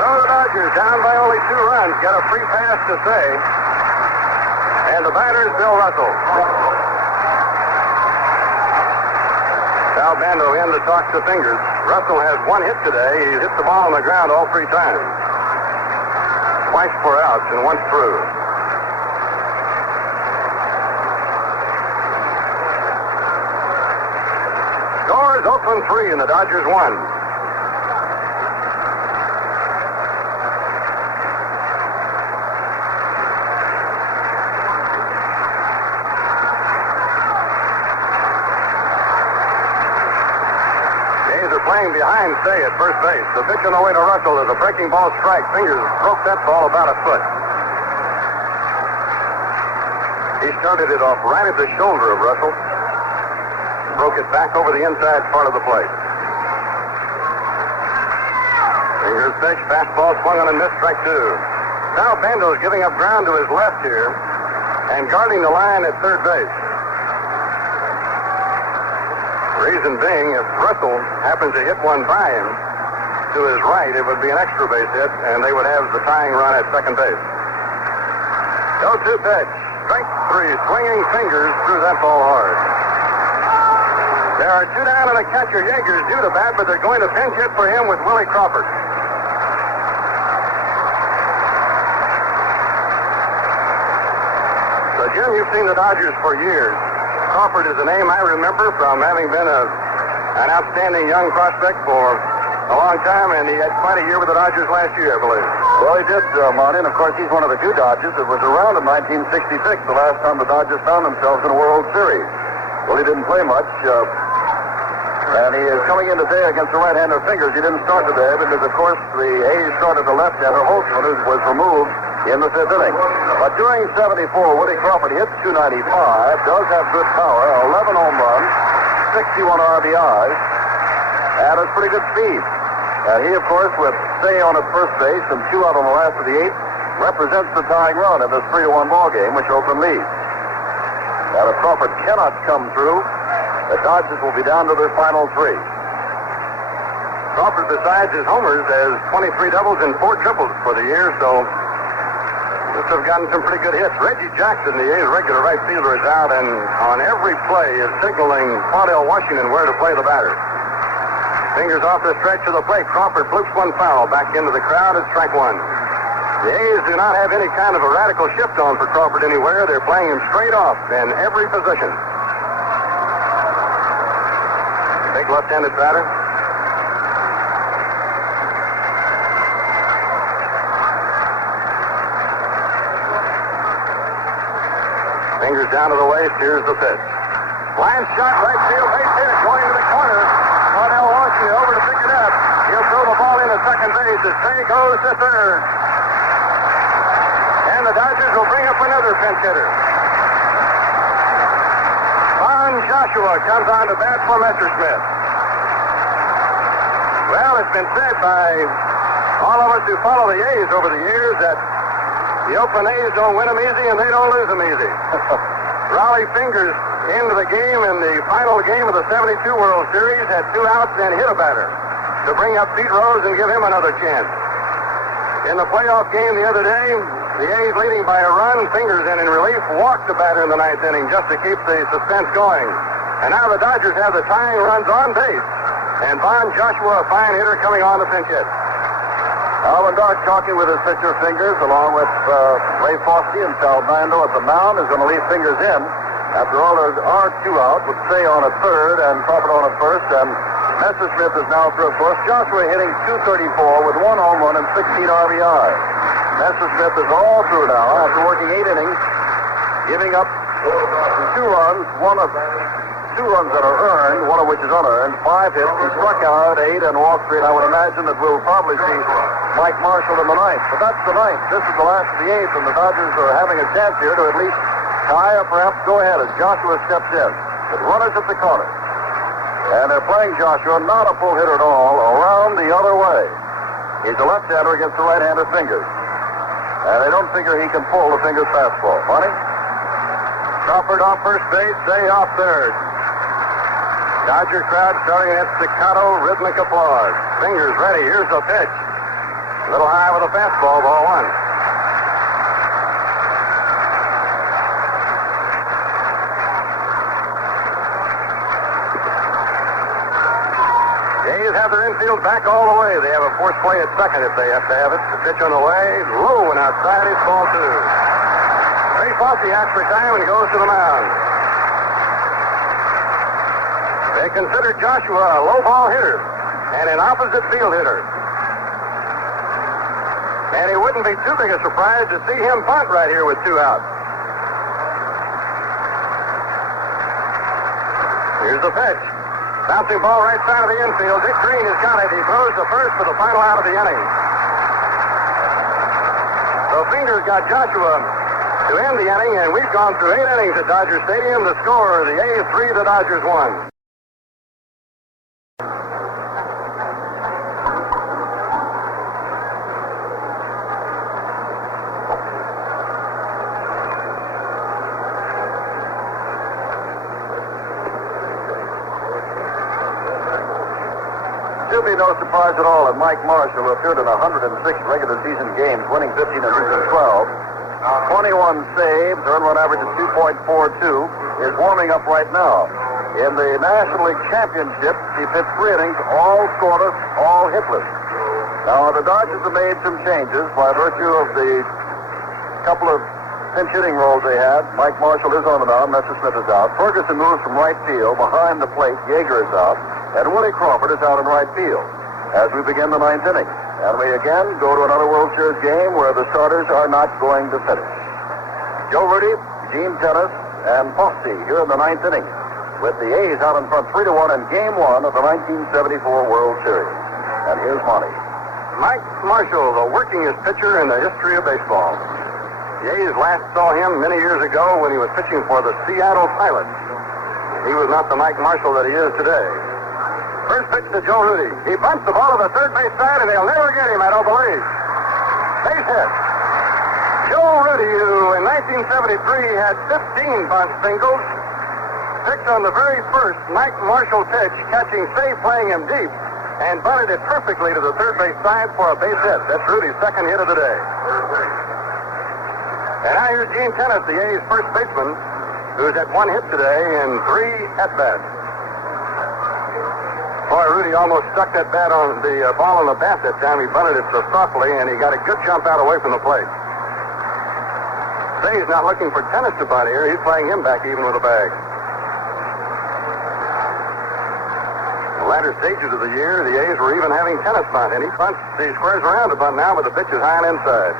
So the Dodgers, down by only 2 runs, get a free pass to Say. And the batter is Bill Russell. Sal Bando in to talk to Fingers. Russell has 1 hit today. He's hit the ball on the ground all 3 times. Twice for outs and once through. Score is Oakland 3 and the Dodgers 1. Playing behind Say at first base. The pitch on the way to Russell is a breaking ball strike. Fingers broke that ball about a foot. He started it off right at the shoulder of Russell. Broke it back over the inside part of the plate. Fingers pitch, fastball swung on and missed, strike 2. Now Bando is giving up ground to his left here and guarding the line at third base. Reason being, if Russell happens to hit one by him to his right, it would be an extra base hit, and they would have the tying run at second base. 0-2 pitch. Strike three. Swinging fingers threw that ball hard. There are two down and a catcher. Yeager's due to bat, but they're going to pinch hit for him with Willie Crawford. So, Jim, you've seen the Dodgers for years. Crawford is a name I remember from having been an outstanding young prospect for a long time, and he had quite a year with the Dodgers last year, I believe. Well, he did, Monty, and of course he's one of the few Dodgers that was around in 1966, the last time the Dodgers found themselves in a World Series. Well, he didn't play much, and he is coming in today against the right-hander Fingers. He didn't start today because, of course, the A's started the left-hander Holtzman, who was removed in the fifth inning. But during 74, Woody Crawford hits 295, does have good power, 11 home runs, 61 RBIs, and has pretty good speed. And he, of course, with Say on at first base and 2 out on the last of the 8th, represents the tying run in this 3-1 ball game, which Oakland leads. And if Crawford cannot come through, the Dodgers will be down to their final 3. Crawford, besides his homers, has 23 doubles and 4 triples for the year, so must have gotten some pretty good hits. Reggie Jackson, the A's regular right fielder, is out, and on every play is signaling Claudell Washington where to play the batter. Fingers off the stretch of the plate. Crawford flukes one foul back into the crowd at strike one. The A's do not have any kind of a radical shift on for Crawford anywhere. They're playing him straight off in every position. Big left-handed batter. Fingers down to the waist. Here's the pitch. Line shot, right field, base hit, going to the corner. Claudell Washington over to pick it up. He'll throw the ball into second base as Say goes to third. And the Dodgers will bring up another pinch hitter. Von Joshua comes on to bat for Messersmith. Well, it's been said by all of us who follow the A's over the years that the Oakland A's don't win them easy and they don't lose them easy. Raleigh Fingers into the game in the final game of the 72 World Series, had 2 outs and hit a batter to bring up Pete Rose and give him another chance. In the playoff game the other day, the A's leading by a run, Fingers in relief, walked the batter in the 9th inning just to keep the suspense going. And now the Dodgers have the tying runs on base. And Von Joshua, a fine hitter, coming on to pinch hit. Alvin Dark talking with his pitcher Fingers, along with Ray Fossey and Sal Bando at the mound, is going to leave Fingers in. After all, there are 2 out, with Say on at third and Crawford on at first, and Messersmith is now through, of course. Joshua hitting .234 with 1 home run and 16 RBI. Messersmith is all through now after working 8 innings, giving up 2 runs, 2 runs that are earned, 1 of which is unearned, 5 hits. He struck out 8 and walked 3, and I would imagine that we'll probably see Mike Marshall in the 9th. But that's the 9th. This is the last of the 8th, and the Dodgers are having a chance here to at least tie or perhaps go ahead as Joshua steps in. With runners at the corner. And they're playing Joshua, not a pull hitter at all, around the other way. He's a left-hander against the right-hander Fingers. And they don't figure he can pull the Fingers fastball. Monty? Crawford off first base, Say off third. Dodger crowd starting at staccato, rhythmic applause. Fingers ready. Here's the pitch. A little high with a fastball, ball 1. Have their infield back all the way. They have a forced play at second if they have to have it. The pitch on the way, low and outside is ball 2. Ray Fossey asks for time and goes to the mound. They consider Joshua a low ball hitter and an opposite field hitter. And it wouldn't be too big a surprise to see him bunt right here with 2 outs. Here's the pitch. Bouncing ball right side of the infield. Dick Green has got it. He throws the first for the final out of the inning. So Fingers got Joshua to end the inning, and we've gone through 8 innings at Dodger Stadium. The score, the A's 3, the Dodgers 1. should be no surprise at all that Mike Marshall, who appeared in 106 regular season games, winning 15 and losing 12, 21 saves, earned run average of 2.42, is warming up right now. In the National League Championship, he pitched 3 innings, all scoreless, all hitless. Now, the Dodgers have made some changes by virtue of the couple of pinch hitting roles they had. Mike Marshall is on the mound, Messersmith is out. Ferguson moves from right field. Behind the plate, Yeager is out. And Willie Crawford is out in right field as we begin the 9th inning. And we again go to another World Series game where the starters are not going to finish. Joe Rudy, Gene Tennis, and Fosse here in the 9th inning, with the A's out in front 3-1 in Game 1 of the 1974 World Series. And here's Monty. Mike Marshall, the workingest pitcher in the history of baseball. The A's last saw him many years ago when he was pitching for the Seattle Pilots. He was not the Mike Marshall that he is today. First pitch to Joe Rudy. He bunts the ball to the third base side, and they'll never get him, I don't believe. Base hit. Joe Rudy, who in 1973 had 15 bunt singles, picked on the very first Mike Marshall pitch, catching Say playing him deep, and bunted it perfectly to the third base side for a base hit. That's Rudy's second hit of the day. And now here's Gene Tennis, the A's first baseman, who's had 1 hit today in 3 at-bats. Boy, Rudy almost stuck that bat on the ball on the bat that time. He bunted it so softly, and he got a good jump out away from the plate. Say's not looking for Tennis to bunt here. He's playing him back even with a bag. The latter stages of the year, the A's were even having Tennis bunt, and he squares around to bunt now, but the pitch is high and inside.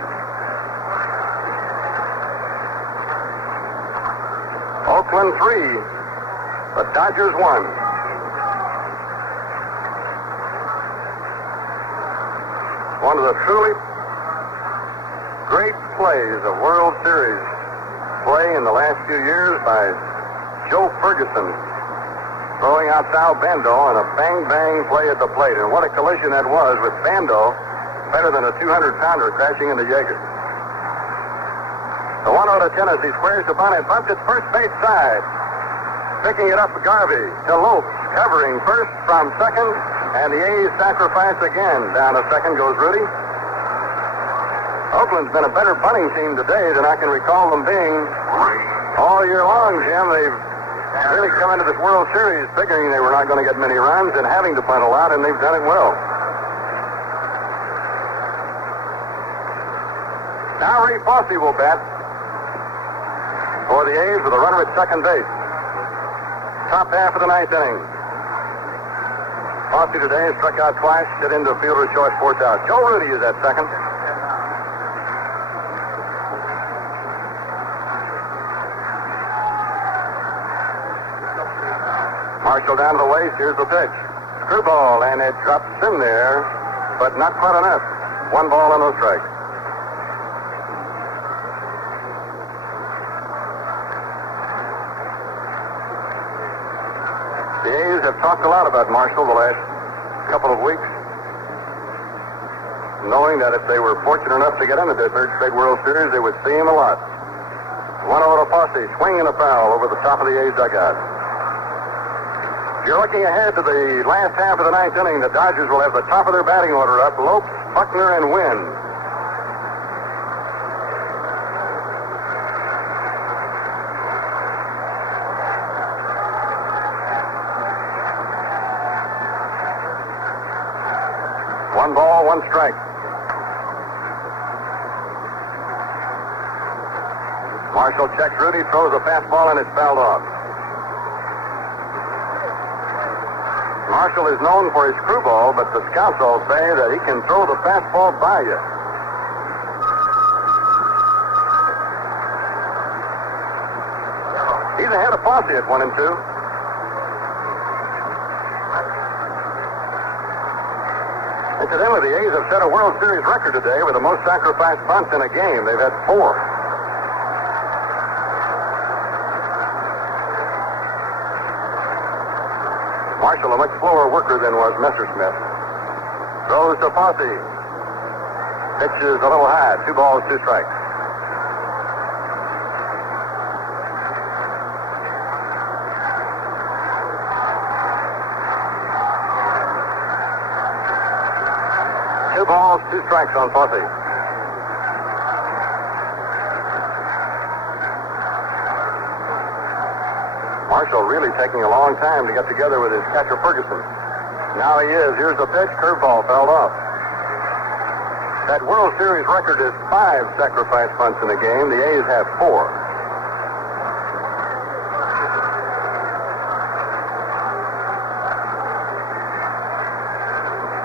Oakland 3, the Dodgers 1. One of the truly great plays of World Series play in the last few years by Joe Ferguson, throwing out Sal Bando in a bang-bang play at the plate. And what a collision that was, with Bando better than a 200-pounder crashing into Yeager. The 1-0 to Tennis. He squares the bunt and bunts it first base side. Picking it up, Garvey to Lopes, covering first from second, and the A's sacrifice again. Down to second goes Rudy. Oakland's been a better bunting team today than I can recall them being all year long, Jim. They've really come into this World Series figuring they were not going to get many runs and having to bunt a lot, and they've done it well. Now Ray Fosse will bat for the A's with a runner at second base. Top half of the 9th inning. Fosse today has struck out twice, hit into a fielder's choice, 4 out. Joe Rudy is at second. Marshall down to the waist. Here's the pitch. Screwball, and it drops in there, but not quite enough. 1 ball and no strike. The A's have talked a lot about Marshall the last couple of weeks, knowing that if they were fortunate enough to get into the third straight World Series, they would see him a lot. 1-0 to Fosse, swinging a foul over the top of the A's dugout. If you're looking ahead to the last half of the 9th inning, the Dodgers will have the top of their batting order up: Lopes, Buckner, and Wynn. One ball, 1 strike. Marshall checks Rudy, throws a fastball, and it's fouled off. Marshall is known for his screwball, but the scouts all say that he can throw the fastball by you. He's ahead of Fosse at 1 and 2. Incidentally, the A's have set a World Series record today with the most sacrificed bunts in a game. They've had 4. Marshall, a much slower worker than was Messersmith. Throws to Fosse. Pitch is a little high. 2 balls, 2 strikes. balls, 2 strikes on Fosse. Marshall really taking a long time to get together with his catcher Ferguson. Now he is. Here's the pitch. Curveball fouled off. That World Series record is 5 sacrifice bunts in a game. The A's have 4.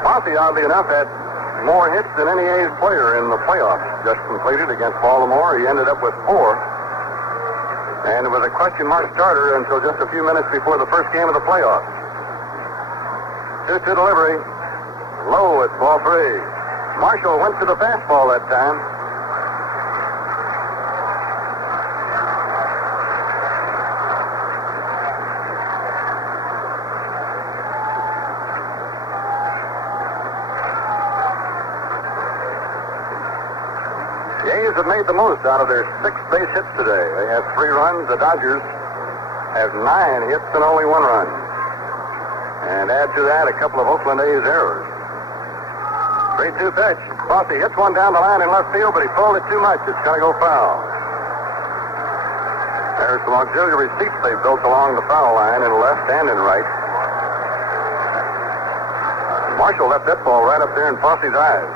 Fosse, oddly enough, had more hits than any A's player in the playoffs just completed against Baltimore. He ended up with 4. And it was a question mark starter until just a few minutes before the first game of the playoffs. 2-2 delivery. Low at ball 3. Marshall went to the fastball that time. The A's have made the most out of their 6 base hits today. They have 3 runs. The Dodgers have 9 hits and only 1 run. And add to that a couple of Oakland A's errors. 3-2 pitch. Fosse hits one down the line in left field, but he pulled it too much. It's going to go foul. There's some auxiliary seats they built along the foul line in left and in right. Marshall left that ball right up there in Fosse's eyes.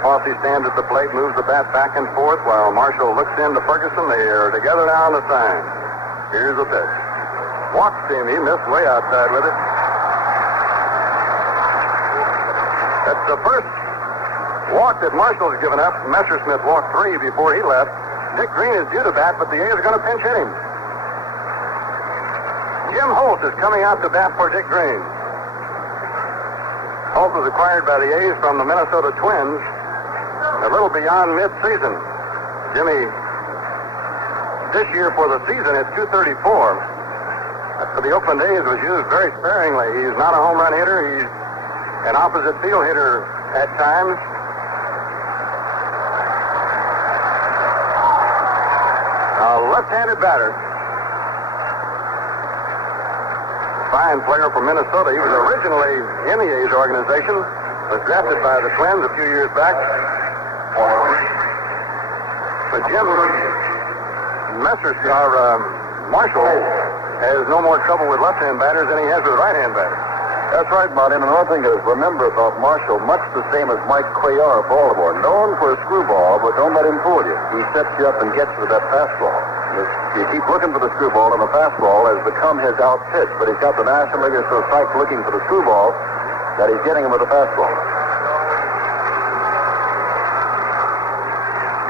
Fosse stands at the plate, moves the bat back and forth while Marshall looks into Ferguson. They are together now on the sign. Here's the pitch. Walks him. He missed way outside with it. That's the first walk that Marshall's given up. Messersmith walked 3 before he left. Dick Green is due to bat, but the A's are going to pinch hit him. Jim Holt is coming out to bat for Dick Green. Holt was acquired by the A's from the Minnesota Twins a little beyond mid-season. Jimmy, this year for the season at 234. For the Oakland A's was used very sparingly. He's not a home run hitter. He's an opposite field hitter at times. A left-handed batter. Fine player from Minnesota. He was originally in the A's organization. Was drafted by the Twins a few years back. But Jim Marshall has no more trouble with left-hand batters than he has with right-hand batters. That's right, Martin. And another thing to remember about Marshall, much the same as Mike Cuellar of Baltimore. Known for a screwball, but don't let him fool you. He sets you up and gets you with that fastball. You keep looking for the screwball, and the fastball has become his out pitch. But he's got the National League so psyched looking for the screwball that he's getting him with the fastball.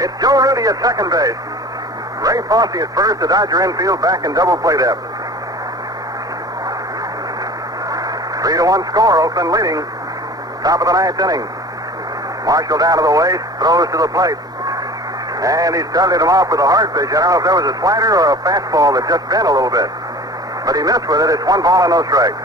It's Joe Rudy at second base. Ray Fosse at first, the Dodger infield back in double play depth. 3-1 score, Oakland leading. Top of the 9th inning. Marshall down to the waist, throws to the plate. And he started him off with a hard pitch. I don't know if that was a slider or a fastball that just bent a little bit. But he missed with it. It's 1 ball and no strikes.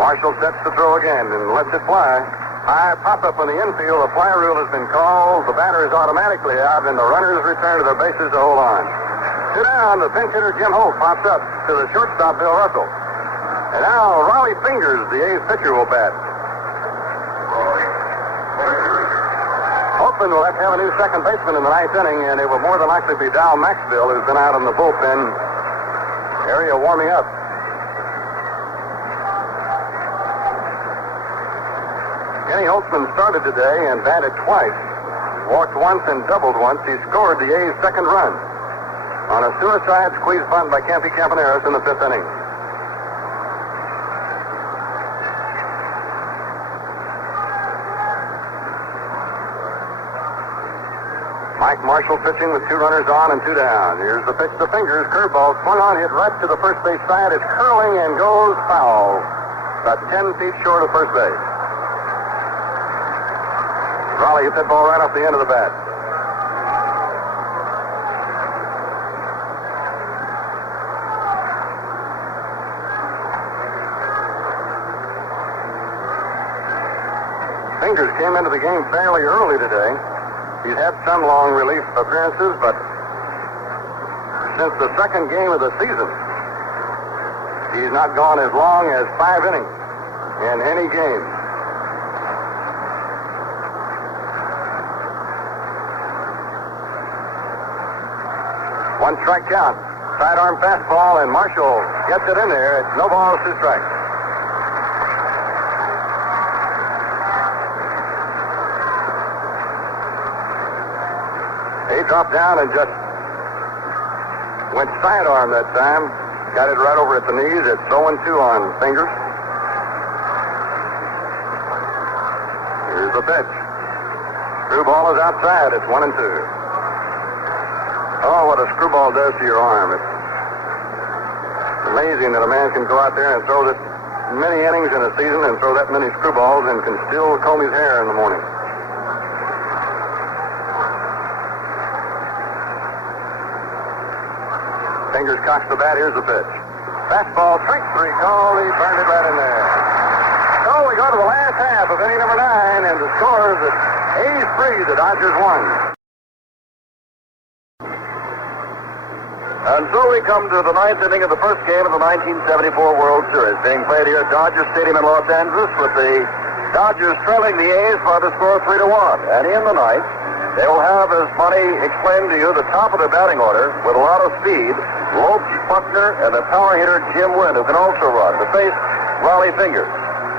Marshall sets the throw again and lets it fly. High pop-up on the infield. The fly rule has been called. The batter is automatically out, and the runners return to their bases to hold on. 2 down. The pinch hitter Jim Holt pops up to the shortstop Bill Russell. And now Raleigh Fingers, the A's pitcher, will bat. Oakland will have to have a new second baseman in the 9th inning, and it will more than likely be Dow Maxville, who's been out in the bullpen area warming up. Kenny Holtzman started today and batted twice. Walked once and doubled once. He scored the A's second run on a suicide squeeze bunt by Campy Campaneris in the 5th inning. Mike Marshall pitching with 2 runners on and 2 down. Here's the pitch to Fingers. Curveball swung on, hit right to the first base side. It's curling and goes foul. About 10 feet short of first base. Raleigh hit that ball right off the end of the bat. Fingers came into the game fairly early today. He's had some long relief appearances, but since the second game of the season, he's not gone as long as 5 innings in any game. One strike count. Sidearm fastball, and Marshall gets it in there. It's no balls, 2 strikes. He dropped down and just went sidearm that time. Got it right over at the knees. It's 0-2 on Fingers. Here's the pitch. Screwball is outside. It's 1-2. Oh, what a screwball does to your arm. It's amazing that a man can go out there and throw that many innings in a season and throw that many screwballs and can still comb his hair in the morning. Fingers cocks the bat. Here's the pitch. Fastball, strike 3 call. He burned it right in there. So we go to the last half of inning number 9, and the score is that A's 3, the Dodgers 1. And so we come to the 9th inning of the first game of the 1974 World Series, being played here at Dodger Stadium in Los Angeles, with the Dodgers trailing the A's by the score of 3-1. And in the 9th, they will have, as Monty explained to you, the top of the batting order with a lot of speed, Lopes, Buckner, and the power hitter Jim Wynn, who can also run, to face Raleigh Fingers.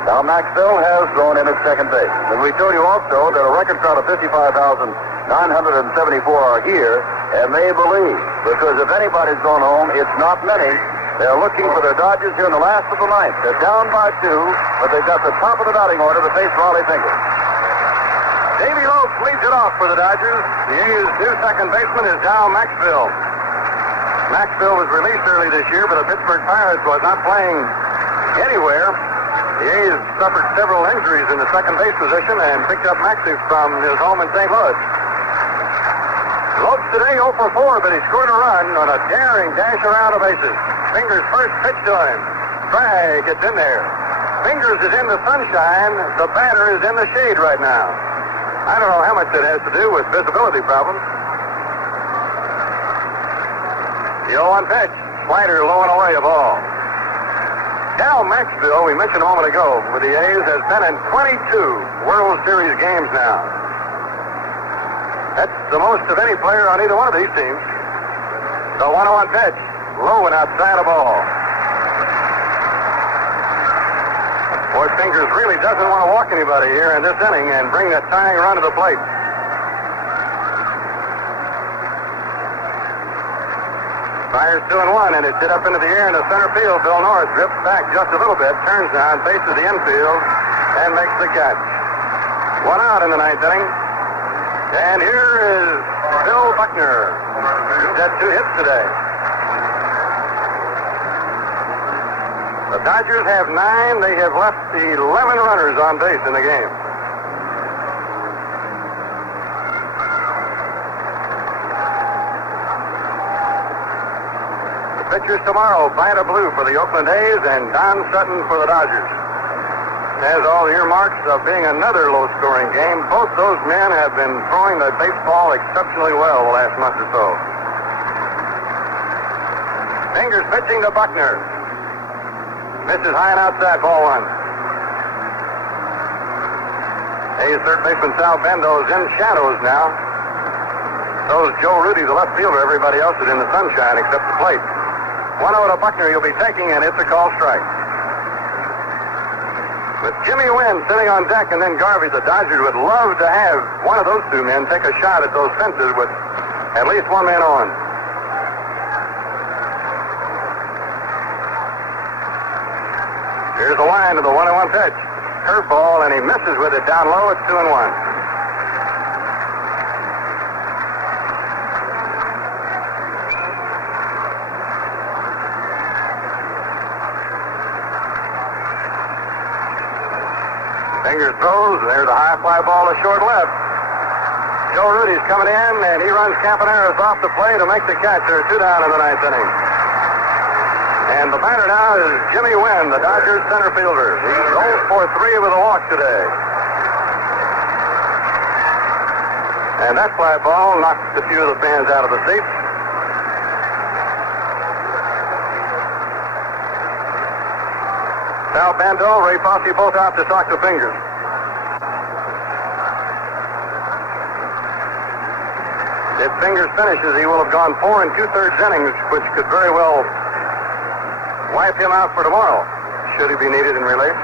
Now, Maxville has thrown in at second base. And we told you also that a record crowd of 55,974 are here, and they believe, because if anybody's gone home, it's not many. They're looking for their Dodgers here in the last of the 9th. They're down by 2, but they've got the top of the batting order to face Raleigh Fingers. Davey Lopes leads it off for the Dodgers. The A's new second baseman is Dow Maxville. Maxville was released early this year, but the Pittsburgh Pirates was not playing anywhere. The A's suffered several injuries in the second base position and picked up Maxie from his home in St. Louis. Lopes today 0 for 4, but he scored a run on a daring dash around the bases. Fingers first pitch to him. Drag gets in there. Fingers is in the sunshine. The batter is in the shade right now. I don't know how much that has to do with visibility problems. The 0-1 pitch. Slider low and away, a ball. Dow Maxville, we mentioned a moment ago, with the A's, has been in 22 World Series games now. That's the most of any player on either one of these teams. The 1-1 pitch, low and outside a ball. Boy, Fingers really doesn't want to walk anybody here in this inning and bring that tying run to the plate. Fires 2-1, and it's hit up into the air in the center field. Bill Norris drifts back just a little bit, turns now and faces the infield, and makes the catch. 1 out in the 9th inning. And here is Bill Buckner. He's had 2 hits today. The Dodgers have 9. They have left 11 runners on base in the game. Pitchers tomorrow, Vida Blue for the Oakland A's and Don Sutton for the Dodgers. Has all earmarks of being another low-scoring game. Both those men have been throwing the baseball exceptionally well the last month or so. Fingers pitching to Buckner. Misses high and outside, ball 1. A's third baseman Sal Bendo is in shadows now. So is Joe Rudy, the left fielder. Everybody else is in the sunshine except the plate. 1-0 to Buckner, he'll be taking, and it's a call strike. With Jimmy Wynn sitting on deck and then Garvey, the Dodgers would love to have one of those 2 men take a shot at those fences with at least 1 man on. Here's the line to the 1-1 pitch. Curveball, and he misses with it down low. It's 2-1. Fingers throws, and there's a high fly ball to short left. Joe Rudy's coming in, and he runs Campaneris off the plate to make the catch. There are 2 down in the 9th inning. And the batter now is Jimmy Wynn, the Dodgers center fielder. He's 0 for 3 with a walk today. And that fly ball knocked a few of the fans out of the seats. Sal Bando, Ray Fosse both out to talk to Fingers. If Fingers finishes, he will have gone 4 2/3 innings, which could very well wipe him out for tomorrow, should he be needed in relief.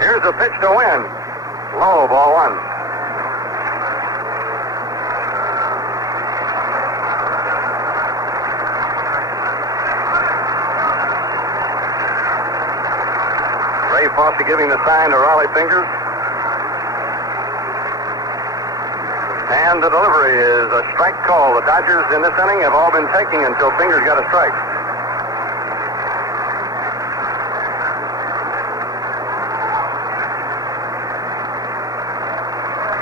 Here's a pitch to win. Low, ball 1. Ray Fosse giving the sign to Raleigh Fingers. And the delivery is a strike call. The Dodgers in this inning have all been taking until Fingers got a strike.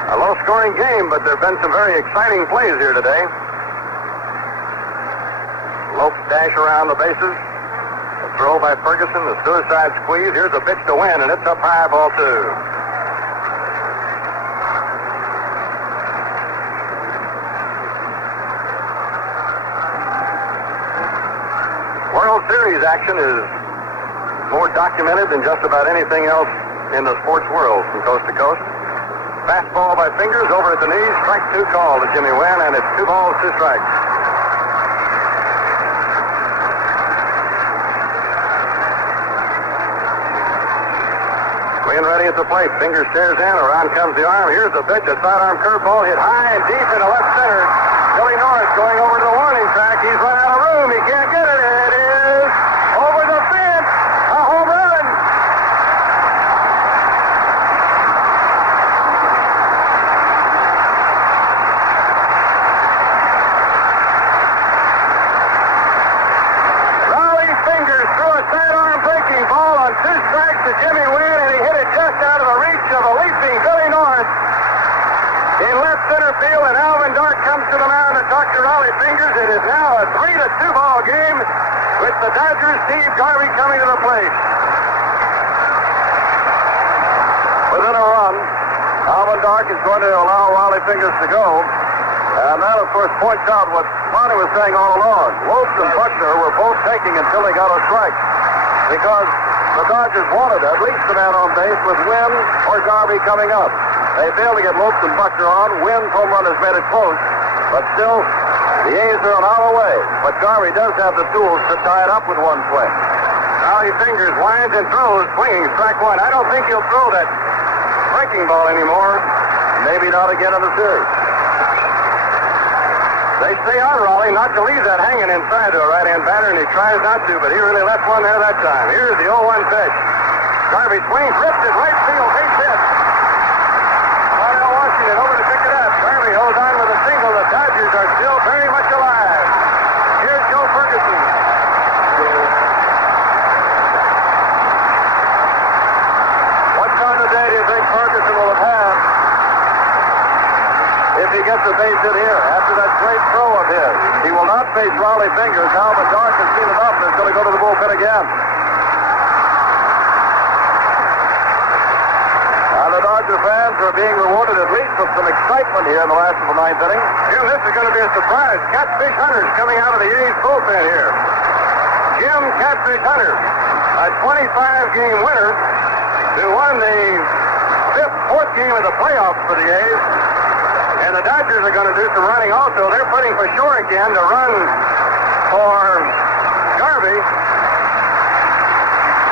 A low-scoring game, but there have been some very exciting plays here today. Lope dash around the bases. A throw by Ferguson, the suicide squeeze. Here's a pitch to win, and it's up high, ball 2. World Series action is more documented than just about anything else in the sports world from coast to coast. Fastball by Fingers over at the knees. Strike 2 call to Jimmy Wynn, and it's 2 balls, 2 strikes. Wynn ready at the plate. Fingers stares in. Around comes the arm. Here's the pitch. A sidearm curveball hit high and deep into left center. Billy Norris going over to the warning track. He's run out of room. He can't get it. It is over the fence. A home run. Raleigh Fingers threw a sidearm breaking ball on 2 strikes to Jimmy Wynn, and he hit it just out of the reach of a leaping Billy Norris in left center field, and Alvin Dark comes to the mound to talk to Raleigh Fingers. It is now a 3-2 ball game with the Dodgers' Steve Garvey coming to the plate. Within a run, Alvin Dark is going to allow Raleigh Fingers to go, and that, of course, points out what Monty was saying all along. Lopes and Buckner were both taking until they got a strike, because the Dodgers wanted at least a man on base with Wynn or Garvey coming up. They failed to get Lopes and Buckner on. Wynn's home run has made it close, but still, the A's are an hour away. But Garvey does have the tools to tie it up with one swing. Raleigh Fingers winds and throws, swinging strike 1. I don't think he'll throw that breaking ball anymore. Maybe not again in the series. They say on Raleigh not to leave that hanging inside to a right-hand batter, and he tries not to, but he really left one there that time. Here's the 0-1 pitch. Garvey swings, rips it, right field, base hit. Lionel Washington over to pick it up. Garvey holds on with a single. The Dodgers are still very much alive. Here's Joe Ferguson. What kind of day do you think Ferguson will have had if he gets a base hit here after that great throw of his? He will not face Raleigh Fingers. Alvin Dark has seen it up and is going to go to the bullpen again. And the Dodger fans are being rewarded at least with some excitement here in the last of the 9th inning. Jim, this is going to be a surprise. Catfish Hunter's coming out of the A's bullpen here. Jim Catfish Hunter, a 25-game winner who won the 4th game of the playoffs for the A's. And the Dodgers are going to do some running also. They're putting for sure again to run for Garvey.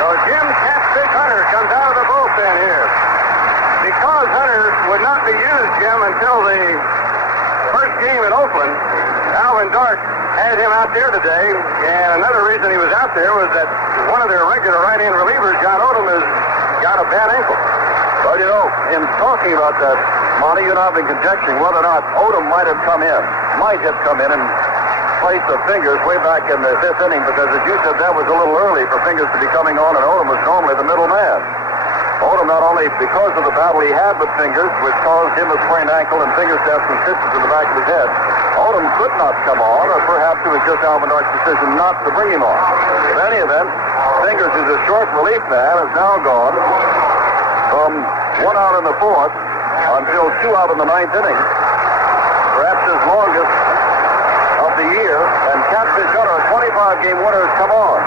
So Jim Catfish Hunter comes out of the bullpen here. Because Hunter would not be used, Jim, until the first game at Oakland, Alvin Dark had him out there today. And another reason he was out there was that one of their regular right-hand relievers, John Odom, has got a bad ankle. Well, you know, in talking about that, Monty, you and I have been conjecturing whether or not Odom might have come in and placed the Fingers way back in the 5th inning, because as you said, that was a little early for Fingers to be coming on, and Odom was normally the middle man. Odom, not only because of the battle he had with Fingers, which caused him a sprained ankle and Fingers to have some stitches in the back of his head, Odom could not come on, or perhaps it was just Alvin Dark's decision not to bring him on. In any event, Fingers is a short relief man, is now gone from 1 out in the 4th. until 2 out in the 9th inning. Perhaps his longest of the year. And Catfish Hunter, a 25-game winner, has come on.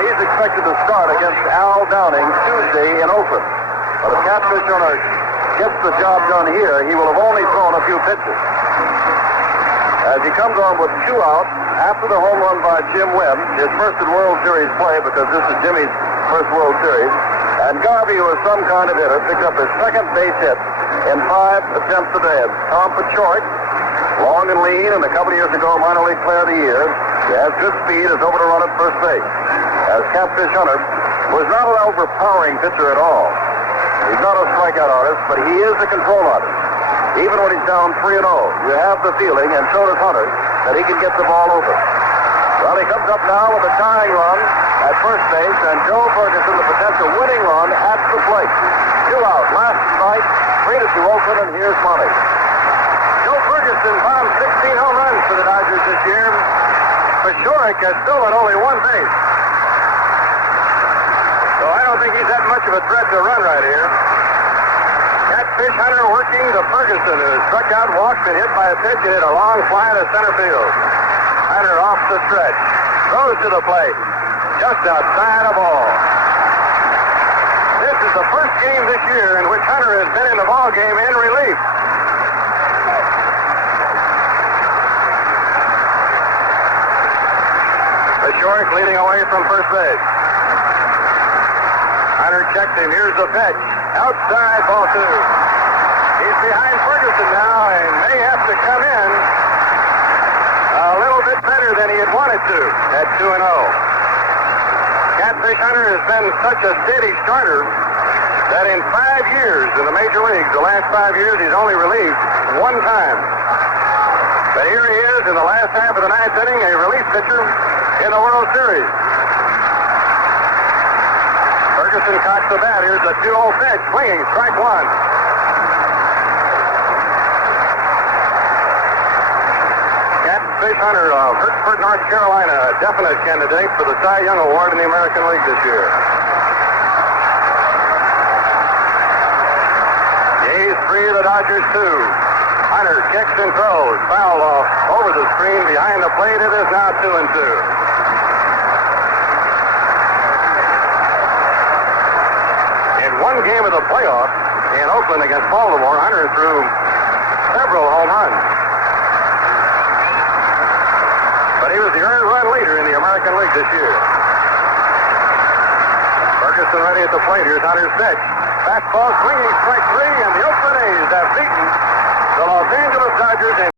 He's expected to start against Al Downing Tuesday in Oakland. But if Catfish Hunter gets the job done here, he will have only thrown a few pitches. As he comes on with 2 out after the home run by Jim Webb, his first in World Series play, because this is Jimmy's first World Series. And Garvey, who is some kind of hitter, picked up his second base hit in 5 attempts today. Tom Pachorik, long and lean, and a couple of years ago, minor league player of the year. He has good speed, is over to run at first base. As Catfish Hunter was not an overpowering pitcher at all. He's not a strikeout artist, but he is a control artist. Even when he's down 3-0, you have the feeling, and so does Hunter, that he can get the ball over. Well, he comes up now with a tying run at first base, and Joe Ferguson, the potential winning run at the plate. 2 out. Last night, 3-2 Oakland, and here's Monty. Joe Ferguson bombed 16 home runs for the Dodgers this year. Pachorik has stolen only 1 base. So I don't think he's that much of a threat to run right here. Catfish Hunter working to Ferguson, who struck out, walked, and hit by a pitch and hit a long fly to center field. Hunter off the stretch. Throws to the plate. Just outside a ball. This is the first game this year in which Hunter has been in the ball game in relief. Pachorik leading away from first base. Hunter checked him. Here's the pitch. Outside, ball 2. He's behind Ferguson now and may have to come in a little bit better than he had wanted to at 2-0. Catfish Hunter has been such a steady starter that in 5 years in the major leagues, the last 5 years, he's only relieved 1 time. But here he is in the last half of the 9th inning, a relief pitcher in the World Series. Ferguson cocks the bat. Here's a 2-0 pitch. Swinging. Strike 1. Catfish Hunter of Hertford, North Carolina, a definite candidate for the Cy Young Award in the American League this year. The A's 3, the Dodgers 2. Hunter kicks and throws. Foul off over the screen behind the plate. It is now 2-2. One game of the playoffs in Oakland against Baltimore, Hunter threw several home runs. But he was the earned run leader in the American League this year. Ferguson ready at the plate. Here's Hunter's pitch. Fastball swinging, strike 3, and the Oakland A's have beaten the Los Angeles Dodgers in